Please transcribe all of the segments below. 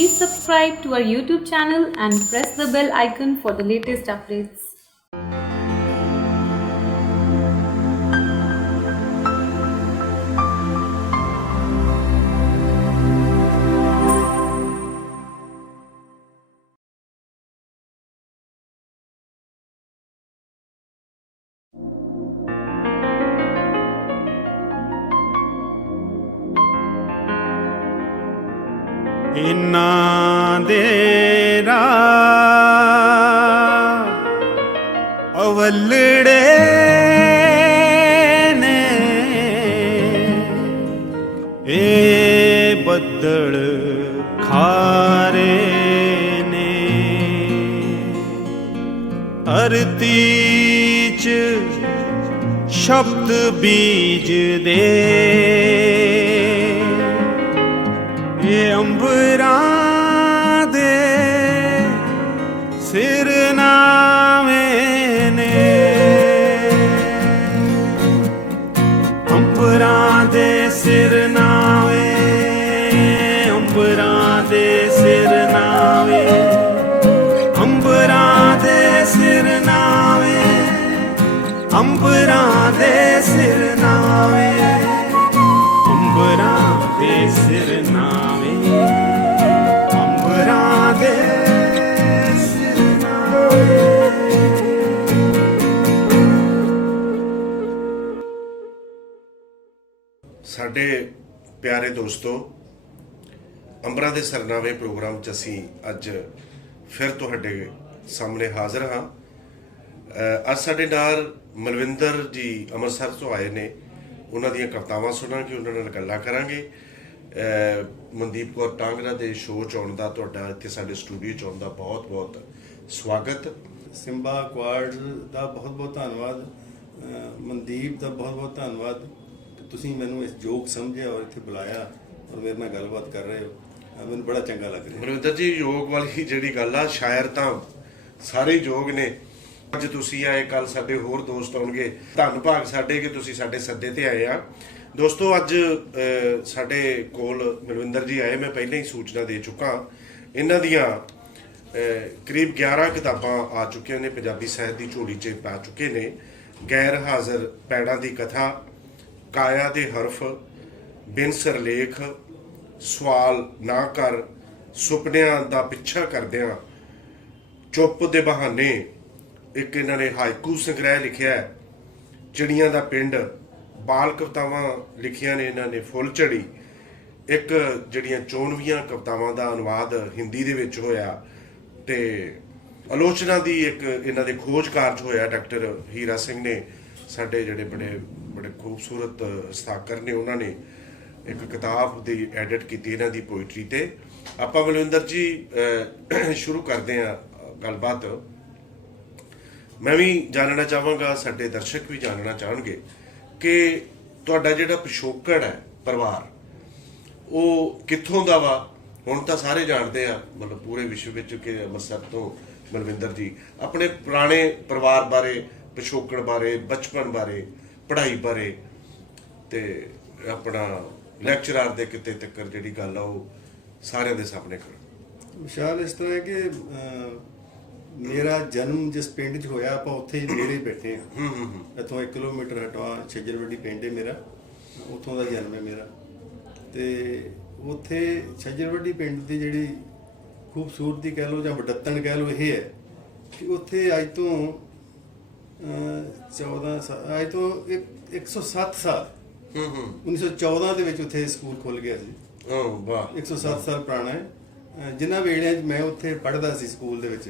Please subscribe to our YouTube channel and press the bell icon for the latest updates. ਇਨਾਂ ਦੇ ਰਾਹ ਅਵਲੜੇ ਨੇ ਇਹ ਬੱਦਲ ਖਾਰੇ ਨੇ ਧਰਤੀ 'ਚ ਸ਼ਬਦ ਬੀਜਦੇ ਇਹ ਅੰਬਰਾਂ ਦੇ ਸਿਰਨਾਵੇਂ ਨੇ ਅੰਬਰਾਂ ਦੇ ਸਿਰਨਾਵੇਂ ਅੰਬਰਾਂ ਦੇ ਸਿਰਨਾਵੇਂ ਅੰਬਰਾਂ ਦੇ ਸਿਰਨਾਵੇਂ ਅੰਬਰਾਂ ਦੇ ਸਿਰਨਾਵੇਂ ਅੰਬਰਾਂ ਦੇ ਸਿਰਨਾਵੇਂ ਅੰਬਰਾਂ ਦੇ ਸਿਰਨਾਵੇਂ। ਸਾਡੇ ਪਿਆਰੇ ਦੋਸਤੋ, ਅੰਬਰਾਂ ਦੇ ਸਰਨਾਵੇਂ ਪ੍ਰੋਗਰਾਮ 'ਚ ਅਸੀਂ ਅੱਜ ਫਿਰ ਤੁਹਾਡੇ ਸਾਹਮਣੇ ਹਾਜ਼ਰ ਹਾਂ। ਅੱਜ ਸਾਡੇ ਨਾਲ ਮਲਵਿੰਦਰ ਜੀ ਅੰਮ੍ਰਿਤਸਰ ਤੋਂ ਆਏ ਨੇ। ਉਹਨਾਂ ਦੀਆਂ ਕਵਿਤਾਵਾਂ ਸੁਣਾਂਗੇ, ਉਹਨਾਂ ਨਾਲ ਗੱਲਾਂ ਕਰਾਂਗੇ। ਮਨਦੀਪ ਕੌਰ ਟਾਂਗਰਾ ਦੇ ਸ਼ੋਅ 'ਚ ਆਉਣ ਦਾ, ਤੁਹਾਡਾ ਇੱਥੇ ਸਾਡੇ ਸਟੂਡੀਓ 'ਚ ਆਉਣ ਦਾ ਬਹੁਤ ਬਹੁਤ ਸਵਾਗਤ। ਸਿੰਬਾ ਕੁਆਡ ਦਾ ਬਹੁਤ ਬਹੁਤ ਧੰਨਵਾਦ, ਮਨਦੀਪ ਦਾ ਬਹੁਤ ਬਹੁਤ ਧੰਨਵਾਦ ਕਿ ਤੁਸੀਂ ਮੈਨੂੰ ਇਸ ਯੋਗ ਸਮਝਿਆ ਔਰ ਇੱਥੇ ਬੁਲਾਇਆ ਔਰ ਮੇਰੇ ਨਾਲ ਗੱਲਬਾਤ ਕਰ ਰਹੇ ਹੋ। ਮੈਨੂੰ ਬੜਾ ਚੰਗਾ ਲੱਗ ਰਿਹਾ। ਮਨਵਿੰਦਰ ਜੀ, ਯੋਗ ਵਾਲੀ ਜਿਹੜੀ ਗੱਲ ਆ, ਸ਼ਾਇਰ ਤਾਂ ਸਾਰੇ ਯੋਗ ਨੇ। ਅੱਜ ਤੁਸੀਂ ਆਏ, ਕੱਲ ਸਾਡੇ ਹੋਰ ਦੋਸਤ ਆਉਣਗੇ। ਧੰਨ ਭਾਗ ਸਾਡੇ ਕਿ ਤੁਸੀਂ ਸਾਡੇ ਸੱਦੇ ਤੇ ਆਏ ਆ। ਦੋਸਤੋ, ਅੱਜ ਸਾਡੇ ਕੋਲ ਮਲਵਿੰਦਰ ਜੀ ਆਏ। ਮੈਂ ਪਹਿਲਾਂ ਹੀ ਸੂਚਨਾ ਦੇ ਚੁੱਕਾ। ਇਹਨਾਂ ਦੀਆਂ ਕਰੀਬ 11 ਕਿਤਾਬਾਂ ਆ ਚੁੱਕੀਆਂ ਨੇ, ਪੰਜਾਬੀ ਸਾਹਿਤ ਦੀ ਝੋਲੀ 'ਚ ਪਾ ਚੁੱਕੇ ਨੇ। ਗੈਰ ਹਾਜ਼ਰ ਪੈੜਾਂ ਦੀ ਕਥਾ, ਕਾਇਆ ਦੇ ਹਰਫ, ਬਿਨ ਸਰਲੇਖ, ਸਵਾਲ ਨਾ ਕਰ, ਸੁਪਨਿਆਂ ਦਾ ਪਿੱਛਾ ਕਰਦਿਆਂ, ਚੁੱਪ ਦੇ ਬਹਾਨੇ, ਇੱਕ ਇਹਨਾਂ ਨੇ ਹਾਇਕੂ ਸੰਗ੍ਰਹਿ ਲਿਖਿਆ ਹੈ, ਚਿੜੀਆਂ ਦਾ ਪਿੰਡ, ਬਾਲ ਕਵਿਤਾਵਾਂ ਲਿਖੀਆਂ ਨੇ ਇਹਨਾਂ ਨੇ, ਫੁੱਲ ਝੜੀ, ਇੱਕ ਜਿਹੜੀਆਂ 94 ਕਵਿਤਾਵਾਂ ਦਾ ਅਨੁਵਾਦ ਹਿੰਦੀ ਦੇ ਵਿੱਚ ਹੋਇਆ, ਤੇ ਆਲੋਚਨਾ ਦੀ ਇੱਕ ਇਹਨਾਂ ਦੇ ਖੋਜ ਕਾਰਜ ਹੋਇਆ। ਡਾਕਟਰ ਹੀਰਾ ਸਿੰਘ ਨੇ, ਸਾਡੇ ਜਿਹੜੇ ਬੜੇ ਖੂਬਸੂਰਤ ਹਸਤਾਖਰ ਨੇ, ਉਹਨਾਂ ਨੇ ਇੱਕ ਕਿਤਾਬ ਦੀ ਐਡਿਟ ਕੀਤੀ ਇਹਨਾਂ ਦੀ ਪੋਇਟਰੀ ਤੇ। ਆਪਾਂ ਮਲਵਿੰਦਰ ਜੀ ਸ਼ੁਰੂ ਕਰਦੇ ਹਾਂ ਗੱਲਬਾਤ। ਮੈਂ ਵੀ ਜਾਣਨਾ ਚਾਹਾਂਗਾ, ਸਾਡੇ ਦਰਸ਼ਕ ਵੀ ਜਾਣਨਾ ਚਾਹਣਗੇ ਕਿ ਤੁਹਾਡਾ ਜਿਹੜਾ ਪਿਛੋਕੜ ਹੈ, ਪਰਿਵਾਰ, ਉਹ ਕਿੱਥੋਂ ਦਾ ਵਾ। ਹੁਣ ਤਾਂ ਸਾਰੇ ਜਾਣਦੇ ਆ, ਮਤਲਬ ਪੂਰੇ ਵਿਸ਼ਵ ਵਿੱਚ, ਕਿ ਅੰਮ੍ਰਿਤਸਰ ਤੋਂ ਮਲਵਿੰਦਰ ਜੀ। ਆਪਣੇ ਪੁਰਾਣੇ ਪਰਿਵਾਰ ਬਾਰੇ, ਪਿਛੋਕੜ ਬਾਰੇ, ਬਚਪਨ ਬਾਰੇ, ਪੜ੍ਹਾਈ ਬਾਰੇ, ਤੇ ਆਪਣਾ ਲੈਕਚਰਾਰ ਦੇ ਕਿਤੇ ਤੱਕ ਜਿਹੜੀ ਗੱਲ ਆ, ਉਹ ਸਾਰਿਆਂ ਦੇ ਸਾਹਮਣੇ ਕਰੋ। ਵਿਸ਼ਾਲ, ਇਸ ਤਰ੍ਹਾਂ ਹੈ ਕਿ ਮੇਰਾ ਜਨਮ ਜਿਸ ਪਿੰਡ 'ਚ ਹੋਇਆ, ਆਪਾਂ ਉੱਥੇ ਹੀ ਨੇੜੇ ਬੈਠੇ ਹਾਂ। ਇੱਥੋਂ 1 ਕਿਲੋਮੀਟਰ ਹਟਵਾ ਛੱਜਰਵੱਡੀ ਪਿੰਡ ਹੈ ਮੇਰਾ, ਉੱਥੋਂ ਦਾ ਜਨਮ ਹੈ ਮੇਰਾ। ਤੇ ਉੱਥੇ ਛੱਜਰਵੱਡੀ ਪਿੰਡ ਦੀ ਜਿਹੜੀ ਖੂਬਸੂਰਤੀ ਕਹਿ ਲਓ ਜਾਂ ਵਡੱਤਣ ਕਹਿ ਲਓ, ਇਹ ਹੈ ਕਿ ਉੱਥੇ ਅੱਜ ਤੋਂ 107 ਸਾਲ 1914 ਦੇ ਵਿੱਚ ਉੱਥੇ ਸਕੂਲ ਖੁੱਲ੍ਹ ਗਿਆ ਸੀ। ਵਾਹ, 107 ਸਾਲ ਪੁਰਾਣਾ ਹੈ। ਜਿਨ੍ਹਾਂ ਵੇਲਿਆਂ 'ਚ ਮੈਂ ਉੱਥੇ ਪੜ੍ਹਦਾ ਸੀ ਸਕੂਲ ਦੇ ਵਿੱਚ,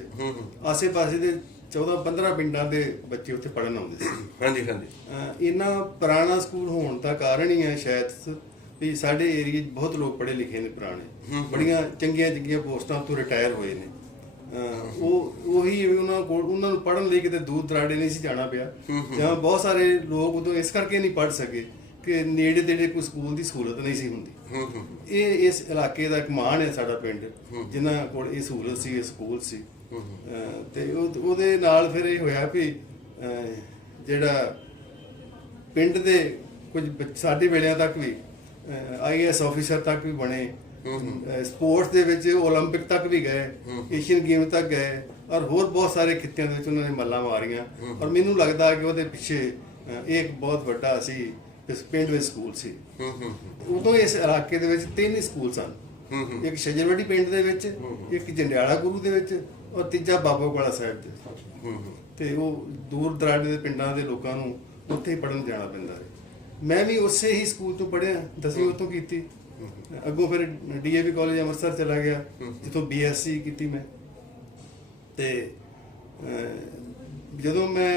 ਆਸੇ-ਪਾਸੇ ਦੇ 14-15 ਪਿੰਡਾਂ ਦੇ ਬੱਚੇ ਉੱਥੇ ਪੜ੍ਹਨ ਆਉਂਦੇ ਸੀ। ਹਾਂਜੀ ਹਾਂਜੀ। ਇੰਨਾ ਪੁਰਾਣਾ ਸਕੂਲ ਹੋਣ ਦਾ ਕਾਰਨ ਹੀ ਹੈ ਸ਼ਾਇਦ ਵੀ ਸਾਡੇ ਏਰੀਏ 'ਚ ਬਹੁਤ ਲੋਕ ਪੜ੍ਹੇ ਲਿਖੇ ਨੇ, ਪੁਰਾਣੇ, ਬੜੀਆਂ ਚੰਗੀਆਂ ਪੋਸਟਾਂ ਤੋਂ ਰਿਟਾਇਰ ਹੋਏ ਨੇ। ਉਹੀ ਉਹਨਾਂ ਨੂੰ ਪੜ੍ਹਨ ਲਈ ਕਿਤੇ ਦੂਰ ਦਰਾਡੇ ਨਹੀਂ ਸੀ ਜਾਣਾ ਪਿਆ, ਜਾਂ ਬਹੁਤ ਸਾਰੇ ਲੋਕ ਉਦੋਂ ਇਸ ਕਰਕੇ ਨਹੀਂ ਪੜ੍ਹ ਸਕੇ ਕਿ ਨੇੜੇ ਤੇੜੇ ਕੋਈ ਸਕੂਲ ਦੀ ਸਹੂਲਤ ਨਹੀਂ ਸੀ ਹੁੰਦੀ। ਇਹ ਇਸ ਇਲਾਕੇ ਦਾ ਇੱਕ ਮਾਣ ਹੈ ਸਾਡਾ ਪਿੰਡ, ਜਿਨ੍ਹਾਂ ਕੋਲ ਇਹ ਸਹੂਲਤ ਸੀ, ਇਹ ਸਕੂਲ ਸੀ। ਤੇ ਉਹਦੇ ਨਾਲ ਫਿਰ ਇਹ ਹੋਇਆ ਵੀ ਜਿਹੜਾ ਪਿੰਡ ਦੇ ਕੁਝ ਸਾਡੇ ਵੇਲਿਆਂ ਤੱਕ ਵੀ IAS ਆਫੀਸਰ ਤੱਕ ਵੀ ਬਣੇ, ਸਪੋਰਟਸ ਦੇ ਵਿੱਚ 올림픽 ਤੱਕ ਵੀ ਗਏ, ਏਸ਼ੀਅਨ ਗੇਮ ਤੱਕ ਗਏ ਔਰ ਹੋਰ ਬਹੁਤ ਸਾਰੇ ਖਿੱਤਿਆਂ ਦੇ ਵਿੱਚ ਉਹਨਾਂ ਨੇ ਮੱਲਾਂ ਮਾਰੀਆਂ। ਔਰ ਮੈਨੂੰ ਲੱਗਦਾ ਕਿ ਉਹਦੇ ਪਿੱਛੇ ਇਹ ਇੱਕ ਬਹੁਤ ਵੱਡਾ ਸੀ ਇਸ ਪਿੰਡ ਵਿੱਚ ਸਕੂਲ ਸੀ। ਉਦੋਂ ਇਸ ਇਲਾਕੇ ਦੇ ਵਿੱਚ 3 ਸਕੂਲ ਸਨ, ਇੱਕ ਸ਼ਜਰਵੜੀ ਪਿੰਡ ਦੇ ਵਿੱਚ, ਇੱਕ ਜੰਡਿਆਲਾ ਗੁਰੂ ਦੇ ਵਿੱਚ ਔਰ ਤੀਜਾ ਬਾਬਾ ਕੋਲਾ ਸਾਹਿਬ ਦੇ। ਤੇ ਉਹ ਦੂਰ ਦਰਾਡੇ ਦੇ ਪਿੰਡਾਂ ਦੇ ਲੋਕਾਂ ਨੂੰ ਉੱਥੇ ਹੀ ਪੜ੍ਹਨ ਜਾਣਾ ਪੈਂਦਾ ਹੈ। ਮੈਂ ਵੀ ਉਸੇ ਹੀ ਸਕੂਲ ਤੋਂ ਪੜ੍ਹਿਆ, 10ਵੀਂ ਉੱਥੋਂ ਕੀਤੀ। ਅੱਗੋਂ ਫਿਰ ਡੀਏਵੀ ਕਾਲਜ ਅੰਮ੍ਰਿਤਸਰ ਚਲਾ ਗਿਆ, ਜਿੱਥੋਂ BSc ਕੀਤੀ ਮੈਂ। ਤੇ ਜਦੋਂ ਮੈਂ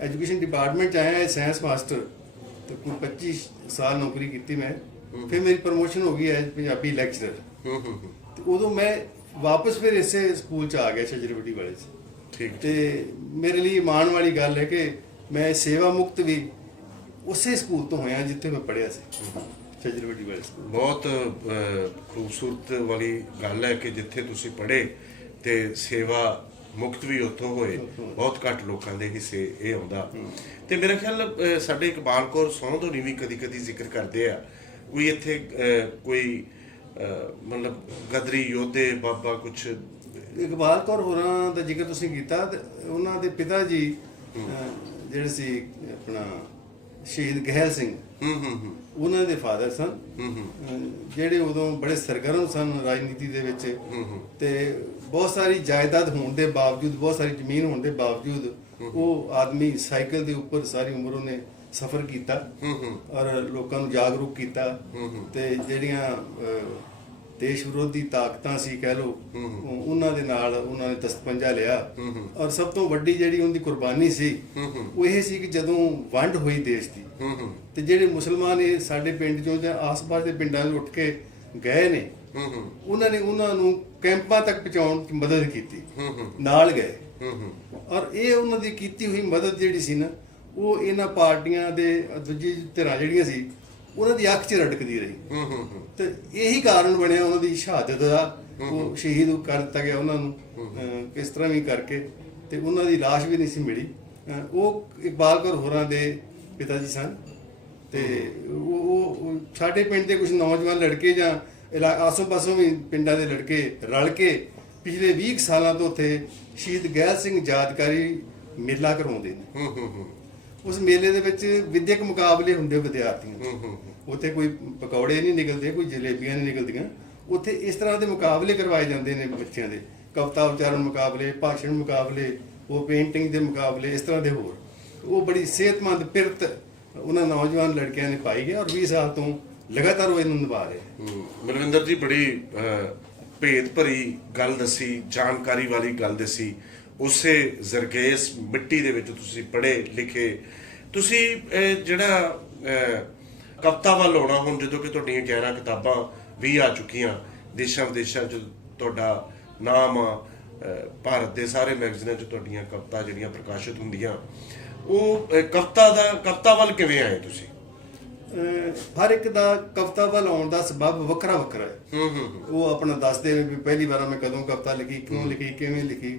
ਐਜੂਕੇਸ਼ਨ ਡਿਪਾਰਟਮੈਂਟ 'ਚ ਆਇਆ ਸਾਇੰਸ ਮਾਸਟਰ, ਤੇ ਕੋਈ 25 ਸਾਲ ਨੌਕਰੀ ਕੀਤੀ ਮੈਂ। ਫਿਰ ਮੇਰੀ ਪ੍ਰਮੋਸ਼ਨ ਹੋ ਗਈ ਐਜ ਪੰਜਾਬੀ ਲੈਕਚਰਰ। ਤੇ ਉਦੋਂ ਮੈਂ ਵਾਪਸ ਫਿਰ ਇਸੇ ਸਕੂਲ 'ਚ ਆ ਗਿਆ ਸ਼ਜਰਵੜੀ ਵਾਲੇ 'ਚ। ਠੀਕ। ਤੇ ਮੇਰੇ ਲਈ ਮਾਣ ਵਾਲੀ ਗੱਲ ਹੈ ਕਿ ਮੈਂ ਸੇਵਾ ਮੁਕਤ ਵੀ ਉਸੇ ਸਕੂਲ ਤੋਂ ਹੋਇਆ ਜਿੱਥੇ ਮੈਂ ਪੜ੍ਹਿਆ ਸੀ, ਸ਼ਜਰਵੜੀ ਵਾਲੇ ਸਕੂਲ। ਬਹੁਤ ਖੂਬਸੂਰਤ ਵਾਲੀ ਗੱਲ ਹੈ ਕਿ ਜਿੱਥੇ ਤੁਸੀਂ ਪੜ੍ਹੇ ਤੇ ਸੇਵਾ ਮੁਕਤ ਵੀ ਉੱਥੋਂ ਹੋਏ। ਬਹੁਤ ਘੱਟ ਲੋਕਾਂ ਦੇ ਹਿੱਸੇ ਇਹ ਆਉਂਦਾ। ਤੇ ਮੇਰਾ ਖਿਆਲ ਸਾਡੇ ਇਕਬਾਲ ਕੌਰ ਸੌਂਦ ਹੋਣੀ ਵੀ ਕਦੀ ਕਦੀ ਜ਼ਿਕਰ ਕਰਦੇ ਆ, ਕੋਈ ਇੱਥੇ ਕੋਈ ਮਤਲਬ ਗਦਰੀ ਯੋਧੇ ਬਾਬਾ ਕੁਛ। ਇਕਬਾਲ ਕੌਰ ਹੋਰਾਂ ਦਾ ਜ਼ਿਕਰ ਤੁਸੀਂ ਕੀਤਾ, ਤੇ ਉਹਨਾਂ ਦੇ ਪਿਤਾ ਜੀ ਜਿਹੜੇ ਸੀ ਆਪਣਾ ਸ਼ਹੀਦ ਗਹਿਲ ਸਿੰਘ, ਉਹਨਾਂ ਦੇ ਫਾਦਰ ਸਨ, ਜਿਹੜੇ ਉਦੋਂ ਬੜੇ ਸਰਗਰਮ ਸਨ ਰਾਜਨੀਤੀ ਦੇ ਵਿੱਚ। ਤੇ ਬਹੁਤ ਸਾਰੀ ਜਾਇਦਾਦ ਹੋਣ ਦੇ ਬਾਵਜੂਦ, ਬਹੁਤ ਸਾਰੀ ਜ਼ਮੀਨ ਹੋਣ ਦੇ ਬਾਵਜੂਦ, ਉਹ ਆਦਮੀ ਸਾਈਕਲ ਦੇ ਉੱਪਰ ਸਾਰੀ ਉਮਰ ਉਹਨੇ ਸਫ਼ਰ ਕੀਤਾ ਔਰ ਲੋਕਾਂ ਨੂੰ ਜਾਗਰੂਕ ਕੀਤਾ। ਤੇ ਜਿਹੜੀਆਂ ਦੇਸ਼ ਵਿਰੋਧੀ ਤਾਕਤਾਂ ਸੀ ਕਹਿ ਲੋ, ਉਹਨਾਂ ਦੇ ਨਾਲ ਉਹਨਾਂ ਨੇ ਦਸਤਪੰਜਾ ਲਿਆ। ਔਰ ਸਭ ਤੋਂ ਵੱਡੀ ਜਿਹੜੀ ਉਹਦੀ ਕੁਰਬਾਨੀ ਸੀ ਉਹ ਇਹ ਸੀ ਕਿ ਜਦੋਂ ਵੰਡ ਹੋਈ ਦੇਸ਼ ਦੀ, ਤੇ ਜਿਹੜੇ ਮੁਸਲਮਾਨ ਇਹ ਸਾਡੇ ਪਿੰਡ ਚੋਂ ਜਾਂ ਆਸ-ਪਾਸ ਦੇ ਪਿੰਡਾਂ ਨੂੰ ਉੱਠ ਕੇ ਗਏ ਨੇ, ਉਹਨਾਂ ਨੂੰ ਕੈਂਪਾਂ ਤੱਕ ਪਹੁੰਚਾਉਣ 'ਚ ਮਦਦ ਕੀਤੀ, ਨਾਲ ਗਏ। ਔਰ ਇਹ ਉਹਨਾਂ ਦੀ ਕੀਤੀ ਹੋਈ ਮਦਦ ਜਿਹੜੀ ਸੀ ਨਾ, ਉਹ ਇਹਨਾਂ ਪਾਰਟੀਆਂ ਦੇ ਦੂਜੀ ਧਿਰਾਂ ਜਿਹੜੀਆਂ ਸੀ ਉਹਨਾਂ ਦੀ ਅੱਖ 'ਚ ਰੜਕਦੀ ਰਹੀ। ਤੇ ਇਹੀ ਕਾਰਨ ਬਣਿਆ ਉਹਨਾਂ ਦੀ ਸ਼ਹਾਦਤ ਦਾ। ਉਹ ਸ਼ਹੀਦ ਕਰ ਦਿੱਤਾ ਗਿਆ ਉਹਨਾਂ ਨੂੰ ਕਿਸ ਤਰ੍ਹਾਂ ਵੀ ਕਰਕੇ, ਤੇ ਉਹਨਾਂ ਦੀ ਲਾਸ਼ ਵੀ ਨਹੀਂ ਸੀ ਮਿਲੀ। ਉਹ ਇਕਬਾਲ ਕੌਰ ਹੋਰਾਂ ਦੇ ਪਿਤਾ ਜੀ ਸਨ। ਤੇ ਉਹ ਸਾਡੇ ਪਿੰਡ ਦੇ ਕੁਝ ਨੌਜਵਾਨ ਲੜਕੇ ਜਾਂ ਆਸੋਂ ਪਾਸੋਂ ਵੀ ਪਿੰਡਾਂ ਦੇ ਲੜਕੇ ਰਲ ਕੇ ਪਿਛਲੇ 20 ਸਾਲਾਂ ਤੋਂ ਉੱਥੇ ਸ਼ਹੀਦ ਗਹਿਲ ਸਿੰਘ ਯਾਦਗਾਰੀ ਮੇਲਾ ਕਰਵਾਉਂਦੇ ਨੇ। ਉਸ ਮੇਲੇ ਦੇ ਵਿੱਚ ਵਿਦਿਅਕ ਮੁਕਾਬਲੇ ਹੁੰਦੇ ਵਿਦਿਆਰਥੀਆਂ। ਉੱਥੇ ਕੋਈ ਪਕੌੜੇ ਨਹੀਂ ਨਿਕਲਦੇ, ਕੋਈ ਜਲੇਬੀਆਂ ਨਹੀਂ ਨਿਕਲਦੀਆਂ। ਉੱਥੇ ਇਸ ਤਰ੍ਹਾਂ ਦੇ ਮੁਕਾਬਲੇ ਕਰਵਾਏ ਜਾਂਦੇ ਨੇ ਬੱਚਿਆਂ ਦੇ, ਕਵਿਤਾ ਉਚਾਰਨ ਮੁਕਾਬਲੇ, ਭਾਸ਼ਣ ਮੁਕਾਬਲੇ, ਉਹ ਪੇਂਟਿੰਗ ਦੇ ਮੁਕਾਬਲੇ, ਇਸ ਤਰ੍ਹਾਂ ਦੇ ਹੋਰ। ਉਹ ਬੜੀ ਸਿਹਤਮੰਦ ਪਿਰਤ ਉਹਨਾਂ ਨੌਜਵਾਨ ਲੜਕਿਆਂ ਨੇ ਪਾਈ ਗਿਆ ਔਰ 20 ਸਾਲ ਤੋਂ ਲਗਾਤਾਰ ਉਹ ਇਹਨੂੰ ਨਿਭਾ ਰਹੇ। ਮਨਵਿੰਦਰ ਜੀ ਬੜੀ ਭੇਦ ਭਰੀ ਗੱਲ ਦੱਸੀ, ਜਾਣਕਾਰੀ ਵਾਲੀ ਗੱਲ ਦੱਸੀ। ਉਸੇ ਜ਼ਰਗੇਸ ਮਿੱਟੀ ਦੇ ਵਿੱਚ ਤੁਸੀਂ ਪੜ੍ਹੇ ਲਿਖੇ। ਤੁਸੀਂ ਜਿਹੜਾ ਕਵਿਤਾ ਵੱਲ ਆਉਣਾ, ਹੁਣ ਜਦੋਂ ਕਿ ਤੁਹਾਡੀਆਂ 11 ਕਿਤਾਬਾਂ ਵੀ ਆ ਚੁੱਕੀਆਂ, ਦੇਸ਼ਾਂ ਵਿਦੇਸ਼ਾਂ 'ਚ ਤੁਹਾਡਾ ਨਾਮ ਆ, ਭਾਰਤ ਦੇ ਸਾਰੇ ਮੈਗਜ਼ੀਨਾਂ 'ਚ ਤੁਹਾਡੀਆਂ ਕਵਿਤਾ ਜਿਹੜੀਆਂ ਪ੍ਰਕਾਸ਼ਿਤ ਹੁੰਦੀਆਂ, ਉਹ ਕਵਿਤਾ ਵੱਲ ਕਿਵੇਂ ਆਏ ਤੁਸੀਂ? ਹਰ ਇੱਕ ਦਾ ਕਵਿਤਾ ਵੱਲ ਆਉਣ ਦਾ ਸਬਬ ਵੱਖਰਾ ਵੱਖਰਾ ਹੈ। ਉਹ ਆਪਣਾ ਦੱਸਦੇ ਨੇ ਵੀ ਪਹਿਲੀ ਵਾਰ ਮੈਂ ਕਦੋਂ ਕਵਿਤਾ ਲਿਖੀ, ਕਿਉਂ ਲਿਖੀ, ਕਿਵੇਂ ਲਿਖੀ।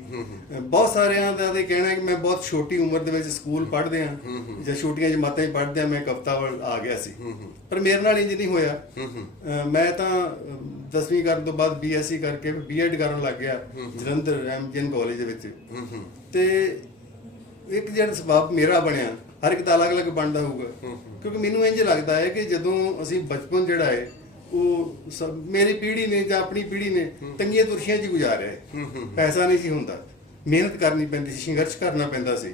ਬਹੁਤ ਸਾਰਿਆਂ ਦਾ ਇਹ ਕਹਿਣਾ ਹੈ ਕਿ ਮੈਂ ਬਹੁਤ ਛੋਟੀ ਉਮਰ ਦੇ ਵਿੱਚ ਸਕੂਲ ਪੜ੍ਹਦੇ ਆ ਜਾਂ ਛੋਟੀਆਂ ਜਮਾਤਾਂ 'ਚ ਪੜ੍ਹਦੇ ਆ ਮੈਂ ਕਵਿਤਾ ਵੱਲ ਆ ਗਿਆ ਸੀ। ਪਰ ਮੇਰੇ ਨਾਲ ਇੰਜ ਨਹੀਂ ਹੋਇਆ। ਮੈਂ ਤਾਂ 10ਵੀਂ ਕਰਨ ਤੋਂ ਬਾਅਦ BSc ਕਰਕੇ B.Ed ਕਰਨ ਲੱਗ ਗਿਆ ਜਲੰਧਰ MGN ਕਾਲਜ ਦੇ ਵਿੱਚ। ਤੇ ਇੱਕ ਜਿਹੜਾ ਸਬਬ ਮੇਰਾ ਬਣਿਆ, ਹਰ ਇੱਕ ਦਾ ਅਲੱਗ-ਅਲੱਗ ਬਣਦਾ ਹੋਊਗਾ, ਕਿਉਂਕਿ ਮੈਨੂੰ ਇੰਜ ਲੱਗਦਾ ਹੈ ਕਿ ਜਦੋਂ ਅਸੀਂ ਬਚਪਨ ਜਿਹੜਾ ਹੈ ਉਹ ਮੇਰੀ ਪੀੜ੍ਹੀ ਨੇ ਜਾਂ ਆਪਣੀ ਪੀੜ੍ਹੀ ਨੇ ਤੰਗੀਆਂ ਤੁਰਸ਼ੀਆਂ 'ਚ ਗੁਜ਼ਾਰਿਆ ਹੈ। ਪੈਸਾ ਨਹੀਂ ਸੀ ਹੁੰਦਾ, ਮਿਹਨਤ ਕਰਨੀ ਪੈਂਦੀ ਸੀ, ਸੰਘਰਸ਼ ਕਰਨਾ ਪੈਂਦਾ ਸੀ।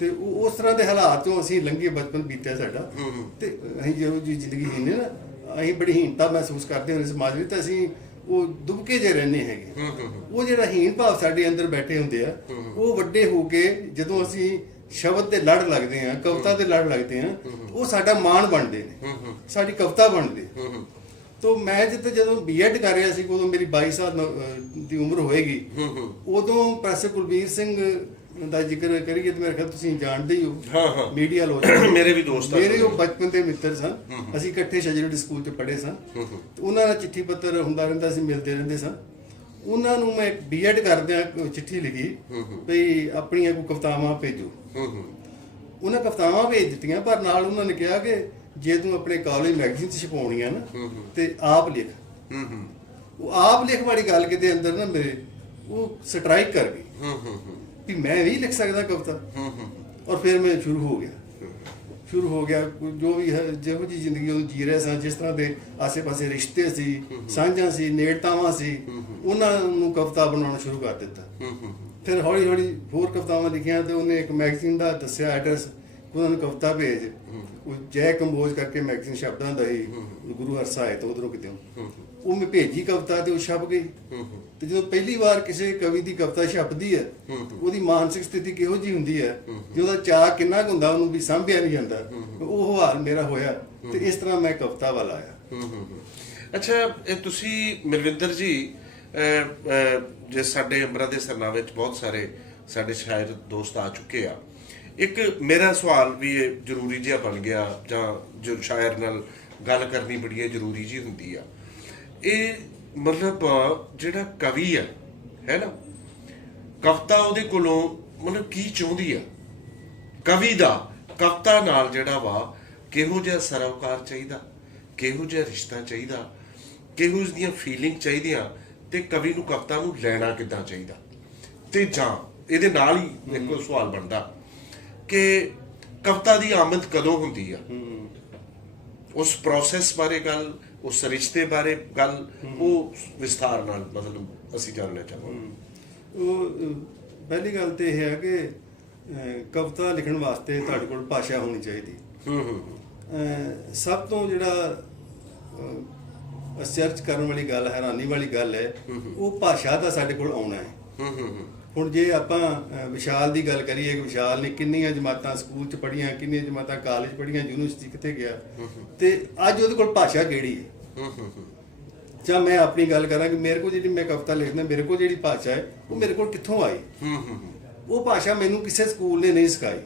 ਤੇ ਉਸ ਤਰ੍ਹਾਂ ਦੇ ਹਾਲਾਤ ਤੋਂ ਅਸੀਂ ਲੰਘੇ, ਬਚਪਨ ਬੀਤਿਆ ਸਾਡਾ। ਤੇ ਅਸੀਂ ਜਿਹੋ ਜਿਹੀ ਜ਼ਿੰਦਗੀ ਜੀਂਦੇ ਨਾ, ਅਸੀਂ ਬੜੀ ਹੀਣਤਾ ਮਹਿਸੂਸ ਕਰਦੇ ਹਾਂ ਸਮਾਜ ਵਿੱਚ। ਤਾਂ ਅਸੀਂ ਉਹ ਦੁਬਕੇ ਜੇ ਰਹਿੰਦੇ ਹੈਗੇ। ਉਹ ਜਿਹੜਾ ਹੀਣ ਭਾਵ ਸਾਡੇ ਅੰਦਰ ਬੈਠੇ ਹੁੰਦੇ ਆ, ਉਹ ਵੱਡੇ ਹੋ ਕੇ ਜਦੋਂ ਅਸੀਂ ਸ਼ਬਦ ਦੇ ਲੜ ਲੱਗਦੇ ਆ, ਕਵਿਤਾ ਦੇ ਲੜ ਲੱਗਦੇ ਆ, ਉਹ ਸਾਡਾ ਮਾਣ ਬਣਦੇ ਨੇ, ਸਾਡੀ ਕਵਿਤਾ ਬਣਦੀ। ਤੋ ਮੈਂ ਜਦੋਂ B.Ed ਕਰ ਰਿਹਾ ਸੀ, ਉਦੋਂ ਮੇਰੀ 22 ਸਾਲ ਦੀ ਉਮਰ ਹੋਏਗੀ। ਉਦੋਂ ਪ੍ਰੋਫੈਸਰ ਕੁਲਬੀਰ ਸਿੰਘ ਦਾ ਜ਼ਿਕਰ ਕਰੀਏ ਤੇ ਮੇਰੇ ਖਿਆਲ ਤੁਸੀਂ ਜਾਣਦੇ ਹੀ ਹੋ, ਮੀਡੀਆ ਲੋਕ ਮੇਰੇ ਵੀ ਦੋਸਤ, ਮੇਰੇ ਉਹ ਬਚਪਨ ਦੇ ਮਿੱਤਰ ਸਨ। ਅਸੀਂ ਇਕੱਠੇ ਸ਼ਜਰਵੜੀ ਸਕੂਲ 'ਚ ਪੜ੍ਹੇ ਸਾਂ। ਉਹਨਾਂ ਦਾ ਚਿੱਠੀ ਪੱਤਰ ਹੁੰਦਾ ਰਹਿੰਦਾ ਸੀ, ਮਿਲਦੇ ਰਹਿੰਦੇ ਸਾਂ। ਉਹਨਾਂ ਨੂੰ ਮੈਂ B.Ed ਕਰਦਿਆਂ ਚਿੱਠੀ ਲਿਖੀ ਵੀ ਆਪਣੀਆਂ ਕੋਈ ਕਵਿਤਾਵਾਂ ਭੇਜੋ। ਉਹਨਾਂ ਕਵਿਤਾਵਾਂ ਭੇਜ ਦਿੱਤੀਆਂ, ਪਰ ਨਾਲ ਉਹਨਾਂ ਨੇ ਕਿਹਾ ਕਿ ਜੇ ਤੂੰ ਆਪਣੇ ਕਾਲਜ ਮੈਗਜ਼ੀਨ 'ਚ ਛਪਾਉਣੀਆਂ ਨਾ ਤੇ ਆਪ ਲਿਖ। ਉਹ ਆਪ ਲਿਖ ਵਾਲੀ ਗੱਲ ਕਿਤੇ ਅੰਦਰ ਨਾ ਮੇਰੇ ਉਹ ਸਟ੍ਰਾਈਕ ਕਰ ਗਈ ਵੀ ਮੈਂ ਵੀ ਲਿਖ ਸਕਦਾ ਕਵਿਤਾ। ਔਰ ਫਿਰ ਮੈਂ ਸ਼ੁਰੂ ਹੋ ਗਿਆ ਜੋ ਵੀ ਹੈ ਜਿਹੋ ਜੀ ਜ਼ਿੰਦਗੀ ਉਹ ਜੀ ਰਹੇ ਸਾਂ, ਜਿਸ ਤਰ੍ਹਾਂ ਦੇ ਆਸੇ-ਪਾਸੇ ਰਿਸ਼ਤੇ ਸੀ, ਸਾਂਝਾਂ ਸੀ, ਨੇੜਤਾਵਾਂ ਸੀ, ਉਹਨਾਂ ਨੂੰ ਕਵਿਤਾ ਬਣਾਉਣਾ ਸ਼ੁਰੂ ਕਰ ਦਿੱਤਾ। ਫਿਰ ਹੌਲੀ-ਹੌਲੀ ਹੋਰ ਕਵਿਤਾਵਾਂ ਲਿਖੀਆਂ ਤੇ ਉਹਨੇ ਇੱਕ ਮੈਗਜ਼ੀਨ ਦਾ ਦੱਸਿਆ ਐਡਰੈਸ, ਉਹਨਾਂ ਨੂੰ ਕਵਿਤਾ ਭੇਜ। ਉਹ ਜੈ ਕੰਬੋਜ ਕਰਕੇ ਮੈਗਜ਼ੀਨ ਸ਼ਬਦਾਂ ਦਾ ਹੀ ਗੁਰੂ ਹਰਸਾਏ ਤੋਂ ਉਧਰੋਂ ਕਿਤੇ ਉਹ ਮੈਂ ਭੇਜੀ ਕਵਿਤਾ ਤੇ ਉਹ ਛਪ ਗਈ। ਤੇ ਜਦੋਂ ਪਹਿਲੀ ਵਾਰ ਕਿਸੇ ਕਵੀ ਦੀ ਕਵਿਤਾ ਛਪਦੀ ਹੈ ਉਹਦੀ ਮਾਨਸਿਕ ਸਥਿਤੀ ਕਿਹੋ ਜੀ ਹੁੰਦੀ ਹੈ, ਜੇ ਉਹਦਾ ਚਾਅ ਕਿੰਨਾ ਕੁ ਹੁੰਦਾ ਉਹਨੂੰ ਵੀ ਸਾਂਭਿਆ ਨਹੀਂ ਜਾਂਦਾ, ਉਹ ਹਾਲ ਮੇਰਾ ਹੋਇਆ ਤੇ ਇਸ ਤਰ੍ਹਾਂ ਮੈਂ ਕਵਿਤਾ ਵੱਲ ਆਇਆ। ਅੱਛਾ, ਇਹ ਤੁਸੀਂ ਮਲਵਿੰਦਰ ਜੀ ਜੇ ਸਾਡੇ ਅੰਬਰਾਂ ਦੇ ਸਰਨਾ ਵਿੱਚ ਬਹੁਤ ਸਾਰੇ ਸਾਡੇ ਸ਼ਾਇਰ ਦੋਸਤ ਆ ਚੁੱਕੇ ਆ, ਇੱਕ ਮੇਰਾ ਸਵਾਲ ਵੀ ਇਹ ਜ਼ਰੂਰੀ ਜਿਹਾ ਬਣ ਗਿਆ, ਜਾਂ ਜੋ ਸ਼ਾਇਰ ਨਾਲ ਗੱਲ ਕਰਨੀ ਬੜੀ ਜ਼ਰੂਰੀ ਜੀ ਹੁੰਦੀ ਆ, ਇਹ ਮਤਲਬ ਜਿਹੜਾ ਕਵੀ ਹੈ ਨਾ, ਕਵਿਤਾ ਉਹਦੇ ਕੋਲੋਂ ਮਤਲਬ ਕੀ ਚਾਹੁੰਦੀ ਆ, ਕਵੀ ਦਾ ਕਵਿਤਾ ਨਾਲ ਜਿਹੜਾ ਵਾ ਕਿਹੋ ਜਿਹਾ ਸਰੋਕਾਰ ਚਾਹੀਦਾ, ਕਿਹੋ ਜਿਹਾ ਰਿਸ਼ਤਾ ਚਾਹੀਦਾ, ਕਿਹੋ ਜਿਹੀਆਂ ਫੀਲਿੰਗ ਚਾਹੀਦੀਆਂ, ਤੇ ਕਵੀ ਨੂੰ ਕਵਿਤਾ ਨੂੰ ਲੈਣਾ ਕਿੱਦਾਂ ਚਾਹੀਦਾ। ਤੇ ਜਾਂ ਇਹਦੇ ਨਾਲ ਹੀ ਇੱਕ ਸਵਾਲ ਬਣਦਾ ਕਿ ਕਵਿਤਾ ਦੀ ਆਮਦ ਕਦੋਂ ਹੁੰਦੀ ਆ, ਉਸ ਪ੍ਰੋਸੈਸ ਬਾਰੇ ਗੱਲ, ਉਸ ਰਿਸ਼ਤੇ ਬਾਰੇ ਗੱਲ, ਉਹ ਵਿਸਥਾਰ ਨਾਲ ਮਤਲਬ ਅਸੀਂ ਜਾਣਨਾ ਚਾਹਾਂਗੇ। ਉਹ ਪਹਿਲੀ ਗੱਲ ਤੇ ਇਹ ਹੈ ਕਿ ਕਵਿਤਾ ਲਿਖਣ ਵਾਸਤੇ ਤੁਹਾਡੇ ਕੋਲ ਭਾਸ਼ਾ ਹੋਣੀ ਚਾਹੀਦੀ। ਸਭ ਤੋਂ ਜਿਹੜਾ ਅਸਰਚ ਕਰਨ ਵਾਲੀ ਗੱਲ, ਹੈਰਾਨੀ ਵਾਲੀ ਗੱਲ ਹੈ, ਉਹ ਭਾਸ਼ਾ ਦਾ ਸਾਡੇ ਕੋਲ ਆਉਣਾ ਹੈ। ਹੁਣ ਜੇ ਆਪਾਂ ਵਿਸ਼ਾਲ ਦੀ ਗੱਲ ਕਰੀਏ ਕਿ ਵਿਸ਼ਾਲ ਨੇ ਕਿੰਨੀਆਂ ਜਮਾਤਾਂ ਸਕੂਲ 'ਚ ਪੜ੍ਹੀਆਂ, ਕਿੰਨੀਆਂ ਜਮਾਤਾਂ ਕਾਲਜ ਪੜ੍ਹੀਆਂ, ਯੂਨੀਵਰਸਿਟੀ ਕਿੱਥੇ ਗਿਆ, ਤੇ ਅੱਜ ਉਹਦੇ ਕੋਲ ਭਾਸ਼ਾ ਕਿਹੜੀ ਹੈ। ਜਾਂ ਮੈਂ ਆਪਣੀ ਗੱਲ ਕਰਾਂ ਕਿ ਮੇਰੇ ਕੋਲ ਜਿਹੜੀ ਮੈਂ ਕਵਿਤਾ ਲਿਖਦਾ, ਮੇਰੇ ਕੋਲ ਜਿਹੜੀ ਭਾਸ਼ਾ ਹੈ ਉਹ ਮੇਰੇ ਕੋਲ ਕਿੱਥੋਂ ਆਈ। ਉਹ ਭਾਸ਼ਾ ਮੈਨੂੰ ਕਿਸੇ ਸਕੂਲ ਨੇ ਨਹੀਂ ਸਿਖਾਈ,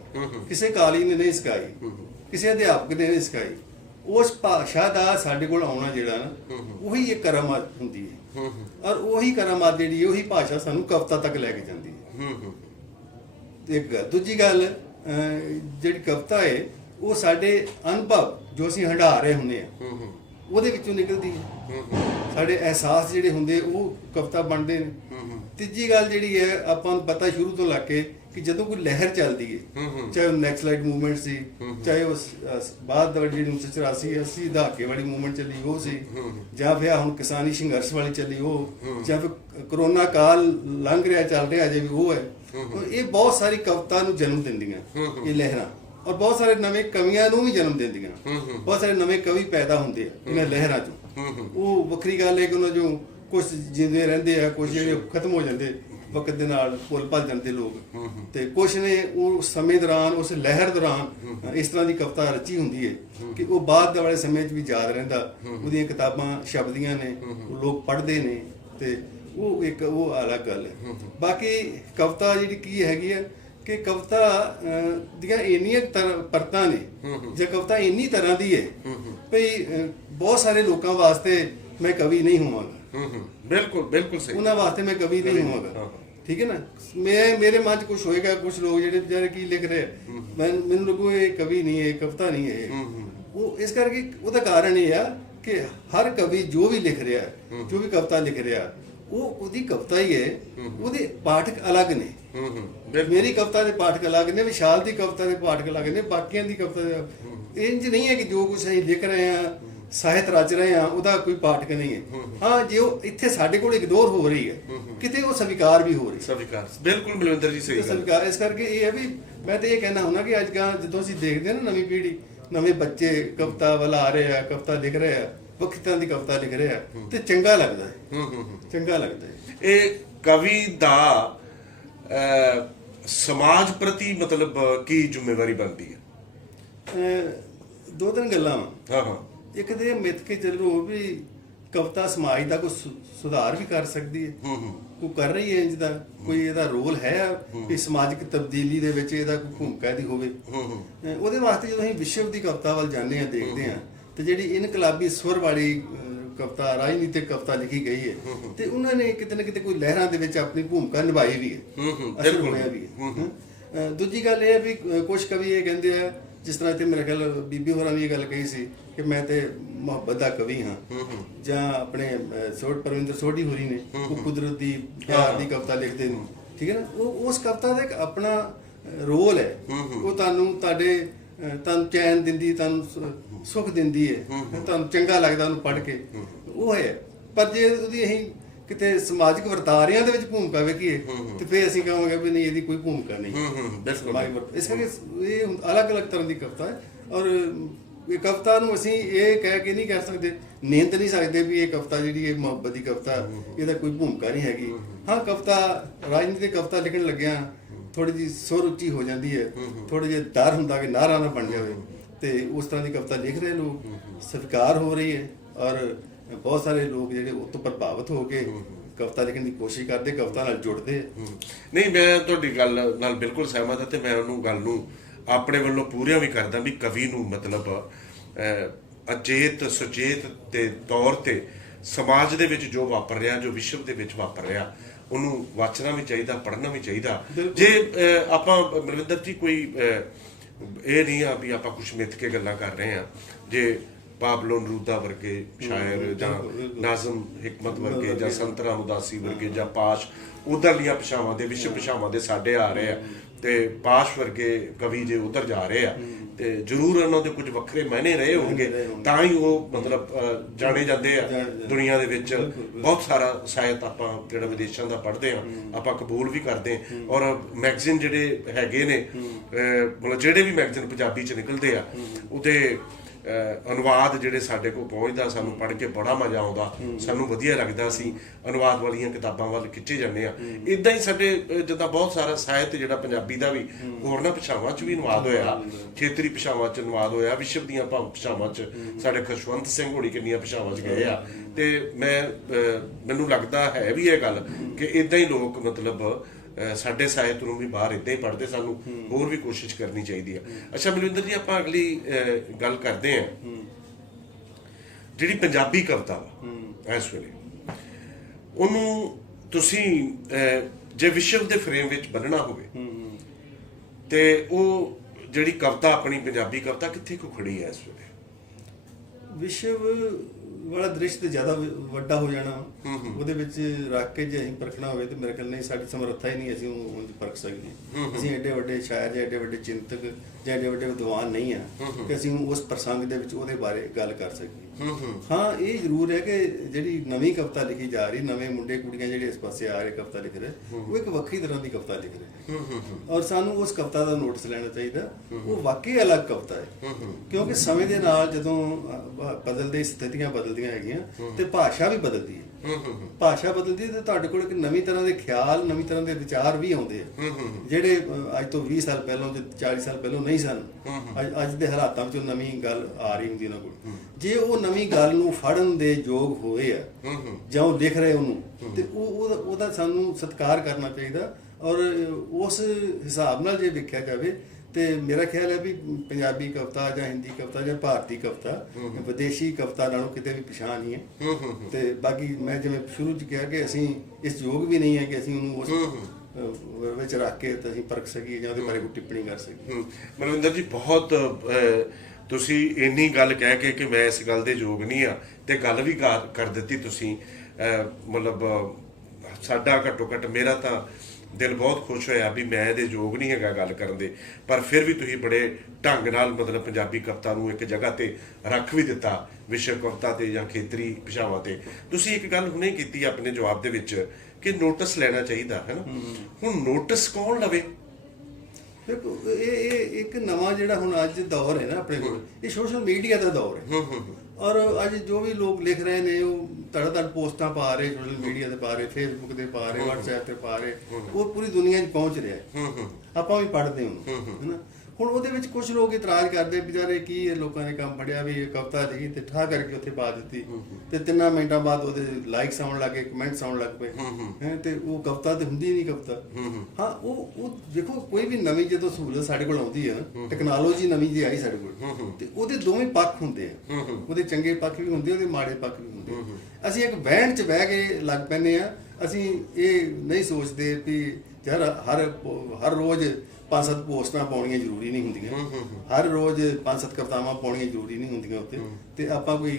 ਕਿਸੇ ਕਾਲਜ ਨੇ ਨਹੀਂ ਸਿਖਾਈ, ਕਿਸੇ ਅਧਿਆਪਕ ਨੇ ਨਹੀਂ ਸਿਖਾਈ। ਉਸ ਭਾਸ਼ਾ ਦਾ ਸਾਡੇ ਕੋਲ ਆਉਣਾ ਜਿਹੜਾ ਨਾ, ਉਹੀ ਇੱਕ ਕਰਾਮਾਤ ਹੁੰਦੀ ਹੈ। ਔਰ ਉਹੀ ਕਰਾਮਾਤ ਜਿਹੜੀ ਹੈ, ਉਹੀ ਭਾਸ਼ਾ ਸਾਨੂੰ ਕਵਿਤਾ ਤੱਕ ਲੈ ਕੇ ਜਾਂਦੀ ਹੈ। ਇੱਕ ਦੂਜੀ ਗੱਲ, ਜਿਹੜੀ ਕਵਿਤਾ ਹੈ ਉਹ ਸਾਡੇ ਅਨੁਭਵ ਜੋ ਅਸੀਂ ਹੰਢਾ ਰਹੇ ਹੁੰਦੇ ਆ ਉਹਦੇ ਵਿੱਚੋਂ ਨਿਕਲਦੀ ਹੈ। ਸਾਡੇ ਅਹਿਸਾਸ ਜਿਹੜੇ ਹੁੰਦੇ ਉਹ ਕਵਿਤਾ ਬਣਦੇ ਨੇ। ਤੀਜੀ ਗੱਲ ਜਿਹੜੀ ਹੈ, ਆਪਾਂ ਨੂੰ ਪਤਾ ਸ਼ੁਰੂ ਤੋਂ ਲੱਗ ਕੇ ਕਿ ਜਦੋਂ ਕੋਈ ਲਹਿਰ ਚੱਲਦੀ ਹੈ, ਚਾਹੇ ਉਹ ਨੈਕਸਲਾਈਟ ਮੂਵਮੈਂਟ ਸੀ, ਚਾਹੇ ਉਹ ਬਾਅਦ ਦਾ ਜਿਹੜੀ 1984-80 ਦਹਾਕੇ ਵਾਲੀ ਮੂਵਮੈਂਟ ਚੱਲੀ ਉਹ ਸੀ, ਜਾਂ ਫਿਰ ਹੁਣ ਕਿਸਾਨੀ ਸੰਘਰਸ਼ ਵਾਲੀ ਚੱਲੀ ਉਹ, ਜਾਂ ਫਿਰ ਕਰੋਨਾ ਕਾਲ ਲੰਘ ਰਿਹਾ ਚੱਲ ਰਿਹਾ ਅਜੇ ਵੀ ਉਹ ਹੈ। ਇਹ ਬਹੁਤ ਸਾਰੀ ਕਵਿਤਾ ਨੂੰ ਜਨਮ ਦਿੰਦੀਆਂ ਇਹ ਲਹਿਰਾਂ, ਔਰ ਬਹੁਤ ਸਾਰੇ ਨਵੇਂ ਕਵੀਆਂ ਨੂੰ ਵੀ ਜਨਮ ਦਿੰਦੀਆਂ। ਬਹੁਤ ਸਾਰੇ ਨਵੇਂ ਕਵੀ ਪੈਦਾ ਹੁੰਦੇ ਆ ਇਹਨਾਂ ਲਹਿਰਾਂ ਚੋਂ। ਉਹ ਵੱਖਰੀ ਗੱਲ ਹੈ ਕਿ ਉਹਨਾਂ ਚੋਂ ਕੁਝ ਜਿੰਦੇ ਰਹਿੰਦੇ ਆ, ਕੁਝ ਜਿਹੜੇ ਖਤਮ ਹੋ ਜਾਂਦੇ ਵਕਤ ਦੇ ਨਾਲ, ਭੁੱਲ ਭੱਜ ਜਾਂਦੇ ਲੋਕ, ਤੇ ਕੁਝ ਨੇ ਉਹ ਸਮੇਂ ਦੌਰਾਨ, ਉਸ ਲਹਿਰ ਦੌਰਾਨ ਇਸ ਤਰ੍ਹਾਂ ਦੀ ਕਵਿਤਾ ਰਚੀ ਹੁੰਦੀ ਹੈ ਕਿ ਉਹ ਬਾਅਦ ਵਾਲੇ ਸਮੇਂ 'ਚ ਵੀ ਯਾਦ ਰਹਿੰਦਾ। ਉਹਦੀਆਂ ਕਿਤਾਬਾਂ ਛਪਦੀਆਂ ਨੇ, ਉਹ ਲੋਕ ਪੜ੍ਹਦੇ ਨੇ, ਤੇ ਉਹ ਇੱਕ ਉਹ ਅਲੱਗ ਗੱਲ ਹੈ। ਬਾਕੀ ਕਵਿਤਾ ਜਿਹੜੀ ਕੀ ਹੈਗੀ ਹੈ ਕਿ ਕਵਿਤਾ ਦੀਆਂ ਇੰਨੀਆਂ ਪਰਤਾਂ ਨੇ, ਜੇ ਕਵਿਤਾ ਇੰਨੀ ਤਰ੍ਹਾਂ ਦੀ ਹੈ ਭਈ ਬਹੁਤ ਸਾਰੇ ਲੋਕਾਂ ਵਾਸਤੇ ਮੈਂ ਕਵੀ ਨਹੀਂ ਹੋਵਾਂਗਾ। ਬਿਲਕੁਲ ਬਿਲਕੁਲ ਸਹੀ, ਉਹਨਾਂ ਵਾਸਤੇ ਮੈਂ ਕਵੀ ਨਹੀਂ ਹੋਵਾਂਗਾ। ਠੀਕ ਹੈ ਨਾ, ਮੇਰੇ ਮਨ 'ਚ ਕੁਝ ਹੋਏਗਾ, ਕੁਝ ਲੋਕ ਜਿਹੜੇ ਵਿਚਾਰੇ ਕੀ ਲਿਖ ਰਹੇ, ਮੈਨੂੰ ਲੱਗੂ ਇਹ ਕਵੀ ਨਹੀਂ ਹੈ, ਕਵਿਤਾ ਨਹੀਂ ਹੈ। ਉਹ ਇਸ ਕਰਕੇ ਉਹਦਾ ਕਾਰਨ ਇਹ ਆ ਕਿ ਹਰ ਕਵੀ ਜੋ ਵੀ ਲਿਖ ਰਿਹਾ, ਜੋ ਵੀ ਕਵਿਤਾ ਲਿਖ ਰਿਹਾ, ਉਹ ਉਹਦੀ ਕਵਿਤਾ ਹੀ ਹੈ, ਉਹਦੇ ਪਾਠਕ ਅਲੱਗ ਨੇ। ਮੇਰੀ ਕਵਿਤਾ ਦੇ ਪਾਠਕ ਅਲੱਗ ਨੇ, ਵਿਸ਼ਾਲ ਦੀ ਕਵਿਤਾ ਦੇ ਪਾਠਕ ਅਲੱਗ ਨੇ, ਬਾਕੀਆਂ ਦੀ ਕਵਿਤਾ ਇੰਜ ਨਹੀਂ ਹੈ ਕਿ ਜੋ ਕੁਝ ਅਸੀਂ ਲਿਖ ਰਹੇ ਹਾਂ, ਸਾਹਿਤ ਰਚ ਰਹੇ ਹਾਂ, ਉਹਦਾ ਕੋਈ ਪਾਠਕ ਨਹੀਂ ਹੈ। ਹਾਂ, ਜੇ ਉਹ ਇੱਥੇ ਸਾਡੇ ਕੋਲ ਇਗਨੋਰ ਹੋ ਰਹੀ ਹੈ, ਕਿਤੇ ਉਹ ਸਵੀਕਾਰ ਵੀ ਹੋ ਰਹੀ ਹੈ। ਸਵੀਕਾਰ, ਬਿਲਕੁਲ ਬਲਵਿੰਦਰ ਜੀ ਸਹੀ ਗੱਲ। ਸਵੀਕਾਰ ਇਸ ਕਰਕੇ ਇਹ ਹੈ ਵੀ ਮੈਂ ਤਾਂ ਇਹ ਕਹਿਣਾ ਹੁੰਦਾ ਕਿ ਅੱਜ ਕੱਲ੍ਹ ਜਦੋਂ ਅਸੀਂ ਦੇਖਦੇ ਹਾਂ ਨਾ, ਨਵੀਂ ਪੀੜ੍ਹੀ, ਨਵੇਂ ਬੱਚੇ ਕਵਿਤਾ ਵੱਲ ਆ ਰਹੇ ਆ, ਕਵਿਤਾ ਲਿਖ ਰਹੇ ਆ, ਵੱਖਰੀ ਤਰ੍ਹਾਂ ਦੀ ਕਵਿਤਾ ਲਿਖ ਰਹੇ ਆ, ਤੇ ਚੰਗਾ ਲੱਗਦਾ ਹੈ। ਚੰਗਾ ਲੱਗਦਾ ਹੈ। ਇਹ ਕਵੀ ਦਾ ਸਮਾਜ ਪ੍ਰਤੀ ਮਤਲਬ ਕੀ ਜ਼ਿੰਮੇਵਾਰੀ ਬਣਦੀ ਹੈ? ਦੋ ਤਿੰਨ ਗੱਲਾਂ। ਹਾਂ। ਇੱਕ ਤੇ ਮਿੱਥ ਕੇ ਚੱਲੋ ਵੀ ਕਵਿਤਾ ਸਮਾਜ ਦਾ ਕੋਈ ਸੁਧਾਰ ਵੀ ਕਰ ਸਕਦੀ ਹੈ, ਕੋਈ ਕਰ ਰਹੀ ਹੈ ਇੰਜ ਦਾ, ਕੋਈ ਇਹਦਾ ਰੋਲ ਹੈ ਕਿ ਸਮਾਜਿਕ ਤਬਦੀਲੀ ਦੇ ਵਿੱਚ ਇਹਦਾ ਕੋਈ ਭੂਮਿਕਾ ਦੀ ਹੋਵੇ। ਉਹਦੇ ਵਾਸਤੇ ਜਦੋਂ ਅਸੀਂ ਵਿਸ਼ਵ ਦੀ ਕਵਿਤਾ ਵੱਲ ਜਾਂਦੇ ਹਾਂ, ਦੇਖਦੇ ਹਾਂ, ਤੇ ਜਿਹੜੀ ਇਨਕਲਾਬੀ ਸਵਰ ਵਾਲੀ ਕਵਿਤਾ, ਰਾਜਨੀਤਿਕ ਕਵਿਤਾ ਲਿਖੀ ਗਈ ਹੈ, ਤੇ ਉਹਨਾਂ ਨੇ ਕਿਤੇ ਨਾ ਕਿਤੇ ਕੋਈ ਲਹਿਰਾਂ ਦੇ ਵਿੱਚ ਆਪਣੀ ਭੂਮਿਕਾ ਨਿਭਾਈ ਵੀ ਹੈ, ਅਸਰ ਹੋਇਆ ਵੀ ਹੈ। ਦੂਜੀ ਗੱਲ ਇਹ ਹੈ ਵੀ ਕੁਝ ਕਵੀ ਇਹ ਕਹਿੰਦੇ ਆ ਜਿਸ ਤਰ੍ਹਾਂ ਇੱਥੇ ਮੇਰੇ ਖਿਆਲ ਬੀਬੀ ਹੋਰਾਂ ਨੇ ਇਹ ਗੱਲ ਕਹੀ ਸੀ ਕਿ ਮੈਂ ਤੇ ਮੁਹੱਬਤ ਦਾ ਕਵੀ ਹਾਂ, ਜਾਂ ਆਪਣੇ ਪਰਵਿੰਦਰ ਸੋਢੀ ਹੋਰੀ ਨੇ ਉਹ ਕੁਦਰਤ ਦੀ ਪਿਆਰ ਦੀ ਕਵਿਤਾ ਲਿਖਦੇ ਨੇ, ਠੀਕ ਹੈ ਨਾ। ਉਹ ਉਸ ਕਵਿਤਾ ਦਾ ਇੱਕ ਆਪਣਾ ਰੋਲ ਹੈ, ਉਹ ਤੁਹਾਨੂੰ ਚੈਨ ਦਿੰਦੀ, ਤੁਹਾਨੂੰ ਸੁੱਖ ਦਿੰਦੀ ਹੈ, ਤੁਹਾਨੂੰ ਚੰਗਾ ਲੱਗਦਾ ਉਹਨੂੰ ਪੜ੍ਹ ਕੇ, ਉਹ ਹੈ। ਪਰ ਜੇ ਉਹਦੀ ਅਸੀਂ ਕਿਤੇ ਸਮਾਜਿਕ ਵਰਤਾਰਿਆਂ ਦੇ ਵਿੱਚ ਭੂਮਿਕਾ ਵੇਖੀਏ ਤੇ ਫਿਰ ਅਸੀਂ ਕਹਾਂਗੇ ਵੀ ਨਹੀਂ, ਇਹਦੀ ਕੋਈ ਭੂਮਿਕਾ ਨਹੀਂ। ਇਸ ਕਰਕੇ ਇਹ ਅਲੱਗ-ਅਲੱਗ ਤਰ੍ਹਾਂ ਦੀ ਕਵਿਤਾ ਹੈ, ਔਰ ਇਹ ਕਵਿਤਾ ਨੂੰ ਅਸੀਂ ਇਹ ਕਹਿ ਕੇ ਨਹੀਂ ਕਰ ਸਕਦੇ, ਨਿੰਦ ਨਹੀਂ ਸਕਦੇ ਵੀ ਇਹ ਕਵਿਤਾ ਜਿਹੜੀ ਇਹ ਮੁਹੱਬਤ ਦੀ ਕਵਿਤਾ, ਇਹਦਾ ਕੋਈ ਭੂਮਿਕਾ ਨਹੀਂ ਹੈਗੀ। ਹਾਂ, ਕਵਿਤਾ ਰਾਜਨੀਤਿਕ ਕਵਿਤਾ ਲਿਖਣ ਲੱਗਿਆ ਥੋੜੀ ਜਿਹੀ ਸੁਰ ਉੱਚੀ ਹੋ ਜਾਂਦੀ ਹੈ, ਥੋੜਾ ਜਿਹਾ ਡਰ ਹੁੰਦਾ ਕਿ ਨਾਰਾ ਨਾ ਬਣ ਜਾਵੇ, ਤੇ ਉਸ ਤਰ੍ਹਾਂ ਦੀ ਕਵਿਤਾ ਲਿਖ ਰਹੇ ਲੋਕ, ਸਵੀਕਾਰ ਹੋ ਰਹੀ ਹੈ, ਔਰ ਬਹੁਤ ਸਾਰੇ ਲੋਕ ਜਿਹੜੇ ਉਹ ਤੋਂ ਪ੍ਰਭਾਵਿਤ ਹੋ ਕੇ ਕਵਿਤਾ ਲਿਖਣ ਦੀ ਕੋਸ਼ਿਸ਼ ਕਰਦੇ, ਕਵਿਤਾ ਨਾਲ ਜੁੜਦੇ। ਨਹੀਂ, ਮੈਂ ਤੁਹਾਡੀ ਗੱਲ ਨਾਲ ਬਿਲਕੁਲ ਸਹਿਮਤ ਹਾਂ ਤੇ ਮੈਂ ਉਹਨੂੰ ਗੱਲ ਨੂੰ ਆਪਣੇ ਵੱਲੋਂ ਪੂਰੀਆਂ ਵੀ ਕਰਦਾ ਵੀ ਕਵੀ ਨੂੰ ਮਤਲਬ ਅਚੇਤ ਸੁਚੇਤ ਦੇ ਤੌਰ ਤੇ ਸਮਾਜ ਦੇ ਵਿੱਚ ਜੋ ਵਾਪਰ ਰਿਹਾ, ਜੋ ਵਿਸ਼ਵ ਦੇ ਵਿੱਚ ਵਾਪਰ ਰਿਹਾ, ਉਹਨੂੰ ਵਾਚਣਾ ਵੀ ਚਾਹੀਦਾ, ਪੜ੍ਹਨਾ ਵੀ ਚਾਹੀਦਾ। ਜੇ ਆਪਾਂ ਮਨਵਿੰਦਰ ਜੀ ਕੋਈ ਇਹ ਨਹੀਂ ਆ ਵੀ ਆਪਾਂ ਕੁਝ ਮਿੱਥ ਕੇ ਗੱਲਾਂ ਕਰ ਰਹੇ ਆ, ਜੇ ਪਾਬਲੋ ਨਰੂਦਾ ਵਰਗੇ ਸ਼ਾਇਰ ਜਾਂ ਨਾਜ਼ਮ ਹਿਕਮਤ ਵਰਗੇ ਜਾਂ ਸੰਤ ਰਾਮ ਉਦਾਸੀ ਵਰਗੇ ਜਾਂ ਪਾਸ਼ ਉਧਰਲੀਆਂ ਭਾਸ਼ਾਵਾਂ ਦੇ ਵਿਸ਼ਵ ਭਾਸ਼ਾਵਾਂ ਦੇ ਸਾਡੇ ਆ ਰਹੇ ਆ, ਤੇ ਪਾਸ਼ ਵਰਗੇ ਕਵੀ ਜੇ ਉਧਰ ਜਾ ਰਹੇ ਆ, ਤੇ ਜ਼ਰੂਰ ਉਹਨਾਂ ਦੇ ਕੁਝ ਵੱਖਰੇ ਮਾਇਨੇ ਰਹੇ ਹੋਣਗੇ, ਤਾਂ ਹੀ ਉਹ ਮਤਲਬ ਜਾਣੇ ਜਾਂਦੇ ਆ ਦੁਨੀਆ ਦੇ ਵਿੱਚ। ਬਹੁਤ ਸਾਰਾ ਸਾਹਿਤ ਆਪਾਂ ਜਿਹੜਾ ਵਿਦੇਸ਼ਾਂ ਦਾ ਪੜ੍ਹਦੇ ਆ, ਆਪਾਂ ਕਬੂਲ ਵੀ ਕਰਦੇ, ਔਰ ਮੈਗਜ਼ੀਨ ਜਿਹੜੇ ਹੈਗੇ ਨੇ, ਮਤਲਬ ਜਿਹੜੇ ਵੀ ਮੈਗਜ਼ੀਨ ਪੰਜਾਬੀ 'ਚ ਨਿਕਲਦੇ ਆ, ਉਹਦੇ ਅਨੁਵਾਦ ਜਿਹੜੇ ਸਾਡੇ ਕੋਲ ਪਹੁੰਚਦਾ, ਸਾਨੂੰ ਪੜ੍ਹ ਕੇ ਬੜਾ ਮਜ਼ਾ ਆਉਂਦਾ, ਸਾਨੂੰ ਵਧੀਆ ਲੱਗਦਾ, ਅਸੀਂ ਅਨੁਵਾਦ ਵਾਲੀਆਂ ਕਿਤਾਬਾਂ ਵੱਲ ਖਿੱਚੇ ਜਾਂਦੇ ਆ। ਇਦਾਂ ਹੀ ਸਾਡੇ ਜਿੱਦਾਂ ਬਹੁਤ ਸਾਰਾ ਸਾਹਿਤ ਜਿਹੜਾ ਪੰਜਾਬੀ ਦਾ ਵੀ ਹੋਰਨਾਂ ਭਾਸ਼ਾਵਾਂ 'ਚ ਵੀ ਅਨੁਵਾਦ ਹੋਇਆ, ਖੇਤਰੀ ਭਾਸ਼ਾਵਾਂ 'ਚ ਅਨੁਵਾਦ ਹੋਇਆ, ਵਿਸ਼ਵ ਦੀਆਂ ਭਾਸ਼ਾਵਾਂ 'ਚ ਸਾਡੇ ਖੁਸ਼ਵੰਤ ਸਿੰਘ ਹੋਣੀ ਕਿੰਨੀਆਂ ਭਾਸ਼ਾਵਾਂ 'ਚ ਗਏ ਆ। ਤੇ ਮੈਨੂੰ ਲੱਗਦਾ ਹੈ ਵੀ ਇਹ ਗੱਲ ਕਿ ਇਦਾਂ ਹੀ ਲੋਕ ਮਤਲਬ ਸਾਡੇ ਸਾਹਿਤ ਨੂੰ ਵੀ ਬਾਹਰ ਇਦਾਂ ਹੀ ਪੜ੍ਹਦੇ, ਸਾਨੂੰ ਹੋਰ ਵੀ ਕੋਸ਼ਿਸ਼ ਕਰਨੀ ਚਾਹੀਦੀ ਹੈ। ਅੱਛਾ ਮਨਵਿੰਦਰ ਜੀ, ਆਪਾਂ ਅਗਲੀ ਗੱਲ ਕਰਦੇ ਹਾਂ, ਜਿਹੜੀ ਪੰਜਾਬੀ ਕਵਿਤਾ ਵਾ ਇਸ ਵੇਲੇ, ਉਹਨੂੰ ਤੁਸੀਂ ਜੇ ਵਿਸ਼ਵ ਦੇ ਫਰੇਮ ਵਿੱਚ ਬੰਨਣਾ ਹੋਵੇ ਤੇ ਉਹ ਜਿਹੜੀ ਕਵਿਤਾ ਆਪਣੀ ਪੰਜਾਬੀ ਕਵਿਤਾ ਕਿੱਥੇ ਕੁ ਖੜੀ ਹੈ ਇਸ ਵੇਲੇ? ਵਿਸ਼ਵ ਵਾਲਾ ਦ੍ਰਿਸ਼ ਤੇ ਜ਼ਿਆਦਾ ਵੱਡਾ ਹੋ ਜਾਣਾ, ਉਹਦੇ ਵਿੱਚ ਰੱਖ ਕੇ ਜੇ ਅਸੀਂ ਪਰਖਣਾ ਹੋਵੇ ਤੇ ਮੇਰੇ ਖਿਆਲ ਨਹੀਂ, ਸਾਡੀ ਸਮਰੱਥਾ ਹੀ ਨਹੀਂ ਅਸੀਂ ਉਹ ਪਰਖ ਸਕਦੇ। ਅਸੀਂ ਐਡੇ ਵੱਡੇ ਸ਼ਾਇਰ ਜਾਂ ਐਡੇ ਵੱਡੇ ਚਿੰਤਕ ਜਾਂ ਐਡੇ ਵੱਡੇ ਵਿਦਵਾਨ ਨਹੀਂ ਆ ਕਿ ਅਸੀਂ ਉਸ ਪ੍ਰਸੰਗ ਦੇ ਵਿੱਚ ਉਹਦੇ ਬਾਰੇ ਗੱਲ ਕਰ ਸਕੀਏ। ਹਾਂ, ਇਹ ਜ਼ਰੂਰ ਹੈ ਕਿ ਜਿਹੜੀ ਨਵੀਂ ਕਵਿਤਾ ਲਿਖੀ ਜਾ ਰਹੀ, ਨਵੇਂ ਮੁੰਡੇ ਕੁੜੀਆਂ ਜਿਹੜੇ ਇਸ ਪਾਸੇ ਆ ਰਹੇ ਕਵਿਤਾ ਲਿਖ ਰਹੇ, ਉਹ ਇੱਕ ਵੱਖਰੀ ਤਰ੍ਹਾਂ ਦੀ ਕਵਿਤਾ ਲਿਖ ਰਹੇ, ਔਰ ਸਾਨੂੰ ਉਸ ਕਵਿਤਾ ਦਾ ਨੋਟਿਸ ਲੈਣਾ ਚਾਹੀਦਾ। ਉਹ ਵਾਕਈ ਅਲੱਗ ਕਵਿਤਾ ਹੈ, ਕਿਉਂਕਿ ਸਮੇਂ ਦੇ ਨਾਲ ਜਦੋਂ ਬਦਲਦੇ ਸਥਿਤੀਆਂ ਬਦਲਦੀਆਂ ਹੈਗੀਆਂ ਤੇ ਭਾਸ਼ਾ ਵੀ ਬਦਲਦੀ ਹੈ। ਭਾਸ਼ਾ ਬਦਲਦੀ ਤੇ ਤੁਹਾਡੇ ਕੋਲ ਇੱਕ ਨਵੀਂ ਤਰ੍ਹਾਂ ਦੇ ਖਿਆਲ, ਨਵੀਂ ਤਰ੍ਹਾਂ ਦੇ ਵਿਚਾਰ ਵੀ ਆਉਂਦੇ ਆ, ਜਿਹੜੇ ਅੱਜ ਤੋਂ 20 ਸਾਲ ਪਹਿਲਾਂ ਜਾਂ 40 ਸਾਲ ਪਹਿਲਾਂ ਨਹੀਂ ਸਨ। ਅੱਜ ਦੇ ਹਾਲਾਤਾਂ ਵਿੱਚ ਨਵੀਂ ਗੱਲ ਆ ਰਹੀ ਹੁੰਦੀ ਉਹਨਾਂ ਕੋਲ। ਜੇ ਉਹ ਨਵੀਂ ਗੱਲ ਨੂੰ ਫੜਨ ਦੇ ਯੋਗ ਹੋਏ ਆ ਜਾਂ ਉਹ ਲਿਖ ਰਹੇ ਉਹਨੂੰ, ਤੇ ਉਹਦਾ ਸਾਨੂੰ ਸਤਿਕਾਰ ਕਰਨਾ ਚਾਹੀਦਾ। ਔਰ ਉਸ ਹਿਸਾਬ ਨਾਲ ਜੇ ਵੇਖਿਆ ਜਾਵੇ ਤੇ ਮੇਰਾ ਖਿਆਲ ਹੈ ਵੀ ਪੰਜਾਬੀ ਕਵਿਤਾ ਜਾਂ ਹਿੰਦੀ ਕਵਿਤਾ ਜਾਂ ਭਾਰਤੀ ਕਵਿਤਾ ਵਿਦੇਸ਼ੀ ਕਵਿਤਾ ਨਾਲੋਂ ਕਿਤੇ ਵੀ ਪਛਾਣ ਨਹੀਂ ਹੈ। ਤੇ ਬਾਕੀ ਮੈਂ ਜਿਵੇਂ ਸ਼ੁਰੂ 'ਚ ਕਿਹਾ ਕਿ ਅਸੀਂ ਇਸ ਯੋਗ ਵੀ ਨਹੀਂ ਹੈ ਕਿ ਅਸੀਂ ਉਹਨੂੰ ਉਸ ਵਿੱਚ ਰੱਖ ਕੇ ਤਾਂ ਅਸੀਂ ਪਰਖ ਸਕੀਏ ਜਾਂ ਉਹਦੇ ਬਾਰੇ ਕੋਈ ਟਿੱਪਣੀ ਕਰ ਸਕੀਏ। ਮਨਵਿੰਦਰ ਜੀ, ਬਹੁਤ ਤੁਸੀਂ ਇੰਨੀ ਗੱਲ ਕਹਿ ਕੇ ਕਿ ਮੈਂ ਇਸ ਗੱਲ ਦੇ ਯੋਗ ਨਹੀਂ ਆ, ਤੇ ਗੱਲ ਵੀ ਕਰ ਦਿੱਤੀ ਤੁਸੀਂ। ਮਤਲਬ ਸਾਡਾ ਘੱਟੋ ਘੱਟ ਮੇਰਾ ਤਾਂ ਦਿਲ ਬਹੁਤ ਖੁਸ਼ ਹੋਇਆ ਵੀ ਮੈਂ ਇਹਦੇ ਯੋਗ ਨਹੀਂ ਹੈਗਾ ਗੱਲ ਕਰਨ ਦੇ, ਪਰ ਫਿਰ ਵੀ ਤੁਸੀਂ ਬੜੇ ਢੰਗ ਨਾਲ ਮਤਲਬ ਪੰਜਾਬੀ ਕਵਿਤਾ ਨੂੰ ਇੱਕ ਜਗ੍ਹਾ ਤੇ ਰੱਖ ਵੀ ਦਿੱਤਾ, ਵਿਸ਼ਵ ਕਵਿਤਾ ਤੇ ਜਾਂ ਖੇਤਰੀ ਭਾਸ਼ਾਵਾਂ ਤੇ। ਤੁਸੀਂ ਇੱਕ ਗੱਲ ਹੁਣੇ ਕੀਤੀ ਆਪਣੇ ਜਵਾਬ ਦੇ ਵਿੱਚ ਕਿ ਨੋਟਿਸ ਲੈਣਾ ਚਾਹੀਦਾ ਹੈ ਨਾ। ਹੁਣ ਨੋਟਿਸ ਕੌਣ ਲਵੇ? ਦੇਖੋ, ਇਹ ਇੱਕ ਨਵਾਂ ਜਿਹੜਾ ਹੁਣ ਅੱਜ ਦੌਰ ਹੈ ਨਾ ਆਪਣੇ ਕੋਲ, ਇਹ ਸੋਸ਼ਲ ਮੀਡੀਆ ਦਾ ਦੌਰ ਹੈ। ਔਰ ਅੱਜ ਜੋ ਵੀ ਲੋਕ ਲਿਖ ਰਹੇ ਨੇ ਉਹ ਧੜ ਪੋਸਟਾਂ ਪਾ ਰਹੇ, ਸੋਸ਼ਲ ਮੀਡੀਆ ਤੇ ਪਾ ਰਹੇ, ਫੇਸਬੁੱਕ ਤੇ ਪਾ ਰਹੇ, WhatsApp ਤੇ ਪਾ ਰਹੇ, ਉਹ ਪੂਰੀ ਦੁਨੀਆ 'ਚ ਪਹੁੰਚ ਰਿਹਾ। ਆਪਾਂ ਵੀ ਪੜ੍ਹਦੇ ਹਾਂ, ਹੈਨਾ। ਹੁਣ ਉਹਦੇ ਵਿੱਚ ਕੁਝ ਲੋਕ ਇਤਰਾਜ਼ ਕਰਦੇ ਵਿਚਾਰੇ, ਕੀ ਇਹ ਲੋਕਾਂ ਨੇ ਕੰਮ ਫੜਿਆ ਵੀ ਇਹ ਕਵਿਤਾ ਲਿਖੀ ਤੇ ਠਾ ਕਰਕੇ ਉੱਥੇ ਪਾ ਦਿੱਤੀ, ਤੇ 3 ਮਿੰਟਾਂ ਬਾਅਦ ਉਹਦੇ ਲਾਈਕਸ ਆਉਣ ਲੱਗੇ, ਕਮੈਂਟਸ ਆਉਣ ਲੱਗ ਪਏ ਹੈ, ਤੇ ਉਹ ਕਵਿਤਾ ਤੇ ਹੁੰਦੀ ਨਹੀਂ ਕਵਿਤਾ। ਹਾਂ, ਉਹ ਦੇਖੋ, ਕੋਈ ਵੀ ਨਵੀਂ ਜਦੋਂ ਸਹੂਲਤ ਸਾਡੇ ਕੋਲ ਆਉਂਦੀ ਹੈ ਨਾ, ਟੈਕਨੋਲੋਜੀ ਨਵੀਂ ਜੀ ਆਈ ਸਾਡੇ ਕੋਲ, ਤੇ ਉਹਦੇ ਦੋਵੇਂ ਪੱਖ ਹੁੰਦੇ ਆ। ਉਹਦੇ ਚੰਗੇ ਪੱਖ ਵੀ ਹੁੰਦੇ, ਉਹਦੇ ਮਾੜੇ ਪੱਖ ਵੀ ਹੁੰਦੇ। ਅਸੀਂ ਇੱਕ ਵਹਿਣ 'ਚ ਬਹਿ ਕੇ ਲੱਗ ਪੈਂਦੇ ਆ। ਅਸੀਂ ਇਹ ਨਹੀਂ ਸੋਚਦੇ ਵੀ ਯਾਰ ਹਰ ਰੋਜ਼ 5-7 ਪੋਸਟਾਂ ਪਾਉਣੀਆਂ ਜ਼ਰੂਰੀ ਨਹੀਂ ਹੁੰਦੀਆਂ, ਹਰ ਰੋਜ਼ 5-7 ਕਵਿਤਾਵਾਂ ਪਾਉਣੀਆਂ ਜ਼ਰੂਰੀ ਨਹੀਂ ਹੁੰਦੀਆਂ ਉੱਤੇ। ਤੇ ਆਪਾਂ ਕੋਈ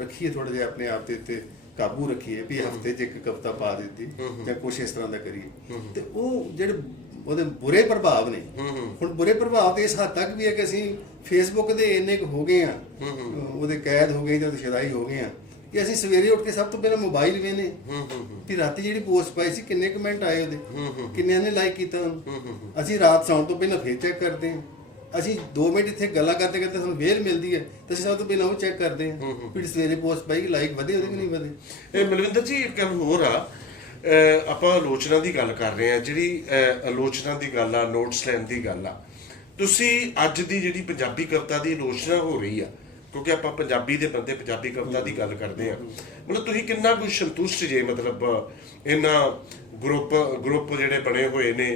ਰੱਖੀਏ ਥੋੜਾ ਜਿਹਾ ਆਪਣੇ ਆਪ ਦੇ ਉੱਤੇ ਕਾਬੂ ਰੱਖੀਏ ਵੀ ਹਫਤੇ 'ਚ ਇੱਕ ਕਵਿਤਾ ਪਾ ਦਿੱਤੀ ਜਾਂ ਕੁਛ ਇਸ ਤਰ੍ਹਾਂ ਦਾ ਕਰੀਏ। ਤੇ ਉਹ ਜਿਹੜੇ ਉਹਦੇ ਬੁਰੇ ਪ੍ਰਭਾਵ ਨੇ, ਹੁਣ ਬੁਰੇ ਪ੍ਰਭਾਵ ਤੇ ਇਸ ਹੱਦ ਤੱਕ ਵੀ ਹੈ ਕਿ ਅਸੀਂ ਫੇਸਬੁੱਕ ਦੇ ਇੰਨੇ ਕੁ ਹੋ ਗਏ ਆ, ਉਹਦੇ ਕੈਦ ਹੋ ਗਏ ਜਾਂ ਸ਼ਦਾਈ ਹੋ ਗਏ ਆ ਕਿ ਅਸੀਂ ਸਵੇਰੇ ਉੱਠ ਕੇ ਸਭ ਤੋਂ ਪਹਿਲਾਂ ਮੋਬਾਈਲ ਵੇਨੇ ਵੀ ਰਾਤੀ ਜਿਹੜੀ ਪੋਸਟ ਪਾਈ ਸੀ ਕਿੰਨੇ ਕਮੈਂਟ ਆਏ ਉਹਦੇ, ਕਿੰਨਿਆਂ ਨੇ ਲਾਈਕ ਕੀਤਾ ਉਹਨੂੰ। ਅਸੀਂ ਰਾਤ ਸੌਣ ਤੋਂ ਪਹਿਲਾਂ ਫੇਰ ਚੈੱਕ ਕਰਦੇ ਹਾਂ। ਅਸੀਂ 2 ਮਿੰਟ ਇੱਥੇ ਗੱਲਾਂ ਕਰਦੇ ਕਰਦੇ ਸਾਨੂੰ ਵੇਲ ਮਿਲਦੀ ਹੈ ਤੇ ਅਸੀਂ ਸਭ ਤੋਂ ਪਹਿਲਾਂ ਉਹ ਚੈੱਕ ਕਰਦੇ ਹਾਂ ਵੀ ਸਵੇਰੇ ਪੋਸਟ ਪਾਈ ਲਾਈਕ ਵਧੇ ਉਹਦੇ ਕਿ ਨਹੀਂ ਵਧੇ। ਇਹ ਮਲਵਿੰਦਰ ਜੀ ਇੱਕ ਗੱਲ ਹੋਰ ਆ, ਆਪਾਂ ਆਲੋਚਨਾ ਦੀ ਗੱਲ ਕਰ ਰਹੇ ਆ, ਜਿਹੜੀ ਆਲੋਚਨਾ ਦੀ ਗੱਲ ਆ, ਨੋਟਸ ਲੈਣ ਦੀ ਗੱਲ ਆ, ਤੁਸੀਂ ਅੱਜ ਦੀ ਜਿਹੜੀ ਪੰਜਾਬੀ ਕਵਿਤਾ ਦੀ ਆਲੋਚਨਾ ਹੋ ਰਹੀ ਆ, ਕਿਉਂਕਿ ਆਪਾਂ ਪੰਜਾਬੀ ਦੇ ਬੰਦੇ ਪੰਜਾਬੀ ਕਵਿਤਾ ਦੀ ਗੱਲ ਕਰਦੇ ਆ, ਮਤਲਬ ਤੁਸੀਂ ਕਿੰਨਾ ਕੁ ਸੰਤੁਸ਼ਟ ਜੇ ਮਤਲਬ ਇਹਨਾਂ ਗਰੁੱਪ ਜਿਹੜੇ ਬਣੇ ਹੋਏ ਨੇ,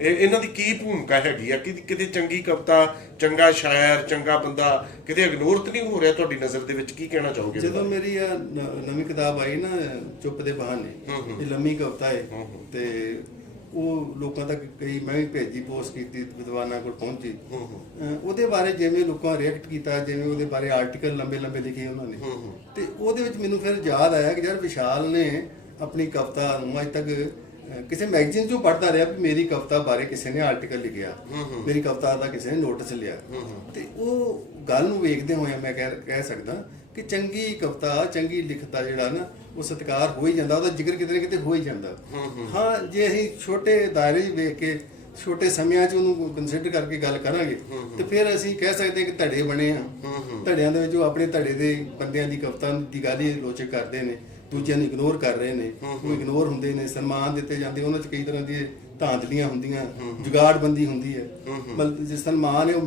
ਇਹਨਾਂ ਦੀ ਕੀ ਭੂਮਿਕਾ ਹੈਗੀ ਆ? ਕਿਤੇ ਚੰਗੀ ਕਵਿਤਾ, ਚੰਗਾ ਸ਼ਾਇਰ, ਚੰਗਾ ਬੰਦਾ ਕਿਤੇ ਇਗਨੋਰ ਤਾਂ ਨਹੀਂ ਹੋ ਰਿਹਾ ਤੁਹਾਡੀ ਨਜ਼ਰ ਦੇ ਵਿੱਚ? ਕੀ ਕਹਿਣਾ ਚਾਹੋਗੇ? ਜਦੋਂ ਮੇਰੀ ਆ ਨਵੀਂ ਕਿਤਾਬ ਆਈ ਨਾ ਚੁੱਪ ਦੇ ਬਹਾਨੇ, ਇਹ ਲੰਮੀ ਕਵਿਤਾ ਹੈ ਤੇ ਉਹ ਲੋਕਾਂ ਤੱਕ ਕਈ ਮੈਂ ਵੀ ਭੇਜੀ, ਪੋਸਟ ਕੀਤੀ, ਵਿਦਵਾਨਾਂ ਕੋਲ ਪਹੁੰਚੀ। ਉਹਦੇ ਬਾਰੇ ਜਿਵੇਂ ਲੋਕਾਂ ਰਿਐਕਟ ਕੀਤਾ, ਜਿਵੇਂ ਉਹਦੇ ਬਾਰੇ ਆਰਟੀਕਲ ਲੰਬੇ ਲਿਖੇ ਉਹਨਾਂ ਨੇ, ਤੇ ਉਹਦੇ ਵਿੱਚ ਮੈਨੂੰ ਫਿਰ ਯਾਦ ਆਇਆ ਕਿ ਯਾਰ ਵਿਸ਼ਾਲ ਨੇ ਆਪਣੀ ਕਵਿਤਾ ਨੂੰ ਅੱਜ ਤੱਕ ਕਿਸੇ ਮੈਗਜ਼ੀਨ 'ਚੋਂ ਪੜ੍ਹਦਾ ਰਿਹਾ ਵੀ ਮੇਰੀ ਕਵਿਤਾ ਬਾਰੇ ਕਿਸੇ ਨੇ ਆਰਟੀਕਲ ਲਿਖਿਆ, ਮੇਰੀ ਕਵਿਤਾ ਦਾ ਕਿਸੇ ਨੇ ਨੋਟਿਸ ਲਿਆ। ਤੇ ਉਹ ਗੱਲ ਨੂੰ ਵੇਖਦੇ ਹੋਏ ਮੈਂ ਕਹਿ ਸਕਦਾ ਕਿ ਚੰਗੀ ਕਵਿਤਾ, ਚੰਗੀ ਲਿਖਤਾ ਜਿਹੜਾ ਨਾ ਉਹ ਸਤਿਕਾਰ ਹੋ ਹੀ ਜਾਂਦਾ, ਉਹਦਾ ਜ਼ਿਕਰ ਕਿਤੇ ਨਾ ਕਿਤੇ ਹੋ ਹੀ ਜਾਂਦਾ। ਹਾਂ, ਜੇ ਅਸੀਂ ਛੋਟੇ ਦਾਇਰੇ 'ਚ ਵੇਖ ਕੇ ਛੋਟੇ ਸਮਿਆਂ 'ਚ ਉਹਨੂੰ ਕੰਸੀਡਰ ਕਰਕੇ ਗੱਲ ਕਰਾਂਗੇ ਤੇ ਫਿਰ ਅਸੀਂ ਕਹਿ ਸਕਦੇ ਕਿ ਧੜੇ ਬਣੇ ਆ। ਧੜਿਆਂ ਦੇ ਵਿੱਚ ਉਹ ਆਪਣੇ ਧੜੇ ਦੇ ਬੰਦਿਆਂ ਦੀ ਕਵਿਤਾ ਦੀ ਗੱਲ ਹੀ ਆਲੋਚਕ ਕਰਦੇ ਨੇ, ਦੂਜਿਆਂ ਨੂੰ ਇਗਨੋਰ ਕਰ ਰਹੇ ਨੇ, ਉਹ ਇਗਨੋਰ ਹੁੰਦੇ ਨੇ, ਸਨਮਾਨ ਦਿੱਤੇ ਜਾਂਦੇ, ਉਹਨਾਂ 'ਚ ਕਈ ਤਰ੍ਹਾਂ ਦੀਆਂ ਧਾਂਦਲੀਆਂ ਹੁੰਦੀਆਂ, ਜੁਗਾੜਬੰਦੀ ਹੁੰਦੀ ਹੈ। ਮਤਲਬ ਜੇ ਸਨਮਾਨ ਹੈ ਉਹ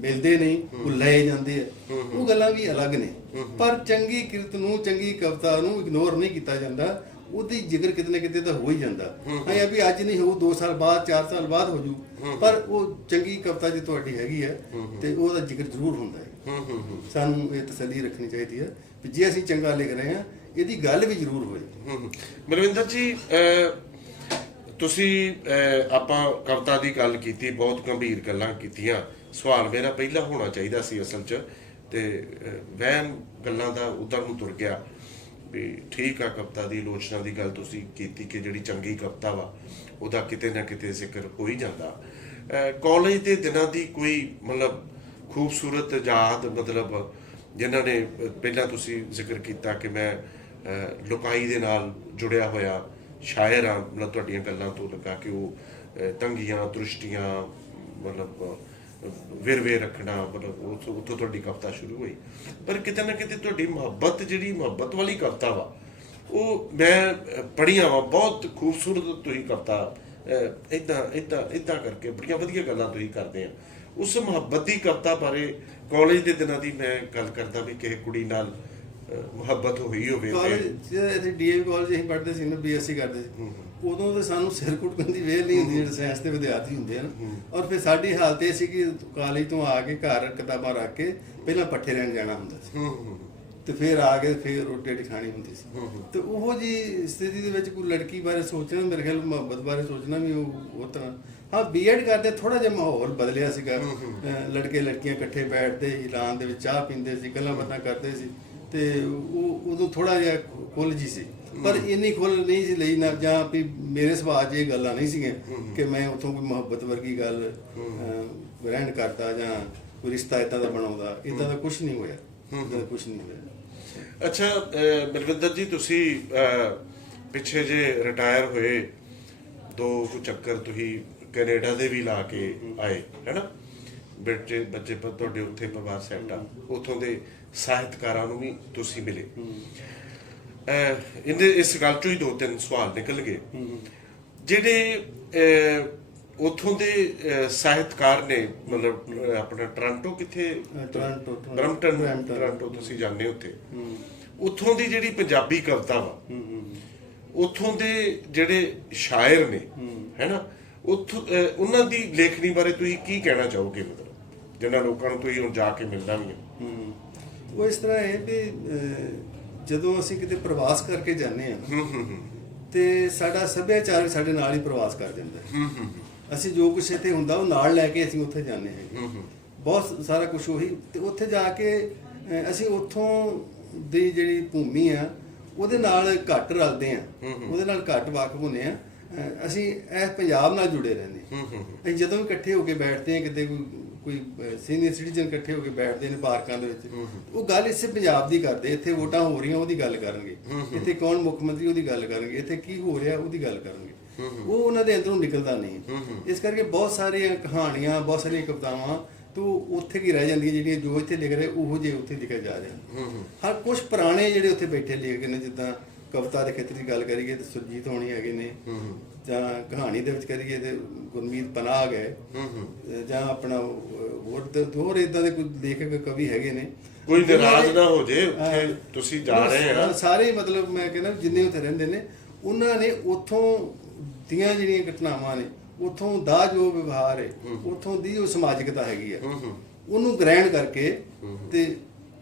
ਮਿਲਦੇ ਨਹੀਂ, ਉਹ ਲਏ ਜਾਂਦੇ ਆ, ਉਹ ਗੱਲਾਂ ਵੀ ਅਲੱਗ ਨੇ। ਪਰ ਚੰਗੀ ਕਿਰਤ ਨੂੰ, ਚੰਗੀ ਕਵਿਤਾ ਨੂੰ ਇਗਨੋਰ ਨਹੀਂ ਕੀਤਾ ਜਾਂਦਾ, ਉਹਦੀ ਜ਼ਿਕਰ ਕਿਤੇ ਨਾ ਕਿਤੇ ਤਾਂ ਹੋ ਹੀ ਜਾਂਦਾ। ਹਾਂ, ਵੀ ਅੱਜ ਨਹੀਂ ਹੋਊ, 2 ਸਾਲ ਬਾਅਦ, 4 ਸਾਲ ਬਾਅਦ ਹੋ ਜੂ, ਪਰ ਉਹ ਚੰਗੀ ਕਵਿਤਾ ਜੇ ਤੁਹਾਡੀ ਹੈਗੀ ਹੈ ਤੇ ਉਹਦਾ ਜ਼ਿਕਰ ਜ਼ਰੂਰ ਹੁੰਦਾ ਹੈ। ਸਾਨੂੰ ਇਹ ਤਸੱਲੀ ਰੱਖਣੀ ਚਾਹੀਦੀ ਹੈ ਵੀ ਜੇ ਅਸੀਂ ਚੰਗਾ ਲਿਖ ਰਹੇ ਹਾਂ ਇਹਦੀ ਗੱਲ ਵੀ ਜ਼ਰੂਰ ਹੋਏ। ਮਲਵਿੰਦਰ ਜੀ, ਤੁਸੀਂ ਆਪਾਂ ਕਵਿਤਾ ਦੀ ਗੱਲ ਕੀਤੀ, ਬਹੁਤ ਗੰਭੀਰ ਗੱਲਾਂ ਕੀਤੀਆਂ। ਸਵਾਲ ਮੇਰਾ ਪਹਿਲਾਂ ਹੋਣਾ ਚਾਹੀਦਾ ਸੀ ਅਸਲ 'ਚ, ਤੇ ਵਹਿਮ ਗੱਲਾਂ ਦਾ ਉਧਰ ਨੂੰ ਤੁਰ ਗਿਆ ਵੀ ਠੀਕ ਆ, ਕਵਿਤਾ ਦੀ ਆਲੋਚਨਾ ਦੀ ਗੱਲ ਤੁਸੀਂ ਕੀਤੀ ਕਿ ਜਿਹੜੀ ਚੰਗੀ ਕਵਿਤਾ ਵਾ ਉਹਦਾ ਕਿਤੇ ਨਾ ਕਿਤੇ ਜ਼ਿਕਰ ਹੋ ਹੀ ਜਾਂਦਾ। ਕਾਲਜ ਦੇ ਦਿਨਾਂ ਦੀ ਕੋਈ ਮਤਲਬ ਖੂਬਸੂਰਤ ਯਾਦ, ਮਤਲਬ ਜਿਨ੍ਹਾਂ ਨੇ ਪਹਿਲਾਂ ਤੁਸੀਂ ਜ਼ਿਕਰ ਕੀਤਾ ਕਿ ਮੈਂ ਲੁਕਾਈ ਦੇ ਨਾਲ ਜੁੜਿਆ ਹੋਇਆ ਸ਼ਾਇਰ ਆ, ਮਤਲਬ ਤੁਹਾਡੀਆਂ ਗੱਲਾਂ ਤੋਂ ਲੱਗਾ ਕਿ ਉਹ ਤੰਗੀਆਂ, ਦ੍ਰਿਸ਼ਟੀਆਂ, ਮਤਲਬ ਵਿਰਵੇ ਰੱਖਣਾ, ਮਤਲਬ ਉੱਥੋਂ ਤੁਹਾਡੀ ਕਵਿਤਾ ਸ਼ੁਰੂ ਹੋਈ। ਪਰ ਕਿਤੇ ਨਾ ਕਿਤੇ ਤੁਹਾਡੀ ਮੁਹੱਬਤ, ਜਿਹੜੀ ਮੁਹੱਬਤ ਵਾਲੀ ਕਵਿਤਾ ਵਾ, ਉਹ ਮੈਂ ਪੜ੍ਹੀਆਂ ਵਾ, ਬਹੁਤ ਖੂਬਸੂਰਤ ਤੁਸੀਂ ਕਵਿਤਾ ਇੱਦਾਂ ਕਰਕੇ ਬੜੀਆਂ ਵਧੀਆ ਗੱਲਾਂ ਤੁਸੀਂ ਕਰਦੇ ਆ। ਉਸ ਮੁਹੱਬਤ ਦੀ ਕਵਿਤਾ ਬਾਰੇ ਕਾਲਜ ਦੇ ਦਿਨਾਂ ਦੀ ਮੈਂ ਗੱਲ ਕਰਦਾ ਵੀ ਕਿਸੇ ਕੁੜੀ ਨਾਲ ਮੁਹੱਬਤ ਹੋਈ ਹੋਵੇ। ਕਾਲਜ ਡੀਏਵੀ ਕਾਲਜ ਅਸੀਂ ਪੜ੍ਹਦੇ ਸੀ ਨਾ, BSc ਕਰਦੇ ਸੀ, ਉਦੋਂ ਤਾਂ ਸਾਨੂੰ ਸਿਰ ਕੁੱਟਣ ਦੀ ਵੇਲ ਨਹੀਂ ਹੁੰਦੀ ਜਿਹੜੇ ਸਾਇੰਸ ਦੇ ਵਿਦਿਆਰਥੀ ਹੁੰਦੇ ਹਨ। ਔਰ ਫਿਰ ਸਾਡੀ ਹਾਲਤ ਇਹ ਸੀ ਕਿ ਕਾਲਜ ਤੋਂ ਆ ਕੇ ਘਰ ਕਿਤਾਬਾਂ ਰੱਖ ਕੇ ਪਹਿਲਾਂ ਪੱਠੇ ਲੈਣ ਜਾਣਾ ਹੁੰਦਾ ਸੀ ਤੇ ਫਿਰ ਆ ਕੇ ਫਿਰ ਰੋਟੀ ਖਾਣੀ ਹੁੰਦੀ ਸੀ। ਤੇ ਉਹੋ ਜੀ ਸਥਿਤੀ ਦੇ ਵਿੱਚ ਕੋਈ ਲੜਕੀ ਬਾਰੇ ਸੋਚਣਾ, ਮੇਰੇ ਖਿਆਲ ਮੁਹੱਬਤ ਬਾਰੇ ਸੋਚਣਾ ਵੀ ਉਹ ਤਰ੍ਹਾਂ। ਹਾਂ, B.Ed ਕਰਦੇ ਥੋੜਾ ਜਿਹਾ ਮਾਹੌਲ ਬਦਲਿਆ ਸੀਗਾ, ਲੜਕੇ ਲੜਕੀਆਂ ਇਕੱਠੇ ਬੈਠਦੇ ਸੀ, ਲਾਨ ਦੇ ਵਿੱਚ ਚਾਹ ਪੀਂਦੇ ਸੀ, ਗੱਲਾਂ ਬਾਤਾਂ ਕਰਦੇ ਸੀ, ਤੇ ਉਹ ਉਦੋਂ ਥੋੜਾ ਜਿਹਾ ਖੁੱਲ੍ਹ ਜੀ ਸੀ, ਪਰ ਇੰਨੀ ਖੁੱਲ੍ਹ ਨਹੀਂ ਸੀ ਲਈ ਨਾ, ਜਾਂ ਵੀ ਮੇਰੇ ਸੁਭਾਅ 'ਚ ਇਹ ਗੱਲਾਂ ਨਹੀਂ ਸੀਗੀਆਂ ਕਿ ਮੈਂ ਉੱਥੋਂ ਕੋਈ ਮੁਹੱਬਤ ਵਰਗੀ ਗੱਲ ਗ੍ਰਹਿਣ ਕਰਦਾ ਜਾਂ ਕੋਈ ਰਿਸ਼ਤਾ ਇੱਦਾਂ ਦਾ ਬਣਾਉਂਦਾ। ਇੱਦਾਂ ਦਾ ਕੁਝ ਨਹੀਂ ਹੋਇਆ, ਕੁਝ ਨਹੀਂ ਹੋਇਆ। ਅੱਛਾ ਬਲਵਿੰਦਰ ਜੀ, ਤੁਸੀਂ ਪਿੱਛੇ ਜੇ ਰਿਟਾਇਰ ਹੋਏ, 2 ਚੱਕਰ ਤੁਸੀਂ ਕੈਨੇਡਾ ਦੇ ਵੀ ਲਾ ਕੇ ਆਏ, ਹੈਨਾ? ਬੱਚੇ ਪਰ ਤੁਹਾਡੇ ਉੱਥੇ ਪਰਿਵਾਰ ਸੈੱਟ ਆ, ਉੱਥੋਂ ਦੇ ਸਾਹਿਤਕਾਰਾਂ ਨੂੰ ਵੀ ਤੁਸੀਂ ਮਿਲੇ। ਇਸ ਗੱਲ ਚੋਂ ਹੀ 2-3 ਸਵਾਲ ਨਿਕਲ ਗਏ। ਜਿਹੜੇ ਉੱਥੋਂ ਦੇ ਸਾਹਿਤਕਾਰ ਨੇ, ਮਤਲਬ ਆਪਣਾ ਟੋਰਾਂਟੋ, ਕਿੱਥੇ ਟੋਰਾਂਟੋ ਤੁਸੀਂ ਜਾਂਦੇ ਉੱਥੇ, ਉੱਥੋਂ ਦੀ ਜਿਹੜੀ ਪੰਜਾਬੀ ਕਵਿਤਾ ਵਾ, ਉੱਥੋਂ ਦੇ ਜਿਹੜੇ ਸ਼ਾਇਰ ਨੇ, ਹੈਨਾ, ਉੱਥੋਂ ਉਹਨਾਂ ਦੀ ਲੇਖਣੀ ਬਾਰੇ ਤੁਸੀਂ ਕੀ ਕਹਿਣਾ ਚਾਹੋਗੇ? ਮਤਲਬ ਜਿਹਨਾਂ ਲੋਕਾਂ ਨੂੰ ਤੁਸੀਂ ਹੁਣ ਜਾ ਕੇ ਮਿਲਣਾ ਵੀ ਹੈ। ਉਹ ਇਸ ਤਰ੍ਹਾਂ ਹੈ ਵੀ ਜਦੋਂ ਅਸੀਂ ਕਿਤੇ ਪ੍ਰਵਾਸ ਕਰਕੇ ਜਾਂਦੇ ਹਾਂ ਤੇ ਸਾਡਾ ਸੱਭਿਆਚਾਰ ਵੀ ਸਾਡੇ ਨਾਲ ਹੀ ਪ੍ਰਵਾਸ ਕਰ ਜਾਂਦਾ ਹੈ। ਅਸੀਂ ਜੋ ਕੁਛ ਇੱਥੇ ਹੁੰਦਾ ਉਹ ਨਾਲ ਲੈ ਕੇ ਅਸੀਂ ਉੱਥੇ ਜਾਂਦੇ ਹਾਂ। ਬਹੁਤ ਸਾਰਾ ਕੁਝ ਉਹੀ, ਤੇ ਉੱਥੇ ਜਾ ਕੇ ਅਸੀਂ ਉੱਥੋਂ ਦੀ ਜਿਹੜੀ ਭੂਮੀ ਆ ਉਹਦੇ ਨਾਲ ਘੱਟ ਰਲਦੇ ਆ, ਉਹਦੇ ਨਾਲ ਘੱਟ ਵਾਕਫ ਹੁੰਦੇ ਆ। ਅਸੀਂ ਇਸ ਪੰਜਾਬ ਨਾਲ ਜੁੜੇ ਰਹਿੰਦੇ ਅਸੀਂ ਜਦੋਂ ਵੀ ਇਕੱਠੇ ਹੋ ਕੇ ਬੈਠਦੇ ਆ, ਕਿਤੇ ਕੋਈ ਸੀਨੀਅਰ ਸਿਟੀਜ਼ਨ ਇਕੱਠੇ ਹੋ ਕੇ ਬੈਠਦੇ ਨੇ ਪਾਰਕਾਂ ਦੇ ਵਿੱਚ, ਉਹ ਗੱਲ ਇਸੇ ਪੰਜਾਬ ਦੀ ਕਰਦੇ। ਇੱਥੇ ਵੋਟਾਂ ਹੋ ਰਹੀਆਂ ਉਹਦੀ ਗੱਲ ਕਰਨਗੇ, ਇੱਥੇ ਕੌਣ ਮੁੱਖ ਮੰਤਰੀ ਉਹਦੀ ਗੱਲ ਕਰਨਗੇ, ਇੱਥੇ ਕੀ ਹੋ ਰਿਹਾ ਉਹਦੀ ਗੱਲ ਕਰਨਗੇ। ਉਹ ਉਹਨਾਂ ਦੇ ਅੰਦਰੋਂ ਨਿਕਲਦਾ ਨਹੀਂ। ਇਸ ਕਰਕੇ ਬਹੁਤ ਸਾਰੀਆਂ ਕਹਾਣੀਆਂ, ਬਹੁਤ ਸਾਰੀਆਂ ਕਵਿਤਾਵਾਂ ਤੋਂ ਉੱਥੇ ਕੀ ਰਹਿ ਜਾਂਦੀਆਂ, ਜਿਹੜੀਆਂ ਜੋ ਇੱਥੇ ਲਿਖ ਰਹੇ ਉਹੋ ਜਿਹੇ ਉੱਥੇ ਲਿਖਿਆ ਜਾ ਰਿਹਾ। ਹਾਂ, ਕੁਝ ਪੁਰਾਣੇ ਜਿਹੜੇ ਉੱਥੇ ਬੈਠੇ ਲੇਖਕ ਨੇ, ਜਿੱਦਾਂ ਕਵਿਤਾ ਦੇ ਖੇਤਰ ਦੀ ਗੱਲ ਕਰੀਏ ਤੇ ਸੁਰਜੀਤ ਹੋਣੀ ਹੈਗੇ ਨੇ, ਜਾਂ ਕਹਾਣੀ ਦੇ ਵਿੱਚ ਕਰੀਏ ਤੇ ਗੁਰਮੀਤ ਪਨਾਗ ਹੈ, ਜਾਂ ਆਪਣਾ ਹੋਰ ਇਦਾਂ ਦੇ ਕੋਈ ਲੇਖਕ ਕਵੀ ਹੈਗੇ ਨੇ। ਕੋਈ ਨਾਰਾਜ਼ ਨਾ ਹੋ ਜੇ, ਉੱਥੇ ਤੁਸੀਂ ਜਾ ਰਹੇ ਆ ਸਾਰੇ, ਮਤਲਬ ਮੈਂ ਕਹਿੰਦਾ ਜਿੰਨੇ ਉੱਥੇ ਰਹਿੰਦੇ ਨੇ ਉਹਨਾਂ ਨੇ ਉੱਥੋਂ ਦੀਆਂ ਜਿਹੜੀਆਂ ਘਟਨਾਵਾਂ ਨੇ, ਉੱਥੋਂ ਦਾ ਜੋ ਵਿਵਹਾਰ ਹੈ, ਉੱਥੋਂ ਦੀ ਜੋ ਸਮਾਜਿਕਤਾ ਹੈਗੀ ਆ, ਉਹਨੂੰ ਗ੍ਰਹਿਣ ਕਰਕੇ ਤੇ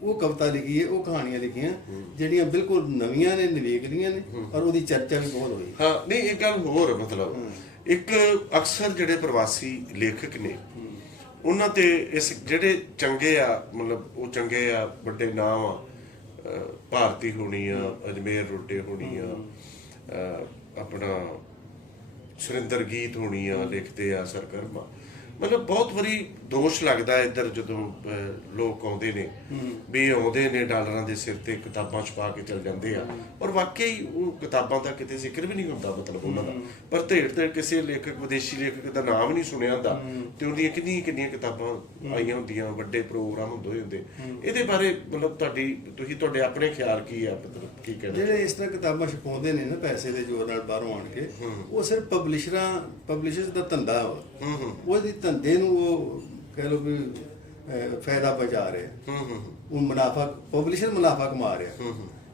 ਉਹ ਕਵਿਤਾ ਲਿਖੀ ਹੈ, ਉਹ ਕਹਾਣੀਆਂ ਲਿਖੀਆਂ ਜਿਹੜੀਆਂ ਬਿਲਕੁਲ ਨਵੀਆਂ ਨੇ, ਨਿਵੇਕਲੀਆਂ ਨੇ, ਔਰ ਉਹਦੀ ਚਰਚਾ ਵੀ ਬਹੁਤ ਹੋਈ। ਹਾਂ, ਨਹੀਂ ਇੱਕ ਗੱਲ ਹੋਰ, ਮਤਲਬ ਇੱਕ ਅਕਸਰ ਜਿਹੜੇ ਪ੍ਰਵਾਸੀ ਲੇਖਕ ਨੇ ਉਹਨਾਂ ਤੇ ਇਸ ਜਿਹੜੇ ਚੰਗੇ ਆ, ਮਤਲਬ ਉਹ ਚੰਗੇ ਆ, ਵੱਡੇ ਨਾਮ ਆ, ਭਾਰਤੀ ਹੋਣੀ ਆ, ਅਜਮੇਰ ਰੋਡੇ ਹੋਣੀ ਆ, ਆਪਣਾ ਸੁਰਿੰਦਰ ਗੀਤ ਹੋਣੀ ਆ, ਲਿਖਦੇ ਆ ਸਰਗਰਮਾ। ਮਤਲਬ ਬਹੁਤ ਵਾਰੀ ਦੋਸ਼ ਲੱਗਦਾ ਇੱਧਰ ਜਦੋਂ ਲੋਕ ਆਉਂਦੇ ਨੇ ਵੀ ਆਉਂਦੇ ਨੇ ਡਾਲਰਾਂ ਦੇ ਸਿਰ ਤੇ ਕਿਤਾਬਾਂ ਛਪਾ ਕੇ ਚਲ ਜਾਂਦੇ ਆ, ਔਰ ਵਾਕਈ ਉਹ ਕਿਤਾਬਾਂ ਦਾ ਕਿਤੇ ਜ਼ਿਕਰ ਵੀ ਨਹੀਂ ਹੁੰਦਾ, ਮਤਲਬ ਉਹਨਾਂ ਦਾ। ਪਰ ਢੇਰ ਤੇ ਕਿਸੇ ਲੇਖਕ, ਵਿਦੇਸ਼ੀ ਲੇਖਕ ਦਾ ਨਾਮ ਨਹੀਂ ਸੁਣਿਆ ਹੁੰਦਾ ਤੇ ਉਹਦੀਆਂ ਕਿੰਨੀਆਂ ਕਿਤਾਬਾਂ ਆਈਆਂ ਹੁੰਦੀਆਂ, ਵੱਡੇ ਪ੍ਰੋਗਰਾਮ ਹੁੰਦੇ। ਇਹਦੇ ਬਾਰੇ ਮਤਲਬ ਤੁਸੀਂ ਤੁਹਾਡੇ ਆਪਣੇ ਖਿਆਲ ਕੀ ਆ, ਮਤਲਬ ਕੀ ਕਹਿਣਾ? ਜਿਹੜੇ ਇਸ ਤਰ੍ਹਾਂ ਕਿਤਾਬਾਂ ਛਪਾਉਂਦੇ ਨੇ ਨਾ ਪੈਸੇ ਦੇ ਜ਼ੋਰ ਨਾਲ ਬਾਹਰੋਂ ਆਣ ਕੇ, ਉਹ ਸਿਰਫ ਪਬਲਿਸ਼ਰਸ ਦਾ ਧੰਦਾ ਵਾ। ਉਹਦੀ ਧੰਦੇ ਨੂੰ ਉਹ ਕਹਿ ਲਓ ਵੀ ਫਾਇਦਾ ਪਹੁੰਚਾ ਰਿਹਾ, ਉਹ ਮੁਨਾਫਾ, ਪਬਲਿਸ਼ਰ ਮੁਨਾਫਾ ਕਮਾ ਰਿਹਾ,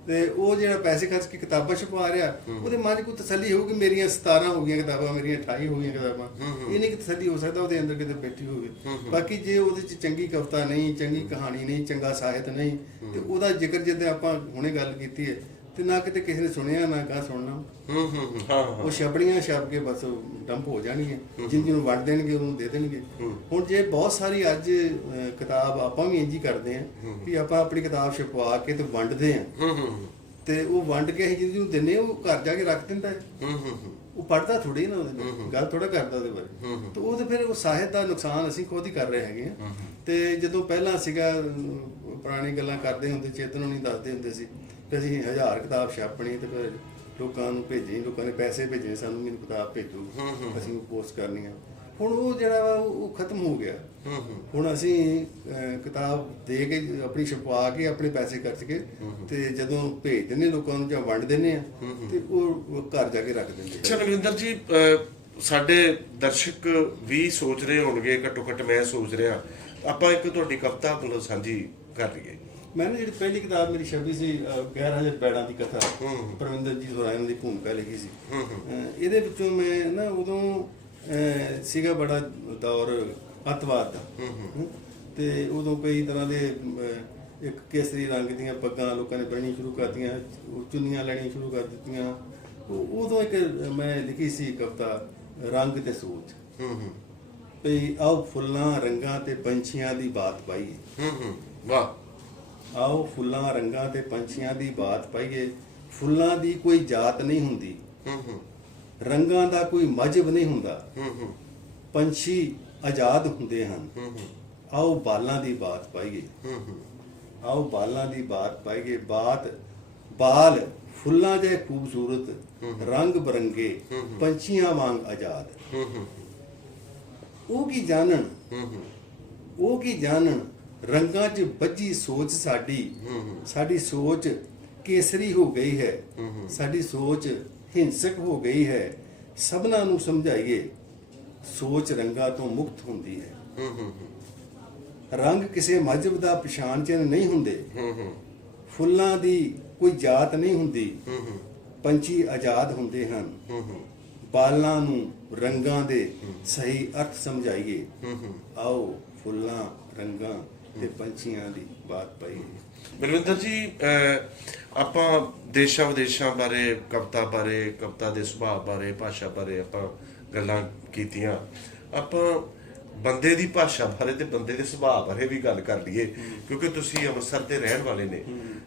ਤੇ ਉਹ ਜਿਹੜਾ ਪੈਸੇ ਖਰਚ ਕੇ ਕਿਤਾਬਾਂ ਛਪਾ ਰਿਹਾ, ਉਹਦੇ ਮਨ 'ਚ ਕੋਈ ਤਸੱਲੀ ਹੋਊਗੀ ਮੇਰੀਆਂ 17 ਹੋ ਗਈਆਂ ਕਿਤਾਬਾਂ, ਮੇਰੀਆਂ 28 ਹੋ ਗਈਆਂ ਕਿਤਾਬਾਂ, ਇਹ ਨਹੀਂ ਕਿ ਤਸੱਲੀ ਹੋ ਸਕਦਾ ਉਹਦੇ ਅੰਦਰ ਕਿਤੇ ਬੈਠੀ ਹੋਵੇ। ਬਾਕੀ ਜੇ ਉਹਦੇ 'ਚ ਚੰਗੀ ਕਵਿਤਾ ਨਹੀਂ, ਚੰਗੀ ਕਹਾਣੀ ਨਹੀਂ, ਚੰਗਾ ਸਾਹਿਤ ਨਹੀਂ, ਤੇ ਉਹਦਾ ਜ਼ਿਕਰ ਜਿੱਦਾਂ ਆਪਾਂ ਹੁਣੇ ਗੱਲ ਕੀਤੀ ਹੈ, ਤੇ ਨਾ ਕਿਤੇ ਕਿਸੇ ਨੇ ਸੁਣਿਆ, ਨਾ ਕਾ ਸੁਣਨਾ। ਉਹ ਛਪੜੀਆਂ ਛਪ ਕੇ ਬਸ ਡੰਪ ਹੋ ਜਾਣਗੀਆਂ, ਜਿਹਨੂੰ ਵੰਡ ਦੇਣਗੇ ਉਹਨੂੰ ਦੇ ਦੇਣਗੇ। ਹੁਣ ਜੇ ਬਹੁਤ ਸਾਰੀ ਅੱਜ ਕਿਤਾਬ ਆਪਾਂ ਵੀ ਇੰਝ ਹੀ ਕਰਦੇ ਹਾਂ ਕਿ ਆਪਾਂ ਆਪਣੀ ਕਿਤਾਬ ਛਪਵਾ ਕੇ ਤੇ ਵੰਡਦੇ ਹਾਂ, ਤੇ ਉਹ ਵੰਡ ਕੇ ਅਸੀਂ ਜਿਹਨੂੰ ਦਿੰਦੇ ਉਹ ਘਰ ਜਾ ਕੇ ਰੱਖ ਦਿੰਦਾ ਹੈ। ਉਹ ਪੜ੍ਹਦਾ ਥੋੜੀ ਨਾ, ਉਹਦੇ ਨਾਲ ਗੱਲ ਥੋੜਾ ਕਰਦਾ ਉਹਦੇ ਬਾਰੇ। ਤੇ ਉਹ ਤੇ ਫਿਰ ਉਹ ਸਾਹਿਤ ਦਾ ਨੁਕਸਾਨ ਅਸੀਂ ਖੁਦ ਹੀ ਕਰ ਰਹੇ ਹੈਗੇ ਹਾਂ। ਤੇ ਜਦੋਂ ਪਹਿਲਾਂ ਸੀਗਾ, ਪੁਰਾਣੀ ਗੱਲਾਂ ਕਰਦੇ ਹੁੰਦੇ, ਚੇਤਨ ਨੂੰ ਨਹੀਂ ਦੱਸਦੇ ਹੁੰਦੇ ਸੀ ਕਿ ਅਸੀਂ 1000 ਕਿਤਾਬ ਛਾਪਣੀ ਤੇ ਫਿਰ ਲੋਕਾਂ ਨੂੰ ਭੇਜੀ, ਲੋਕਾਂ ਨੇ ਪੈਸੇ ਭੇਜਣੇ ਸਾਨੂੰ, ਮੈਨੂੰ ਕਿਤਾਬ ਭੇਜੋ, ਅਸੀਂ ਪੋਸਟ ਕਰਨੀ ਆ। ਹੁਣ ਉਹ ਜਿਹੜਾ ਵਾ ਉਹ ਖਤਮ ਹੋ ਗਿਆ। ਹੁਣ ਅਸੀਂ ਕਿਤਾਬ ਦੇ ਕੇ ਆਪਣੀ ਛਪਵਾ ਕੇ ਆਪਣੇ ਪੈਸੇ ਖਰਚ ਕੇ ਤੇ ਜਦੋਂ ਭੇਜ ਦਿੰਦੇ ਲੋਕਾਂ ਨੂੰ ਜਾਂ ਵੰਡ ਦਿੰਦੇ ਆ, ਤੇ ਉਹ ਘਰ ਜਾ ਕੇ ਰੱਖ ਦਿੰਦੇ। ਅੱਛਾ ਨਵਿੰਦਰ ਜੀ, ਸਾਡੇ ਦਰਸ਼ਕ ਵੀ ਸੋਚ ਰਹੇ ਹੋਣਗੇ, ਘੱਟੋ ਘੱਟ ਮੈਂ ਸੋਚ ਰਿਹਾ, ਆਪਾਂ ਇੱਕ ਤੁਹਾਡੀ ਕਵਿਤਾ ਮਤਲਬ ਸਾਂਝੀ ਕਰ ਲਈਏ। ਮੈਂ ਜਿਹੜੀ ਪਹਿਲੀ ਕਿਤਾਬ ਮੇਰੀ ਛਪੀ ਸੀ 11,000 ਪੈੜਾਂ ਦੀ ਕਥਾ, ਪਰਮਿੰਦਰਜੀਤ ਹੋਰਾਂ ਦੀ ਭੂਮਿਕਾ ਲਿਖੀ ਸੀ। ਇਹਦੇ ਵਿੱਚੋਂ ਮੈਂ ਨਾ ਉਦੋਂ ਸੀਗਾ ਬੜਾ ਦੌਰ ਅੱਤਵਾਦ ਦਾ, ਤੇ ਉਦੋਂ ਕਈ ਤਰ੍ਹਾਂ ਦੇ ਇੱਕ ਕੇਸਰੀ ਰੰਗ ਦੀਆਂ ਪੱਗਾਂ ਲੋਕਾਂ ਨੇ ਬੰਨ੍ਹਣੀਆਂ ਸ਼ੁਰੂ ਕਰਤੀਆਂ, ਚੁੰਨੀਆਂ ਲੈਣੀਆਂ ਸ਼ੁਰੂ ਕਰ ਦਿੱਤੀਆਂ। ਉਦੋਂ ਇੱਕ ਮੈਂ ਲਿਖੀ ਸੀ ਕਵਿਤਾ, ਰੰਗ ਤੇ ਸੋਚ, ਵੀ ਆਓ ਫੁੱਲਾਂ ਰੰਗਾਂ ਤੇ ਪੰਛੀਆਂ ਦੀ ਬਾਤ ਪਾਈਏ। ਵਾਹ। ਆਓ ਫੁੱਲਾਂ ਰੰਗਾਂ ਤੇ ਪੰਛੀਆਂ ਦੀ ਬਾਤ ਪਾਈਏ, ਫੁੱਲਾਂ ਦੀ ਕੋਈ ਜਾਤ ਨਹੀਂ ਹੁੰਦੀ, ਰੰਗਾਂ ਦਾ ਕੋਈ ਮਜ਼ਹਬ ਨਹੀਂ ਹੁੰਦਾ, ਪੰਛੀ ਆਜ਼ਾਦ ਹੁੰਦੇ ਹਨ। ਆਓ ਬਾਲਾਂ ਦੀ ਬਾਤ ਪਾਈਏ, ਆਓ ਬਾਲਾਂ ਦੀ ਬਾਤ ਪਾਈਏ, ਬਾਲ ਫੁੱਲਾਂ ਜਿਹੇ ਖੂਬਸੂਰਤ, ਰੰਗ ਬਰੰਗੇ, ਪੰਛੀਆਂ ਵਾਂਗ ਆਜ਼ਾਦ। ਉਹ ਕੀ ਜਾਣਨ ਰੰਗਾਂ 'ਚ ਬੱਝੀ ਸੋਚ ਸਾਡੀ ਸੋਚ ਕੇਸਰੀ ਹੋ ਗਈ ਹੈ, ਸਾਡੀ ਸੋਚ ਹਿੰਸਕ ਹੋ ਗਈ ਹੈ। ਸਭਨਾਂ ਨੂੰ ਸਮਝਾਈਏ, ਸੋਚ ਰੰਗਾਂ ਤੋਂ ਮੁਕਤ ਹੁੰਦੀ ਹੈ। ਰੰਗ ਕਿਸੇ ਮਜ਼ਹਬ ਦਾ ਪਛਾਣ ਚਿੰਨ੍ਹ ਨਹੀਂ ਹੁੰਦੇ, ਫੁੱਲਾਂ ਦੀ ਕੋਈ ਜਾਤ ਨਹੀਂ ਹੁੰਦੀ, ਪੰਛੀ ਆਜ਼ਾਦ ਹੁੰਦੇ ਹਨ। ਬਾਲਾਂ ਨੂੰ ਰੰਗਾਂ ਦੇ ਸਹੀ ਅਰਥ ਸਮਝਾਈਏ, ਆਓ ਫੁੱਲਾਂ ਰੰਗਾਂ ਤੇ ਪੰਛੀਆਂ ਦੀ ਬਾਤ ਪਾਈ। ਬਲਵਿੰਦਰ ਜੀ, ਆਪਾਂ ਦੇਸ਼ਾਂ ਵਿਦੇਸ਼ਾਂ ਬਾਰੇ, ਕਵਿਤਾ ਦੇ ਸੁਭਾਅ ਬਾਰੇ, ਭਾਸ਼ਾ ਬਾਰੇ ਆਪਾਂ ਗੱਲਾਂ ਕੀਤੀਆਂ। ਆਪਾਂ ਬੰਦੇ ਦੀ ਭਾਸ਼ਾ ਬਾਰੇ ਤੇ ਬੰਦੇ ਦੇ ਸੁਭਾਅ ਬਾਰੇ ਵੀ ਗੱਲ ਕਰ ਲਈਏ, ਕਿਉਂਕਿ ਤੁਸੀਂ ਅੰਮ੍ਰਿਤਸਰ ਦੇ ਰਹਿਣ ਵਾਲੇ ਨੇ।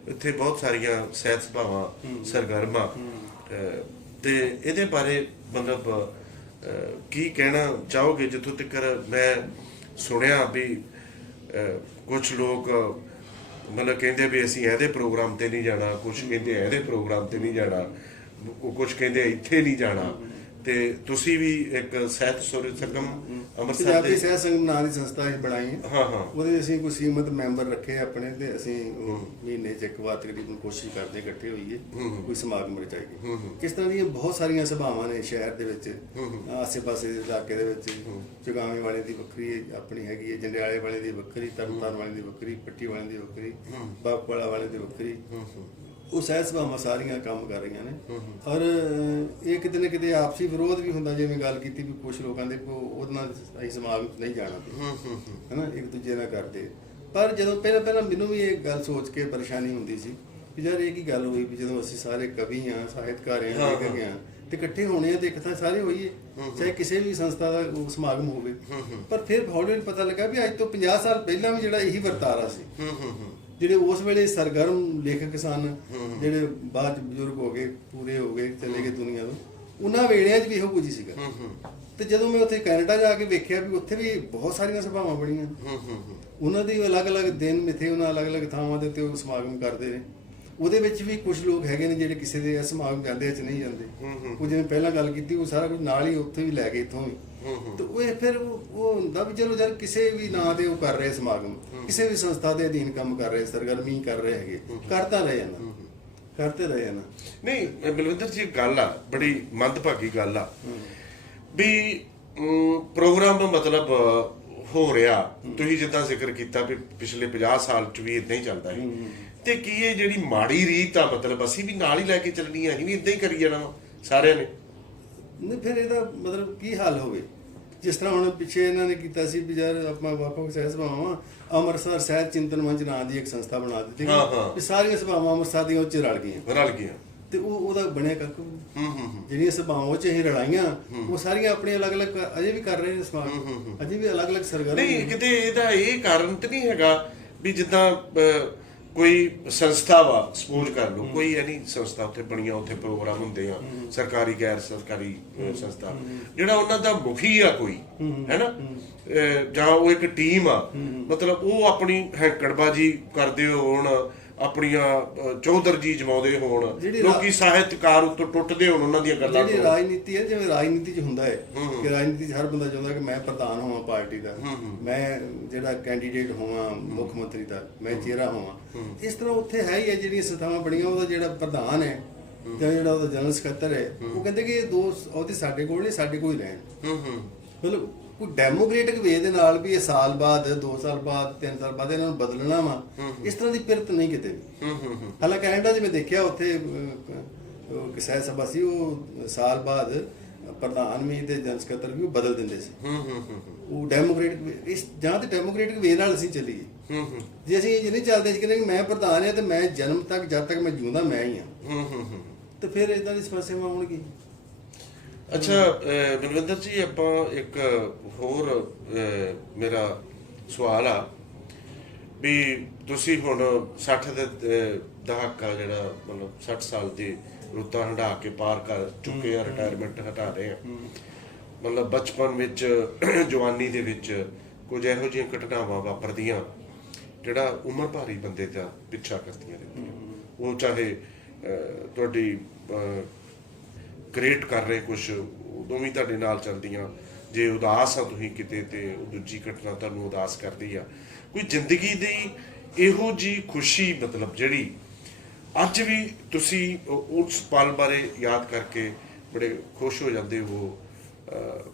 ਇੱਥੇ ਬਹੁਤ ਸਾਰੀਆਂ ਸਹਿਤ ਸਭਾਵਾਂ ਸਰਗਰਮਾਂ, ਤੇ ਇਹਦੇ ਬਾਰੇ ਮਤਲਬ ਕੀ ਕਹਿਣਾ ਚਾਹੋਗੇ? ਜਿੱਥੋਂ ਤੱਕ ਮੈਂ ਸੁਣਿਆ ਵੀ ਕੁਝ ਲੋਕ ਮਤਲਬ ਕਹਿੰਦੇ ਵੀ ਅਸੀਂ ਇਹਦੇ ਪ੍ਰੋਗਰਾਮ ਤੇ ਨਹੀਂ ਜਾਣਾ, ਕੁਝ ਕਹਿੰਦੇ ਇਹਦੇ ਪ੍ਰੋਗਰਾਮ ਤੇ ਨਹੀਂ ਜਾਣਾ, ਕੁਝ ਕਹਿੰਦੇ ਇੱਥੇ ਨਹੀਂ ਜਾਣਾ, ਤੇ ਤੁਸੀਂ ਵੀ ਇੱਕ ਸਹਿਤ ਸਰਗਮ ਅੰਮ੍ਰਿਤਸਰ ਪੰਜਾਬੀ ਦੇ ਸਹਿਤ ਸੰਗਮ ਨਾਂ ਦੀ ਸੰਸਥਾ ਅਸੀਂ ਬਣਾਈ ਹੈ। ਹਾਂ ਹਾਂ, ਉਹਦੇ ਅਸੀਂ ਕੋਈ ਸੀਮਤ ਮੈਂਬਰ ਰੱਖੇ ਆਪਣੇ, ਤੇ ਅਸੀਂ ਮਹੀਨੇ 'ਚ ਇੱਕ ਵਾਰ ਤਕਰੀਬਨ ਕੋਸ਼ਿਸ਼ ਕਰਦੇ ਇਕੱਠੇ ਹੋਈਏ, ਕੋਈ ਸਮਾਗਮ ਰਚਾਈਏ। ਇਸ ਤਰ੍ਹਾਂ ਦੀਆਂ ਬਹੁਤ ਸਾਰੀਆਂ ਸਭਾਵਾਂ ਨੇ ਸ਼ਹਿਰ ਦੇ ਵਿੱਚ, ਆਸੇ-ਪਾਸੇ ਦੇ ਇਲਾਕੇ ਦੇ ਵਿੱਚ। ਚੁਗਾਵੇਂ ਵਾਲੇ ਦੀ ਵੱਖਰੀ ਆਪਣੀ ਹੈਗੀ ਹੈ, ਜੰਡਿਆਲੇ ਵਾਲੇ ਦੀ ਵੱਖਰੀ, ਤਰਨਤਾਰਨ ਵਾਲੇ ਦੀ ਵੱਖਰੀ, ਪੱਟੀ ਵਾਲੇ ਦੀ ਵੱਖਰੀ, ਬਾਗਵਾਲਾ ਵਾਲੇ ਦੀ ਵੱਖਰੀ। ਉਹ ਸਹਿਤ ਸਭਾਵਾਂ ਸਾਰੀਆਂ ਕੰਮ ਕਰ ਰਹੀਆਂ ਨੇ। ਔਰ ਇਹ ਕਿਤੇ ਨਾ ਕਿਤੇ ਆਪਸੀ ਵਿਰੋਧ ਵੀ ਹੁੰਦਾ, ਜਿਵੇਂ ਗੱਲ ਕੀਤੀ ਵੀ ਕੁਝ ਲੋਕਾਂ ਦੇ ਉਹਦੇ ਨਾਲ ਅਸੀਂ ਸਮਾਗਮ 'ਚ ਨਹੀਂ ਜਾਣਾ, ਹੈ ਨਾ, ਇੱਕ ਦੂਜੇ ਨਾਲ ਕਰਦੇ। ਪਰ ਜਦੋਂ ਪਹਿਲਾਂ ਮੈਨੂੰ ਵੀ ਇਹ ਗੱਲ ਸੋਚ ਕੇ ਪਰੇਸ਼ਾਨੀ ਹੁੰਦੀ ਸੀ ਵੀ ਯਾਰ ਇਹ ਕੀ ਗੱਲ ਹੋਈ ਵੀ ਜਦੋਂ ਅਸੀਂ ਸਾਰੇ ਕਵੀ ਹਾਂ, ਸਾਹਿਤਕਾਰ ਹਾਂ, ਲੇਖਕ ਹਾਂ, ਤੇ ਇਕੱਠੇ ਹੋਣੇ ਆ ਤੇ ਇੱਕ ਥਾਂ ਸਾਰੇ ਹੋਈਏ, ਚਾਹੇ ਕਿਸੇ ਵੀ ਸੰਸਥਾ ਦਾ ਉਹ ਸਮਾਗਮ ਹੋਵੇ। ਪਰ ਫਿਰ ਹੌਲੀ ਹੌਲੀ ਪਤਾ ਲੱਗਾ ਵੀ ਅੱਜ ਤੋਂ 50 ਸਾਲ ਪਹਿਲਾਂ ਵੀ ਜਿਹੜਾ ਇਹੀ ਵਰਤਾਰਾ ਸੀ। ਜਿਹੜੇ ਉਸ ਵੇਲੇ ਸਰਗਰਮ ਲੇਖਕ ਸਨ, ਜਿਹੜੇ ਬਾਅਦ 'ਚ ਬਜ਼ੁਰਗ ਹੋ ਗਏ, ਪੂਰੇ ਹੋ ਗਏ, ਚਲੇ ਗਏ ਦੁਨੀਆ ਤੋਂ, ਉਹਨਾਂ ਵੇਲਿਆਂ 'ਚ ਵੀ ਇਹੋ ਕੁਝ ਹੀ ਸੀਗਾ। ਤੇ ਜਦੋਂ ਮੈਂ ਉੱਥੇ ਕੈਨੇਡਾ ਜਾ ਕੇ ਵੇਖਿਆ ਵੀ ਉੱਥੇ ਵੀ ਬਹੁਤ ਸਾਰੀਆਂ ਸਭਾਵਾਂ ਬਣੀਆਂ, ਉਹਨਾਂ ਦੇ ਅਲੱਗ-ਅਲੱਗ ਦਿਨ ਮਿੱਥੇ, ਉਹਨਾਂ ਅਲੱਗ-ਅਲੱਗ ਥਾਵਾਂ ਦੇ ਉੱਤੇ ਉਹ ਸਮਾਗਮ ਕਰਦੇ ਨੇ। ਉਹਦੇ ਵਿੱਚ ਵੀ ਕੁਝ ਲੋਕ ਹੈਗੇ ਨੇ ਜਿਹੜੇ ਕਿਸੇ ਦੇ ਸਮਾਗਮ ਜਾਂਦੇ ਆ, ਚ ਨਹੀਂ ਜਾਂਦੇ। ਉਹ ਜਿਵੇਂ ਪਹਿਲਾਂ ਗੱਲ ਕੀਤੀ, ਉਹ ਸਾਰਾ ਕੁਝ ਨਾਲ ਹੀ ਉੱਥੇ ਵੀ ਲੈ ਗਏ ਇੱਥੋਂ ਵੀ। ਤੇ ਉਹ ਫਿਰ ਉਹ ਹੁੰਦਾ ਵੀ ਚਲੋ ਯਾਰ ਕਿਸੇ ਵੀ ਨਾਂ ਤੇ ਉਹ ਕਰ ਰਹੇ ਸਮਾਗਮ, ਕਿਸੇ ਵੀ ਸੰਸਥਾ ਦੇ ਅਧੀਨ ਕੰਮ ਕਰ ਰਹੇ, ਸਰਗਰਮੀ ਕਰ ਰਹੇ ਹੈਗੇ, ਕਰਤੇ ਰਹੇ ਜਾਣਾ। ਨਹੀਂ ਬਲਵਿੰਦਰ ਜੀ, ਗੱਲ ਆ ਬੜੀ ਮੰਦਭਾਗੀ ਗੱਲ ਆ ਵੀ ਪ੍ਰੋਗਰਾਮ ਮਤਲਬ ਹੋ ਰਿਹਾ, ਤੁਸੀਂ ਜਿੱਦਾਂ ਜ਼ਿਕਰ ਕੀਤਾ ਵੀ ਪਿਛਲੇ 50 ਸਾਲ ਚ ਵੀ ਇਦਾਂ ਹੀ ਚੱਲਦਾ ਹੈ, ਤੇ ਕੀ ਇਹ ਜਿਹੜੀ ਮਾੜੀ ਰੀਤ ਆ ਮਤਲਬ ਅਸੀਂ ਵੀ ਨਾਲ ਹੀ ਲੈ ਕੇ ਚੱਲਣੀ ਆ, ਅਸੀਂ ਵੀ ਇਦਾਂ ਹੀ ਕਰੀ ਜਾਣਾ ਸਾਰਿਆਂ ਨੇ? ਨਹੀਂ, ਫਿਰ ਇਹਦਾ ਮਤਲਬ ਕੀ ਹੱਲ ਹੋਵੇ? ਜਿਸ ਤਰ੍ਹਾਂ ਹੁਣ ਪਿੱਛੇ ਇਹਨਾਂ ਨੇ ਕੀਤਾ ਸੀ ਵੀ ਯਾਰ ਆਪਾਂ ਵੱਖ-ਵੱਖ ਸਹਿਤ ਸਭਾਵਾਂ, ਅੰਮ੍ਰਿਤਸਰ ਸਹਿਤ ਚਿੰਤਨ ਮੰਚ ਨਾਂ ਦੀ ਇੱਕ ਸੰਸਥਾ ਬਣਾ ਦਿੱਤੀ ਗਈ, ਸਾਰੀਆਂ ਸਭਾਵਾਂ ਅੰਮ੍ਰਿਤਸਰ ਦੀਆਂ ਉੱਚ ਰਲ ਗਈਆਂ। ਤੇ ਉਹਦਾ ਬਣਿਆ ਕੱਖ। ਜਿਹੜੀਆਂ ਸਭਾਵਾਂ ਉਹ 'ਚ ਅਸੀਂ ਰਲਾਈਆਂ, ਉਹ ਸਾਰੀਆਂ ਆਪਣੀਆਂ ਅਲੱਗ-ਅਲੱਗ ਅਜੇ ਵੀ ਕਰ ਰਹੇ ਨੇ ਸਮਾਗਮ, ਅਜੇ ਵੀ ਅਲੱਗ-ਅਲੱਗ ਸਰਗਰਮ। ਨਹੀਂ, ਕਿਤੇ ਇਹਦਾ ਇਹ ਕਾਰਨ ਤੇ ਨਹੀਂ ਹੈਗਾ ਵੀ ਜਿੱਦਾਂ ਕੋਈ ਸੰਸਥਾ ਵਾ, ਸਪੋਜ਼ ਕਰ ਲਓ ਕੋਈ ਐਨੀ ਸੰਸਥਾ ਉੱਥੇ ਬਣੀਆਂ, ਉੱਥੇ ਪ੍ਰੋਗਰਾਮ ਹੁੰਦੇ ਆ, ਸਰਕਾਰੀ ਗੈਰ ਸਰਕਾਰੀ ਸੰਸਥਾ, ਜਿਹੜਾ ਉਹਨਾਂ ਦਾ ਮੁਖੀ ਆ ਕੋਈ, ਹੈ ਨਾ, ਜਾਂ ਉਹ ਇੱਕ ਟੀਮ ਆ, ਮਤਲਬ ਉਹ ਆਪਣੀ ਹੈਂਕੜਬਾਜੀ ਕਰਦੇ ਹੋਣ, ਆਪਣੀਆਂ ਚੌਧਰਜੀ ਜਮਾਉਂਦੇ ਹੋਣ, ਲੋਕੀ ਸਾਹਿਤਕਾਰ ਉੱਤੋਂ ਟੁੱਟਦੇ ਹੋਣ ਉਹਨਾਂ ਦੀਆਂ ਗੱਲਾਂ। ਜਿਹੜੀ ਰਾਜਨੀਤੀ ਹੈ, ਜਿਵੇਂ ਰਾਜਨੀਤੀ 'ਚ ਹੁੰਦਾ ਹੈ ਕਿ ਰਾਜਨੀਤੀ 'ਚ ਹਰ ਬੰਦਾ ਚਾਹੁੰਦਾ ਕਿ ਮੈਂ ਪ੍ਰਧਾਨ ਹੋਵਾਂ ਪਾਰਟੀ ਦਾ, ਮੈਂ ਜਿਹੜਾ ਕੈਂਡੀਡੇਟ ਹੋਵਾਂ ਮੁੱਖ ਮੰਤਰੀ ਦਾ, ਮੈਂ ਚਿਹਰਾ ਹੋਵਾਂ। ਇਸ ਤਰ੍ਹਾਂ ਉੱਥੇ ਹੈ ਹੀ ਹੈ, ਜਿਹੜੀਆਂ ਸੰਸਥਾਵਾਂ ਬਣੀਆਂ, ਉਹਦਾ ਜਿਹੜਾ ਪ੍ਰਧਾਨ ਹੈ ਜਾਂ ਜਿਹੜਾ ਉਹਦਾ ਜਨਰਲ ਸਕੱਤਰ ਹੈ, ਉਹ ਕਹਿੰਦੇ ਕਿ ਇਹ ਦੋ ਅਹੁਦੇ ਸਾਡੇ ਕੋਲ ਨਹੀਂ, ਸਾਡੇ ਕੋਲ ਹੀ ਰਹਿਣ। ਮਤਲਬ ਕੋਈ ਡੈਮੋਕ੍ਰੇਟਿਕ ਵੇ ਦੇ ਨਾਲ ਵੀ ਇਹ ਸਾਲ ਬਾਅਦ, 2 ਸਾਲ ਬਾਅਦ, 3 ਸਾਲ ਬਾਅਦ ਇਹਨਾਂ ਨੂੰ ਬਦਲਣਾ ਵਾ, ਇਸ ਤਰ੍ਹਾਂ ਦੀ ਪਿਰਤ ਨਹੀਂ ਕਿਤੇ ਵੀ। ਹਾਲਾਂਕਿ ਕੈਨੇਡਾ 'ਚ ਮੈਂ ਦੇਖਿਆ, ਉੱਥੇ ਇੱਕ ਸਹਿਤ ਸਭਾ ਸੀ, ਉਹ ਸਾਲ ਬਾਅਦ ਪ੍ਰਧਾਨ ਵੀ ਤੇ ਜਨਰਲ ਸਕੱਤਰ ਵੀ ਉਹ ਬਦਲ ਦਿੰਦੇ ਸੀ। ਉਹ ਡੈਮੋਕ੍ਰੇਟਿਕ ਜਾਂ ਤੇ ਡੈਮੋਕ੍ਰੇਟਿਕ ਵੇ ਨਾਲ ਅਸੀਂ ਚੱਲੀਏ। ਜੇ ਅਸੀਂ ਇਹ ਨਹੀਂ ਚੱਲਦੇ ਸੀ ਕਿ ਮੈਂ ਪ੍ਰਧਾਨ ਹਾਂ ਤੇ ਮੈਂ ਜਨਮ ਤੱਕ, ਜਦ ਤੱਕ ਮੈਂ ਜਿਉਂਦਾ ਮੈਂ ਹੀ ਹਾਂ, ਤੇ ਫਿਰ ਇਦਾਂ ਦੀ ਸਮੱਸਿਆਵਾਂ ਆਉਣਗੀਆਂ। ਅੱਛਾ ਬਲਵਿੰਦਰ ਜੀ, ਆਪਾਂ ਇੱਕ ਹੋਰ ਮੇਰਾ ਸਵਾਲ ਆ ਵੀ ਤੁਸੀਂ ਹੁਣ 60 ਦੇ ਦਹਾਕਾ ਜਿਹੜਾ ਮਤਲਬ 60 ਸਾਲ ਦੀ ਰੁੱਤਾਂ ਹੰਢਾ ਕੇ ਪਾਰ ਕਰ ਚੁੱਕੇ ਆ, ਰਿਟਾਇਰਮੈਂਟ ਹਟਾ ਰਹੇ ਆ, ਮਤਲਬ ਬਚਪਨ ਵਿੱਚ, ਜਵਾਨੀ ਦੇ ਵਿੱਚ ਕੁਝ ਇਹੋ ਜਿਹੀਆਂ ਘਟਨਾਵਾਂ ਵਾਪਰਦੀਆਂ ਜਿਹੜਾ ਉਮਰ ਭਾਰੀ ਬੰਦੇ ਦਾ ਪਿੱਛਾ ਕਰਦੀਆਂ ਰਹਿੰਦੀਆਂ। ਉਹ ਚਾਹੇ ਤੁਹਾਡੀ ਕ੍ਰੀਏਟ ਕਰ ਰਹੇ ਕੁਝ, ਉਦੋਂ ਵੀ ਤੁਹਾਡੇ ਨਾਲ ਚੱਲਦੀਆਂ। ਜੇ ਉਦਾਸ ਆ ਤੁਸੀਂ ਕਿਤੇ ਤੇ ਦੂਜੀ ਘਟਨਾ ਤੁਹਾਨੂੰ ਉਦਾਸ ਕਰਦੀ ਆ। ਕੋਈ ਜ਼ਿੰਦਗੀ ਦੀ ਇਹੋ ਜੀ ਖੁਸ਼ੀ ਮਤਲਬ ਜਿਹੜੀ ਅੱਜ ਵੀ ਤੁਸੀਂ ਉਸ ਪਲ ਬਾਰੇ ਯਾਦ ਕਰਕੇ ਬੜੇ ਖੁਸ਼ ਹੋ ਜਾਂਦੇ ਹੋ,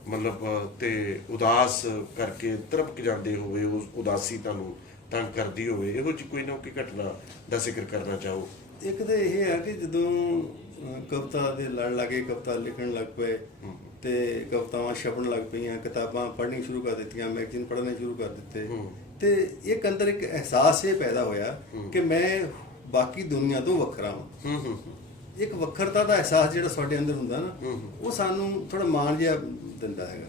ਮਤਲਬ ਤੇ ਉਦਾਸ ਕਰਕੇ ਤੜਪ ਜਾਂਦੇ ਹੋਵੇ, ਉਸ ਉਦਾਸੀ ਤੁਹਾਨੂੰ ਤੰਗ ਕਰਦੀ ਹੋਵੇ, ਇਹੋ ਜਿਹੀ ਕੋਈ ਨਾ ਕੋਈ ਘਟਨਾ ਦਾ ਜ਼ਿਕਰ ਕਰਨਾ ਚਾਹੋ? ਇੱਕ ਤਾਂ ਇਹ ਹੈ ਕਿ ਜਦੋਂ ਕਵਿਤਾ ਦੇ ਲੜ ਲੱਗੇ, ਕਵਿਤਾ ਲਿਖਣ ਲੱਗ ਪਏ ਤੇ ਕਵਿਤਾਵਾਂ ਛਪਣ ਲੱਗ ਪਈਆਂ, ਕਿਤਾਬਾਂ ਪੜ੍ਹਨੀ ਸ਼ੁਰੂ ਕਰ ਦਿੱਤੀਆਂ, ਮੈਗਜ਼ੀਨ ਪੜ੍ਹਨੇ ਸ਼ੁਰੂ ਕਰ ਦਿੱਤੇ, ਤੇ ਇੱਕ ਅੰਦਰ ਇੱਕ ਅਹਿਸਾਸ ਇਹ ਪੈਦਾ ਹੋਇਆ ਕਿ ਮੈਂ ਬਾਕੀ ਦੁਨੀਆ ਤੋਂ ਵੱਖਰਾ ਹਾਂ। ਇੱਕ ਵੱਖਰਤਾ ਦਾ ਅਹਿਸਾਸ ਜਿਹੜਾ ਸਾਡੇ ਅੰਦਰ ਹੁੰਦਾ ਨਾ, ਉਹ ਸਾਨੂੰ ਥੋੜਾ ਮਾਣ ਜਿਹਾ ਦਿੰਦਾ ਹੈਗਾ।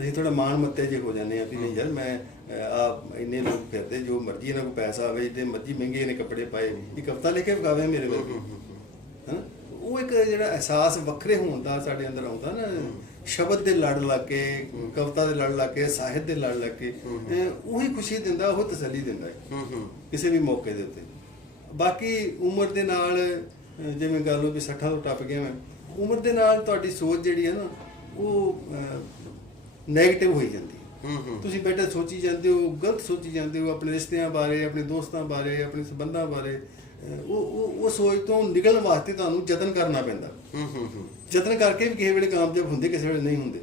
ਅਸੀਂ ਥੋੜਾ ਮਾਣ ਮੱਤੇ ਜੇ ਹੋ ਜਾਂਦੇ ਆ ਵੀ ਨਹੀਂ ਯਾਰ, ਮੈਂ ਆ ਇੰਨੇ ਲੋਕ ਫਿਰਦੇ, ਜੋ ਮਰਜ਼ੀ ਇਹਨਾਂ ਕੋਲ ਪੈਸਾ ਆਵੇ, ਤੇ ਮਰਜ਼ੀ ਮਹਿੰਗੇ ਨੇ ਕੱਪੜੇ ਪਾਏ, ਇੱਕ ਹਫ਼ਤਾ ਲੈ ਕੇ ਵਿਕਾਵੇ ਮੇਰੇ ਕੋਲ। ਹਾਂ, ਉਹ ਇੱਕ ਜਿਹੜਾ ਅਹਿਸਾਸ ਵੱਖਰੇ ਹੋਣ ਦਾ ਸਾਡੇ ਅੰਦਰ ਆਉਂਦਾ ਨਾ, ਸ਼ਬਦ ਦੇ ਲੜ ਲੱਗ ਕੇ, ਕਵਿਤਾ ਦੇ ਲੜ ਲੱਗ ਕੇ, ਸਾਹਿਤ ਦੇ ਲੜ ਲੱਗ ਕੇ, ਉਹੀ ਖੁਸ਼ੀ ਦਿੰਦਾ, ਉਹ ਤਸੱਲੀ ਦਿੰਦਾ ਹੈ ਕਿਸੇ ਵੀ ਮੌਕੇ ਦੇ ਉੱਤੇ। ਬਾਕੀ ਉਮਰ ਦੇ ਨਾਲ, ਜਿਵੇਂ ਗੱਲ ਹੋ ਵੀ 60 ਤੋਂ ਟੱਪ ਗਿਆ ਮੈਂ, ਉਮਰ ਦੇ ਨਾਲ ਤੁਹਾਡੀ ਸੋਚ ਜਿਹੜੀ ਹੈ ਨਾ, ਉਹ ਨੈਗੇਟਿਵ ਹੋਈ ਜਾਂਦੀ ਹੈ। ਤੁਸੀਂ ਬੈਠੇ ਸੋਚੀ ਜਾਂਦੇ ਹੋ, ਗਲਤ ਸੋਚੀ ਜਾਂਦੇ ਹੋ ਆਪਣੇ ਰਿਸ਼ਤਿਆਂ ਬਾਰੇ, ਆਪਣੇ ਦੋਸਤਾਂ ਬਾਰੇ, ਆਪਣੇ ਸੰਬੰਧਾਂ ਬਾਰੇ। ਉਹ ਸੋਚ ਤੋਂ ਨਿਕਲਣ ਵਾਸਤੇ ਤੁਹਾਨੂੰ ਯਤਨ ਕਰਨਾ ਪੈਂਦਾ। ਯਤਨ ਕਰਕੇ ਵੀ ਕਿਸੇ ਵੇਲੇ ਕਾਮਯਾਬ ਹੁੰਦੇ, ਕਿਸੇ ਵੇਲੇ ਨਹੀਂ ਹੁੰਦੇ।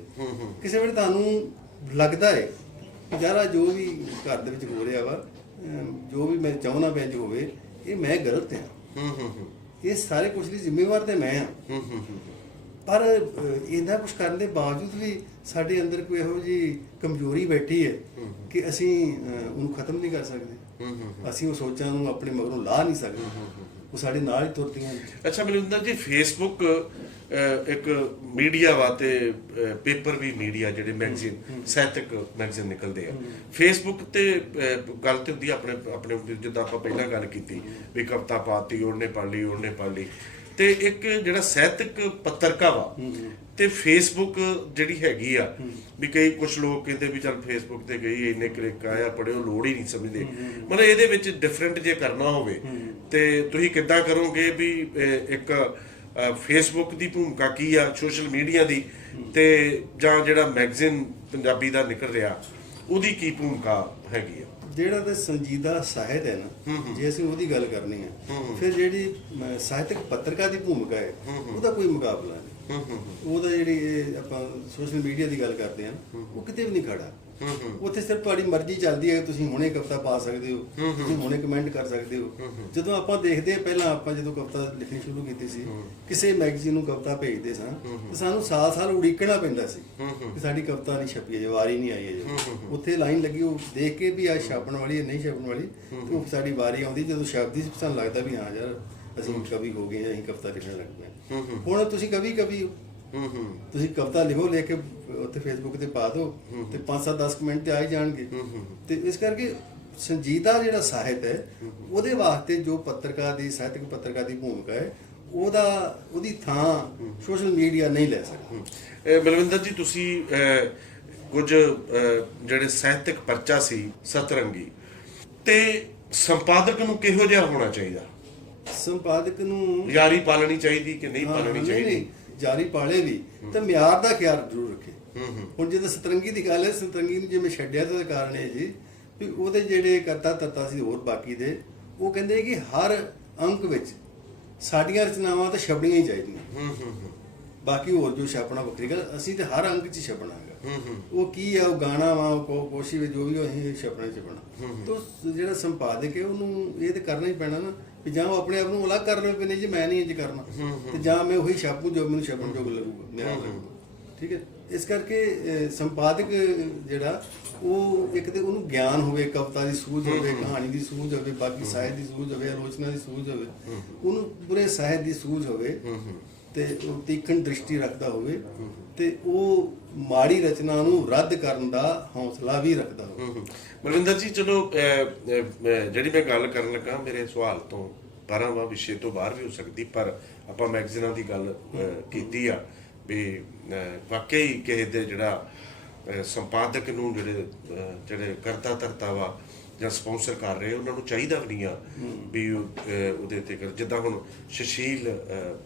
ਕਿਸੇ ਵੇਲੇ ਤੁਹਾਨੂੰ ਲੱਗਦਾ ਹੈ ਯਾਰਾ ਜੋ ਵੀ ਘਰ ਦੇ ਵਿੱਚ ਹੋ ਰਿਹਾ ਵਾ, ਜੋ ਵੀ ਮੈਂ ਚਾਹੁੰਦਾ ਪਿਆ ਜੋ ਹੋਵੇ, ਇਹ ਮੈਂ ਗਲਤ ਹਾਂ, ਇਹ ਸਾਰੇ ਕੁਝ ਲਈ ਜ਼ਿੰਮੇਵਾਰ ਤੇ ਮੈਂ ਹਾਂ। ਪਰ ਇੰਨਾ ਕੁਝ ਕਰਨ ਦੇ ਬਾਵਜੂਦ ਵੀ ਸਾਡੇ ਅੰਦਰ ਕੋਈ ਇਹੋ ਜਿਹੀ ਕਮਜ਼ੋਰੀ ਬੈਠੀ ਹੈ ਕਿ ਅਸੀਂ ਉਹਨੂੰ ਖਤਮ ਨਹੀਂ ਕਰ ਸਕਦੇ। ਅਸੀਂ ਉਹ ਸੋਚਾਂ ਨੂੰ ਆਪਣੇ ਮਗਰੋਂ ਲਾ ਨਹੀਂ ਸਕਦੇ, ਉਹ ਸਾਡੇ ਨਾਲ ਹੀ ਤੁਰਦੀਆਂ ਨੇ। ਅੱਛਾ ਬਲਵਿੰਦਰ ਜੀ, ਫੇਸਬੁੱਕ ਇੱਕ ਮੀਡੀਆ ਵਾ ਤੇ ਪੇਪਰ ਵੀ ਮੀਡੀਆ, ਜਿਹੜੇ ਮੈਗਜ਼ੀਨ, ਸਾਹਿਤਕ ਮੈਗਜ਼ੀਨ ਨਿਕਲਦੇ ਆ। ਫੇਸਬੁੱਕ ਤੇ ਗੱਲ ਤੇ ਹੁੰਦੀ ਆਪਣੇ ਆਪਣੇ ਜਿੱਦਾਂ ਆਪਾਂ ਪਹਿਲਾਂ ਗੱਲ ਕੀਤੀ ਵੀ ਕਵਿਤਾ ਪਾਤੀ, ਉਹਨੇ ਪੜ੍ਹ ਲਈ, ਤੇ ਇੱਕ ਜਿਹੜਾ ਸਾਹਿਤਕ ਪੱਤਰਕਾ ਵਾ ਤੇ ਫੇਸਬੁੱਕ ਜਿਹੜੀ ਹੈਗੀ ਆ, ਵੀ ਕਈ ਕੁਝ ਲੋਕ ਕਹਿੰਦੇ ਵੀ ਚੱਲ ਫੇਸਬੁੱਕ ਤੇ ਗਈ, ਇੰਨੇ ਕਲਿੱਕ ਆਇਆ, ਪੜ੍ਹਿਓ, ਲੋੜ ਹੀ ਨਹੀਂ ਸਮਝਦੇ। ਮਤਲਬ ਇਹਦੇ ਵਿੱਚ ਡਿਫਰੈਂਟ ਜੇ ਕਰਨਾ ਹੋਵੇ ਤੇ ਤੁਸੀਂ ਕਿੱਦਾਂ ਕਰੋਗੇ ਵੀ ਇੱਕ ਫੇਸਬੁੱਕ ਦੀ ਭੂਮਿਕਾ ਕੀ ਆ, ਸੋਸ਼ਲ ਮੀਡੀਆ ਦੀ, ਤੇ ਜਾਂ ਜਿਹੜਾ ਮੈਗਜ਼ੀਨ ਪੰਜਾਬੀ ਦਾ ਨਿਕਲ ਰਿਹਾ ਉਹਦੀ ਕੀ ਭੂਮਿਕਾ ਹੈਗੀ ਆ? ਜਿਹੜਾ ਤੇ ਸੰਜੀਦਾ ਸਾਹਿਤ ਹੈ ਨਾ, ਜੇ ਅਸੀਂ ਉਹਦੀ ਗੱਲ ਕਰਨੀ ਹੈ, ਫਿਰ ਜਿਹੜੀ ਸਾਹਿਤਕ ਪੱਤਰਕਾ ਦੀ ਭੂਮਿਕਾ ਹੈ, ਉਹਦਾ ਕੋਈ ਮੁਕਾਬਲਾ ਨਹੀਂ। ਉਹਦਾ ਜਿਹੜੀ ਆਪਾਂ ਸੋਸ਼ਲ ਮੀਡੀਆ ਦੀ ਗੱਲ ਕਰਦੇ ਹਾਂ, ਉਹ ਕਿਤੇ ਵੀ ਨਹੀਂ ਖੜਾ। ਉੱਥੇ ਸਿਰਫ ਤੁਹਾਡੀ ਮਰਜ਼ੀ ਚੱਲਦੀ ਹੈ, ਤੁਸੀਂ ਹੁਣੇ ਕਵਿਤਾ ਪਾ ਸਕਦੇ ਹੋ, ਤੁਸੀਂ ਹੁਣੇ ਕਮੈਂਟ ਕਰ ਸਕਦੇ ਹੋ। ਜਦੋਂ ਆਪਾਂ ਦੇਖਦੇ, ਪਹਿਲਾਂ ਆਪਾਂ ਜਦੋਂ ਕਵਿਤਾ ਲਿਖਣੀ ਸ਼ੁਰੂ ਕੀਤੀ ਸੀ, ਕਿਸੇ ਮੈਗਜ਼ੀਨ ਨੂੰ ਕਵਿਤਾ ਭੇਜਦੇ ਸਾਂ ਤੇ ਸਾਨੂੰ ਸਾਲ ਉਡੀਕਣਾ ਪੈਂਦਾ ਸੀ ਕਿ ਸਾਡੀ ਕਵਿਤਾ ਨਹੀਂ ਛਪੀ ਅਜੇ, ਵਾਰੀ ਨਹੀਂ ਆਈ ਅਜੇ। ਉੱਥੇ ਲਾਈਨ ਲੱਗੀ, ਉਹ ਦੇਖ ਕੇ ਵੀ ਆ ਛਾਪਣ ਵਾਲੀ ਹੈ, ਨਹੀਂ ਛਾਪਣ ਵਾਲੀ, ਤੇ ਉਹ ਸਾਡੀ ਵਾਰੀ ਆਉਂਦੀ। ਜਦੋਂ ਛਪਦੀ ਸੀ ਸਾਨੂੰ ਲੱਗਦਾ ਵੀ ਹਾਂ ਯਾਰ ਅਸੀਂ ਕਵੀ ਹੋ ਗਏ, ਅਸੀਂ ਕਵਿਤਾ ਲਿਖਣ ਲੱਗ ਪਏ। ਹੁਣ ਤੁਸੀਂ ਕਵੀ ਹੋ, ਤੁਸੀਂ ਕਵਿਤਾ ਲਿਖੋ, ਲਿਖ ਕੇ ਉੱਥੇ ਫੇਸਬੁੱਕ ਤੇ ਪਾ ਦਿਓ ਤੇ 5-10 ਕਮੈਂਟ ਤੇ ਆ ਹੀ ਜਾਣਗੇ। ਤੇ ਇਸ ਕਰਕੇ ਸੰਜੀਦਾ ਜਿਹੜਾ ਸਾਹਿਤ ਹੈ, ਉਹਦੇ ਵਾਸਤੇ ਜੋ ਪੱਤਰਕਾਰ ਦੀ, ਸਾਹਿਤਕ ਪੱਤਰਕਾਰ ਦੀ ਭੂਮਿਕਾ ਹੈ, ਉਹਦੀ ਥਾਂ ਸੋਸ਼ਲ ਮੀਡੀਆ ਨਹੀਂ ਲੈ ਸਕਦਾ। ਬਲਵਿੰਦਰ ਜੀ, ਤੁਸੀਂ ਕੁਝ ਜਿਹੜੇ ਸਾਹਿਤਕ ਪਰਚਾ ਸੀ ਸਤਰੰਗੀ, ਤੇ ਸੰਪਾਦਕ ਨੂੰ ਕਿਹੋ ਜਿਹਾ ਹੋਣਾ ਚਾਹੀਦਾ? ਸੰਪਾਦਕ ਨੂੰ ਯਾਰੀ ਪਾਲਣੀ ਚਾਹੀਦੀ ਕਿ ਨਹੀਂ ਪਾਲਣੀ ਚਾਹੀਦੀ? ਜਾਰੀ ਪਾਲੇ ਵੀ ਤਾਂ ਮਿਆਰ ਦਾ ਖਿਆਲ ਜ਼ਰੂਰ ਰੱਖੇ। ਹੁਣ ਜਦੋਂ ਸਤਰੰਗੀ ਦੀ ਗੱਲ ਹੈ, ਸਤਰੰਗੀ ਨੂੰ ਜਿਵੇਂ ਛੱਡਿਆ ਤਾਂ ਕਾਰਨ ਇਹ ਜੀ ਵੀ ਉਹਦੇ ਜਿਹੜੇ ਕਰਤਾ ਧਰਤਾ ਸੀ ਹੋਰ ਬਾਕੀ ਦੇ, ਉਹ ਕਹਿੰਦੇ ਕਿ ਹਰ ਅੰਕ ਵਿੱਚ ਸਾਡੀਆਂ ਰਚਨਾਵਾਂ ਤਾਂ ਛਪਣੀਆਂ ਹੀ ਚਾਹੀਦੀਆਂ, ਬਾਕੀ ਹੋਰ ਜੋ ਛਾਪਣਾ ਵੱਖਰੀ ਗੱਲ, ਅਸੀਂ ਤੇ ਹਰ ਅੰਕ 'ਚ ਛਪਣਾ ਹੈਗਾ। ਉਹ ਕੀ ਆ, ਉਹ ਗਾਣਾ ਵਾ, ਉਹ ਕੋਸ਼ਿਸ਼ ਵਿੱਚ ਜੋ ਵੀ ਅਸੀਂ ਛਪਣਾ। ਤਾਂ ਜਿਹੜਾ ਸੰਪਾਦਕ ਹੈ ਉਹਨੂੰ ਇਹ ਤੇ ਕਰਨਾ ਹੀ ਪੈਣਾ ਨਾ, ਵੀ ਜਾਂ ਉਹ ਆਪਣੇ ਆਪ ਨੂੰ ਅਲੱਗ ਕਰ ਲਵੇ ਵੀ ਨਹੀਂ ਜੀ ਮੈਂ ਨਹੀਂ ਇੰਜ ਕਰਨਾ, ਤੇ ਜਾਂ ਮੈਂ ਉਹੀ ਛਾਪੂ ਜੋ ਮੈਨੂੰ ਛਪਣ ਯੋਗ ਲੱਗੂਗਾ, ਮੇਰਾ ਲੱਗੂਗਾ। ਠੀਕ ਹੈ, ਇਸ ਕਰਕੇ ਸੰਪਾਦਕ ਜਿਹੜਾ ਉਹ ਇੱਕ ਤੇ ਉਹਨੂੰ ਗਿਆਨ ਹੋਵੇ, ਕਵਿਤਾ ਦੀ ਸੂਝ ਹੋਵੇ, ਕਹਾਣੀ ਦੀ ਸੂਝ ਹੋਵੇ, ਬਾਕੀ ਸਾਹਿਤ ਦੀ ਸੂਝ ਹੋਵੇ, ਆਲੋਚਨਾ ਦੀ ਸੂਝ ਹੋਵੇ, ਉਹਨੂੰ ਪੂਰੇ ਸਾਹਿਤ ਦੀ ਸੂਝ ਹੋਵੇ, ਤੇ ਉਹ ਤੀਖਣ ਦ੍ਰਿਸ਼ਟੀ ਰੱਖਦਾ ਹੋਵੇ, ਤੇ ਉਹ ਮਾੜੀ ਰਚਨਾ ਨੂੰ ਰੱਦ ਕਰਨ ਦਾ ਹੌਸਲਾ ਵੀ ਰੱਖਦਾ ਹੋਵੇ। ਬਲਵਿੰਦਰ ਜੀ, ਚਲੋ ਜਿਹੜੀ ਮੈਂ ਗੱਲ ਕਰਨ ਲੱਗਾ, ਮੇਰੇ ਸਵਾਲ ਤੋਂ ਪਰਾਂ ਵਾ, ਵਿਸ਼ੇ ਤੋਂ ਬਾਹਰ ਵੀ ਹੋ ਸਕਦੀ, ਪਰ ਆਪਾਂ ਮੈਗਜ਼ੀਨਾਂ ਦੀ ਗੱਲ ਕੀਤੀ ਆ ਵੀ ਵਾਕਈ ਕਿਸੇ ਦੇ ਜਿਹੜਾ ਸੰਪਾਦਕ ਨੂੰ ਜਿਹੜੇ ਕਰਤਾ ਧਰਤਾ ਵਾ ਜਾਂ ਸਪਾਂਸਰ ਕਰ ਰਹੇ, ਉਹਨਾਂ ਨੂੰ ਚਾਹੀਦਾ ਵੀ ਨਹੀਂ ਆ ਵੀ ਉਹਦੇ ਤੇ ਜਿੱਦਾਂ ਹੁਣ ਸੁਸ਼ੀਲ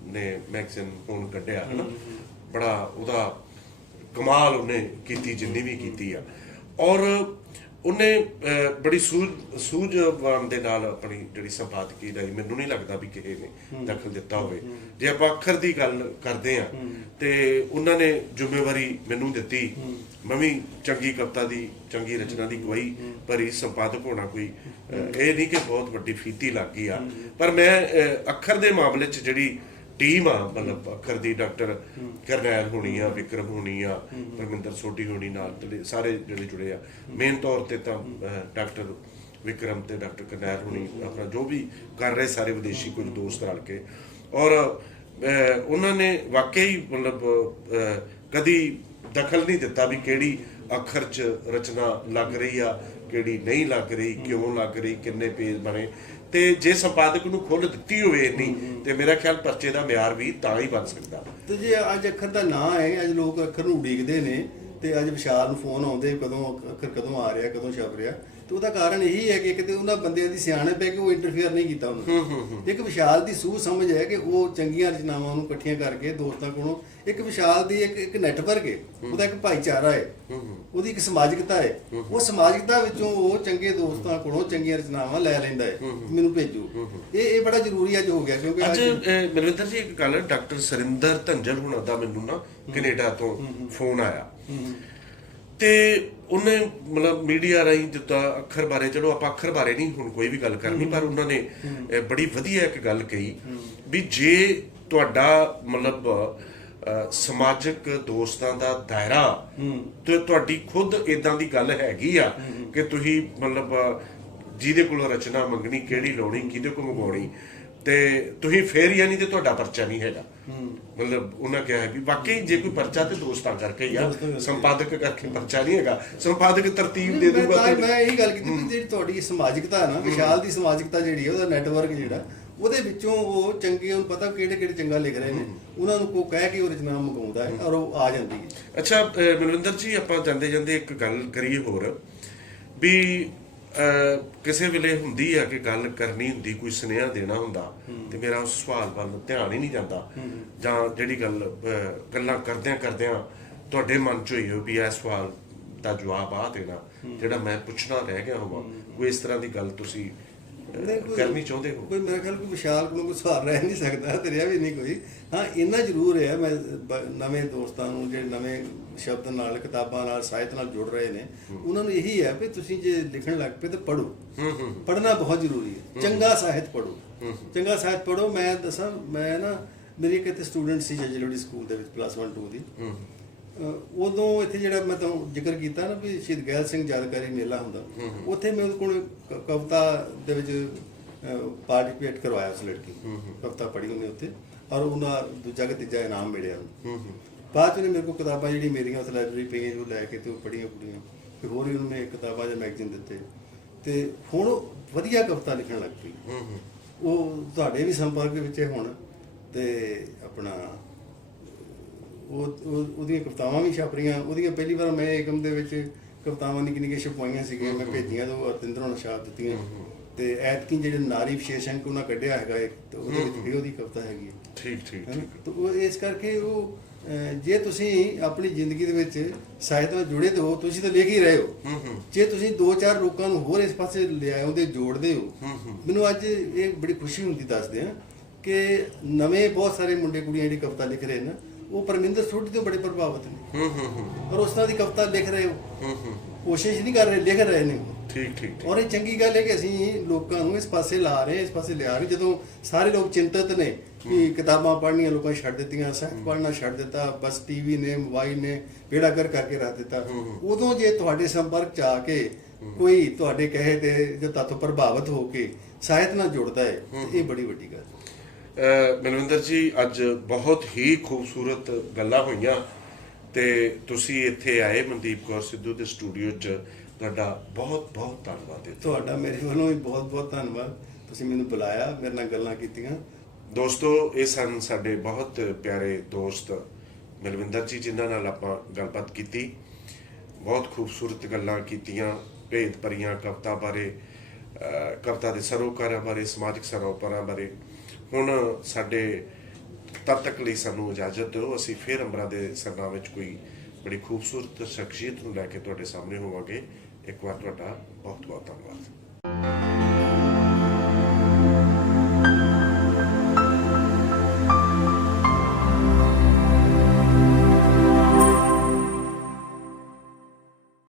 ਨੇ ਮੈਗਜ਼ੀਨ ਹੁਣ ਕੱਢਿਆ ਹੈ ਨਾ, ਬੜਾ ਉਹਦਾ ਕਮਾਲ ਉਹਨੇ ਕੀਤੀ, ਜਿੰਨੀ ਵੀ ਕੀਤੀ ਆ, ਔਰ ਉਹਨੇ ਬੜੀ ਸੂਝਵਾਨ ਦੇ ਨਾਲ ਆਪਣੀ ਜਿਹੜੀ ਸੰਪਾਦਕੀ ਦਾ, ਮੈਨੂੰ ਨਹੀਂ ਲੱਗਦਾ ਵੀ ਕਿਸੇ ਨੇ ਦਖਲ ਦਿੱਤਾ ਹੋਵੇ। ਜੇ ਆਪਾਂ ਅੱਖਰ ਦੀ ਗੱਲ ਕਰਦੇ ਆ ਤੇ ਉਹਨਾਂ ਨੇ ਜ਼ਿੰਮੇਵਾਰੀ ਮੈਨੂੰ ਦਿੱਤੀ, ਮੈਂ ਵੀ ਚੰਗੀ ਕਵਿਤਾ ਦੀ, ਚੰਗੀ ਰਚਨਾ ਦੀ ਗਵਾਹੀ ਭਰੀ। ਸੰਪਾਦਕ ਹੋਣਾ ਕੋਈ ਇਹ ਨਹੀਂ ਕਿ ਬਹੁਤ ਵੱਡੀ ਫੀਤੀ ਲੱਗ ਗਈ ਆ, ਪਰ ਮੈਂ ਅੱਖਰ ਦੇ ਮਾਮਲੇ 'ਚ ਜਿਹੜੀ ਟੀਮ ਆ, ਮਤਲਬ ਅੱਖਰ ਦੀ ਡਾਕਟਰ ਕਰਨੈਲ ਹੋਣੀ ਆ, ਵਿਕਰਮ ਹੋਣੀ ਆ, ਪਰਮਿੰਦਰ ਸੋਢੀ ਹੋਣੀ ਨਾਲ ਤੇ ਸਾਰੇ ਜਿਹੜੇ ਜੁੜੇ ਆ। ਮੇਨ ਤੌਰ ਤੇ ਤਾਂ ਡਾਕਟਰ ਵਿਕਰਮ ਤੇ ਡਾਕਟਰ ਕਰਨੈਲ ਹੋਣੀ ਆਪਣਾ ਜੋ ਵੀ ਕਰ ਰਹੇ ਸਾਰੇ ਵਿਦੇਸ਼ੀ ਕੁਝ ਦੋਸਤ ਰਲ ਕੇ, ਔਰ ਉਹਨਾਂ ਨੇ ਵਾਕਈ ਮਤਲਬ ਕਦੀ ਦਖਲ ਨਹੀਂ ਦਿੱਤਾ ਵੀ ਕਿਹੜੀ ਅੱਖਰ 'ਚ ਰਚਨਾ ਲੱਗ ਰਹੀ ਆ, ਕਿਹੜੀ ਨਹੀਂ ਲੱਗ ਰਹੀ, ਕਿਉਂ ਲੱਗ ਰਹੀ, ਕਿੰਨੇ ਪੇਜ ਬਣੇ। ਤੇ ਜੇ ਸੰਪਾਦਕ ਨੂੰ ਖੁੱਲ੍ਹ ਦਿੱਤੀ ਹੋਵੇ ਇੰਨੀ, ਤੇ ਮੇਰਾ ਖਿਆਲ ਪਰਚੇ ਦਾ ਮਿਆਰ ਵੀ ਤਾਂ ਹੀ ਬਣ ਸਕਦਾ। ਤੇ ਜੇ ਅੱਜ ਅੱਖਰ ਦਾ ਨਾਂ ਹੈ, ਅੱਜ ਲੋਕ ਅੱਖਰ ਨੂੰ ਉਡੀਕਦੇ ਨੇ, ਤੇ ਅੱਜ ਵਿਸ਼ਾਲ ਨੂੰ ਫੋਨ ਆਉਂਦੇ ਕਦੋਂ ਅੱਖਰ ਕਦੋਂ ਆ ਰਿਹਾ, ਕਦੋਂ ਛਪ ਰਿਹਾ, ਤੇ ਉਹਦਾ ਕਾਰਨ ਇਹੀ ਹੈ ਕਿ ਕਿਤੇ ਉਹਨਾਂ ਬੰਦਿਆਂ ਦੀ ਸਿਆਣਪ ਹੈ ਕਿ ਉਹ ਇੰਟਰਫੇਅਰ ਨਹੀਂ ਕੀਤਾ ਉਹਨਾਂ। ਇੱਕ ਵਿਸ਼ਾਲ ਦੀ ਸੂਝ ਸਮਝ ਹੈ ਕਿ ਉਹ ਚੰਗੀਆਂ ਰਚਨਾਵਾਂ ਨੂੰ ਇਕੱਠੀਆਂ ਕਰਕੇ ਦੋਸਤਾਂ ਕੋਲੋਂ, ਇੱਕ ਵਿਸ਼ਾਲ ਦੀ ਇੱਕ ਨੈਟਵਰਕ ਹੈ, ਉਹਦਾ ਇੱਕ ਭਾਈਚਾਰਾ ਹੈ, ਉਹਦੀ ਇੱਕ ਸਮਾਜਿਕਤਾ ਹੈ। ਉਹ ਸਮਾਜਿਕਤਾ ਵਿੱਚੋਂ ਉਹ ਚੰਗੇ ਦੋਸਤਾਂ ਕੋਲੋਂ ਚੰਗੀਆਂ ਰਚਨਾਵਾਂ ਲੈ ਲੈਂਦਾ ਹੈ, ਮੈਨੂੰ ਭੇਜੋ। ਇਹ ਬੜਾ ਜ਼ਰੂਰੀ ਅੱਜ ਹੋ ਗਿਆ, ਕਿਉਂਕਿ ਅੱਜ ਮਨਵਿੰਦਰ ਜੀ ਇੱਕ ਗੱਲ, ਡਾਕਟਰ ਸਰਿੰਦਰ ਧੰਜਲ ਹੁਣਾਂ ਦਾ ਮੈਨੂੰ ਨਾ ਕੈਨੇਡਾ ਤੋਂ ਫੋਨ ਆਇਆ, ਤੇ ਉਹਨੇ ਮਤਲਬ ਮੀਡੀਆ ਰਾਹੀਂ ਜਿੱਦਾਂ ਅੱਖਰ ਬਾਰੇ, ਚਲੋ ਆਪਾਂ ਅੱਖਰ ਬਾਰੇ ਨਹੀਂ ਹੁਣ ਕੋਈ ਵੀ ਗੱਲ ਕਰਨੀ, ਪਰ ਉਹਨਾਂ ਨੇ ਬੜੀ ਵਧੀਆ ਇੱਕ ਗੱਲ ਕਹੀ ਵੀ ਜੇ ਤੁਹਾਡਾ ਮਤਲਬ ਸਮਾਜਿਕ ਦੋਸਤਾਂ ਦਾ ਦਾਇਰਾ ਤੇ ਤੁਹਾਡੀ ਖੁਦ ਇਦਾਂ ਦੀ ਗੱਲ ਹੈਗੀ ਆ ਕਿ ਤੁਸੀਂ ਮਤਲਬ ਜਿਹਦੇ ਕੋਲੋਂ ਰਚਨਾ ਮੰਗਣੀ, ਕਿਹੜੀ ਲਾਉਣੀ, ਕਿਹਦੇ ਕੋਲ ਮੰਗਵਾਉਣੀ, ਤੇ ਤੁਸੀਂ ਫੇਰ ਯਾਨੀ ਤੇ ਤੁਹਾਡਾ ਪਰਚਾ ਨਹੀਂ ਹੈਗਾ। ਮਤਲਬ ਉਹਨਾਂ ਕਿਹਾ ਹੈ ਵੀ ਵਾਕਈ ਜੇ ਕੋਈ ਪਰਚਾ ਤੇ ਦੋਸਤਾਂ ਕਰਕੇ ਹੀ ਆ, ਸੰਪਾਦਕ ਕਰਕੇ ਪਰਚਾ ਨਹੀਂ ਹੈਗਾ। ਸੰਪਾਦਕ ਤਰਤੀਬ ਦੇ ਦੂਗਾ। ਮੈਂ ਇਹੀ ਗੱਲ ਕੀਤੀ ਕਿ ਜਿਹੜੀ ਤੁਹਾਡੀ ਸਮਾਜਿਕਤਾ ਹੈ ਨਾ, ਵਿਸ਼ਾਲ ਦੀ ਸਮਾਜਿਕਤਾ ਜਿਹੜੀ ਹੈ, ਉਹਦਾ ਨੈਟਵਰਕ ਜਿਹੜਾ, ਉਹਦੇ ਵਿੱਚੋਂ ਉਹ ਚੰਗੇ, ਉਹਨੂੰ ਪਤਾ ਕਿਹੜੇ ਕਿਹੜੇ ਚੰਗਾ ਲਿਖ ਰਹੇ ਨੇ, ਉਹਨਾਂ ਨੂੰ ਕੋ ਕਹਿ ਕੇ ਉਹ ਰਚਨਾ ਮੰਗਾਉਂਦਾ ਹੈ ਔਰ ਉਹ ਆ ਜਾਂਦੀ ਹੈ। ਅੱਛਾ ਮਨਵਿੰਦਰ ਜੀ, ਆਪਾਂ ਜਾਂਦੇ ਜਾਂਦੇ ਇੱਕ ਗੱਲ ਕਰੀਏ ਹੋਰ ਵੀ ਕਿਸੇ ਵੇਲੇ ਹੁੰਦੀ ਆ ਕਿ ਗੱਲ ਕਰਨੀ ਹੁੰਦੀ, ਕੋਈ ਸੁਨੇਹਾ ਦੇਣਾ ਹੁੰਦਾ, ਤੇ ਮੇਰਾ ਉਸ ਸਵਾਲ ਵੱਲ ਧਿਆਨ ਹੀ ਨਹੀਂ ਜਾਂਦਾ, ਜਾਂ ਜਿਹੜੀ ਗੱਲਾਂ ਕਰਦਿਆਂ ਤੁਹਾਡੇ ਮਨ 'ਚ ਹੋਈ ਹੋ ਵੀ ਇਹ ਸਵਾਲ ਦਾ ਜਵਾਬ ਆ ਦੇਣਾ ਜਿਹੜਾ ਮੈਂ ਪੁੱਛਣਾ ਰਹਿ ਗਿਆ ਹੋਵਾਂ, ਕੋਈ ਇਸ ਤਰ੍ਹਾਂ ਦੀ ਗੱਲ ਤੁਸੀਂ ਕਰਨੀ ਚਾਹੁੰਦੇ ਹੋ? ਕੋਈ ਮੇਰੇ ਖਿਆਲ ਕੋਈ ਵਿਸ਼ਾਲ ਕੋਲੋਂ ਕੋਈ ਸਵਾਲ ਰਹਿ ਨਹੀਂ ਸਕਦਾ, ਤੇ ਰਿਹਾ ਵੀ ਨਹੀਂ ਕੋਈ। ਹਾਂ, ਇੰਨਾ ਜ਼ਰੂਰ ਹੈ, ਮੈਂ ਨਵੇਂ ਦੋਸਤਾਂ ਨੂੰ, ਜਿਹੜੇ ਨਵੇਂ ਸ਼ਬਦ ਨਾਲ, ਕਿਤਾਬਾਂ ਨਾਲ, ਸਾਹਿਤ ਨਾਲ ਜੁੜ ਰਹੇ ਨੇ, ਉਹਨਾਂ ਨੂੰ ਇਹੀ ਹੈ ਵੀ ਤੁਸੀਂ ਜੇ ਲਿਖਣ ਲੱਗ ਪਏ ਤਾਂ ਪੜ੍ਹੋ। ਪੜ੍ਹਨਾ ਬਹੁਤ ਜ਼ਰੂਰੀ ਹੈ, ਚੰਗਾ ਸਾਹਿਤ ਪੜ੍ਹੋ, ਚੰਗਾ ਸਾਹਿਤ ਪੜ੍ਹੋ। ਮੈਂ ਦੱਸਾਂ, ਮੈਂ ਨਾ ਮੇਰੀ ਇੱਕ ਇੱਥੇ ਸਟੂਡੈਂਟ ਸੀ ਜਜਲਵੜੀ ਸਕੂਲ ਦੇ ਵਿੱਚ +1 +2 ਦੀ, ਉਦੋਂ ਇੱਥੇ ਜਿਹੜਾ ਮੈਂ ਤੁਹਾਨੂੰ ਜ਼ਿਕਰ ਕੀਤਾ ਨਾ ਵੀ ਸ਼ਹੀਦ ਗੈਲ ਸਿੰਘ ਯਾਦਗਾਰੀ ਮੇਲਾ ਹੁੰਦਾ, ਉੱਥੇ ਮੈਂ ਉਹਦੇ ਕੋਲ ਕਵਿਤਾ ਦੇ ਵਿੱਚ ਪਾਰਟੀਸਪੇਟ ਕਰਵਾਇਆ। ਉਸ ਲੜਕੀ ਕਵਿਤਾ ਪੜ੍ਹੀ ਉਹਨੇ ਉੱਥੇ, ਔਰ ਉਹਨਾਂ ਦੂਜਾ ਕਿ ਤੀਜਾ ਇਨਾਮ ਮਿਲਿਆ ਉਹਨੂੰ। ਬਾਅਦ 'ਚ ਉਹਨੇ ਮੇਰੇ ਕੋਲ ਕਿਤਾਬਾਂ ਜਿਹੜੀ ਮੇਰੀਆਂ ਉਸ ਲਾਇਬ੍ਰੇਰੀ ਪਈਆਂ, ਜੋ ਲੈ ਕੇ ਤੇ ਉਹ ਪੜ੍ਹੀਆਂ ਕੁੜੀਆਂ, ਤੇ ਹੋਰ ਵੀ ਉਹਨੇ ਕਿਤਾਬਾਂ ਜਾਂ ਮੈਗਜ਼ੀਨ ਦਿੱਤੇ, ਤੇ ਹੁਣ ਉਹ ਵਧੀਆ ਕਵਿਤਾ ਲਿਖਣ ਲੱਗ ਪਈ। ਉਹ ਤੁਹਾਡੇ ਵੀ ਸੰਪਰਕ ਦੇ ਵਿੱਚ ਹੁਣ, ਤੇ ਆਪਣਾ ਉਹਦੀਆਂ ਕਵਿਤਾਵਾਂ ਵੀ ਛਪ ਰਹੀਆਂ। ਉਹਦੀਆਂ ਪਹਿਲੀ ਵਾਰ ਮੈਂ ਏਕਮ ਦੇ ਵਿੱਚ ਕਵਿਤਾਵਾਂ ਨਿੱਕੀਆਂ ਛਪਵਾਈਆਂ ਸੀਗੀਆਂ, ਮੈਂ ਭੇਜੀਆਂ, ਤਾਂ ਉਹ ਅਤਿੰਦਰ ਨੂੰ ਛਾਪ ਦਿੱਤੀਆਂ। ਤੇ ਐਤਕੀ ਜਿਹੜੇ ਨਾਰੀ ਵਿਸ਼ੇਸ਼ ਅੰਕ ਉਹਨਾਂ ਕੱਢਿਆ ਹੈਗਾ ਇੱਕ, ਤੇ ਉਹਦੇ ਵਿੱਚ ਵੀ ਉਹਦੀ ਕਵਿਤਾ ਹੈਗੀ ਹੈ। ਠੀਕ ਤਾਂ ਉਹ ਇਸ ਕਰਕੇ ਉਹ ਜੇ ਤੁਸੀਂ ਆਪਣੀ ਜ਼ਿੰਦਗੀ ਦੇ ਵਿੱਚ ਸਾਹਿਤ ਨਾਲ ਜੁੜੇ ਤੇ ਹੋ, ਤੁਸੀਂ ਤਾਂ ਲਿਖ ਹੀ ਰਹੇ ਹੋ। ਜੇ ਤੁਸੀਂ 2-4 ਲੋਕਾਂ ਨੂੰ ਹੋਰ ਇਸ ਪਾਸੇ ਲਿਆਉਂਦੇ, ਜੋੜਦੇ ਹੋ, ਮੈਨੂੰ ਅੱਜ ਇਹ ਬੜੀ ਖੁਸ਼ੀ ਹੁੰਦੀ ਦੱਸਦੇ ਆ ਕਿ ਨਵੇਂ ਬਹੁਤ ਸਾਰੇ ਮੁੰਡੇ ਕੁੜੀਆਂ ਜਿਹੜੀ ਕਵਿਤਾ ਲਿਖ ਰਹੇ ਨੇ, ਉਹ ਪਰਮਿੰਦਰ ਸੋਢੀ ਤੋਂ ਬੜੇ ਪ੍ਰਭਾਵਿਤ ਨੇ, ਔਰ ਉਸ ਤਰ੍ਹਾਂ ਦੀ ਕਵਿਤਾ ਲਿਖ ਰਹੇ ਹੋ, ਕੋਸ਼ਿਸ਼ ਨਹੀਂ ਕਰ ਰਹੇ, ਲਿਖ ਰਹੇ ਨੇ। ਠੀਕ। ਔਰ ਇਹ ਚੰਗੀ ਗੱਲ ਹੈ ਕਿ ਅਸੀਂ ਲੋਕਾਂ ਨੂੰ ਇਸ ਪਾਸੇ ਲਾ ਰਹੇ, ਇਸ ਪਾਸੇ ਲਿਆ ਰਹੇ। ਜਦੋਂ ਸਾਰੇ ਲੋਕ ਚਿੰਤਤ ਨੇ ਕਿ ਕਿਤਾਬਾਂ ਪੜ੍ਹਨੀਆਂ ਲੋਕਾਂ ਛੱਡ ਦਿੱਤੀਆਂ, ਸਾਹਿਤ ਪੜ੍ਹਨਾ ਛੱਡ ਦਿੱਤਾ, ਬਸ ਟੀਵੀ ਨੇ, ਮੋਬਾਈਲ ਨੇ ਬੇੜਾ ਗਰਕ ਕਰਕੇ ਰੱਖ ਦਿੱਤਾ, ਉਦੋਂ ਜੇ ਤੁਹਾਡੇ ਸੰਪਰਕ 'ਚ ਆ ਕੇ ਕੋਈ ਤੁਹਾਡੇ ਕਹੇ ਤੇ ਜੇ ਤੁਹਾਤੋਂ ਪ੍ਰਭਾਵਿਤ ਹੋ ਕੇ ਸਾਹਿਤ ਨਾਲ ਜੁੜਦਾ ਹੈ, ਇਹ ਬੜੀ ਵੱਡੀ ਗੱਲ ਹੈ। ਮਨਵਿੰਦਰ ਜੀ, ਅੱਜ ਬਹੁਤ ਹੀ ਖੂਬਸੂਰਤ ਗੱਲਾਂ ਹੋਈਆਂ, ਤੇ ਤੁਸੀਂ ਇੱਥੇ ਆਏ ਮਨਦੀਪ ਕੌਰ ਸਿੱਧੂ ਦੇ ਸਟੂਡੀਓ 'ਚ, ਤੁਹਾਡਾ ਬਹੁਤ ਬਹੁਤ ਧੰਨਵਾਦ ਹੈ। ਤੁਹਾਡਾ ਮੇਰੇ ਵੱਲੋਂ ਵੀ ਬਹੁਤ ਬਹੁਤ ਧੰਨਵਾਦ, ਤੁਸੀਂ ਮੈਨੂੰ ਬੁਲਾਇਆ, ਮੇਰੇ ਨਾਲ ਗੱਲਾਂ ਕੀਤੀਆਂ। ਦੋਸਤੋ, ਇਹ ਸਨ ਸਾਡੇ ਬਹੁਤ ਪਿਆਰੇ ਦੋਸਤ ਮਲਵਿੰਦਰ ਜੀ, ਜਿਨ੍ਹਾਂ ਨਾਲ ਆਪਾਂ ਗੱਲਬਾਤ ਕੀਤੀ, ਬਹੁਤ ਖੂਬਸੂਰਤ ਗੱਲਾਂ ਕੀਤੀਆਂ, ਭੇਦ ਭਰੀਆਂ ਕਵਿਤਾ ਬਾਰੇ, ਕਵਿਤਾ ਦੇ ਸਰੋਕਾਰਾਂ ਬਾਰੇ, ਸਮਾਜਿਕ ਸਰੋਕਾਰਾਂ ਬਾਰੇ। ਹੁਣ ਸਾਡੇ ਤਦ ਤੱਕ ਲਈ ਸਾਨੂੰ ਇਜਾਜ਼ਤ ਦਿਓ, ਅਸੀਂ ਫਿਰ ਅੰਬਰਾਂ ਦੇ ਸਰਨਾ ਵਿੱਚ ਕੋਈ ਬੜੀ ਖੂਬਸੂਰਤ ਸ਼ਖਸੀਅਤ ਨੂੰ ਲੈ ਕੇ ਤੁਹਾਡੇ ਸਾਹਮਣੇ ਹੋਵਾਂਗੇ। ਇੱਕ ਵਾਰ ਤੁਹਾਡਾ ਬਹੁਤ ਬਹੁਤ ਧੰਨਵਾਦ।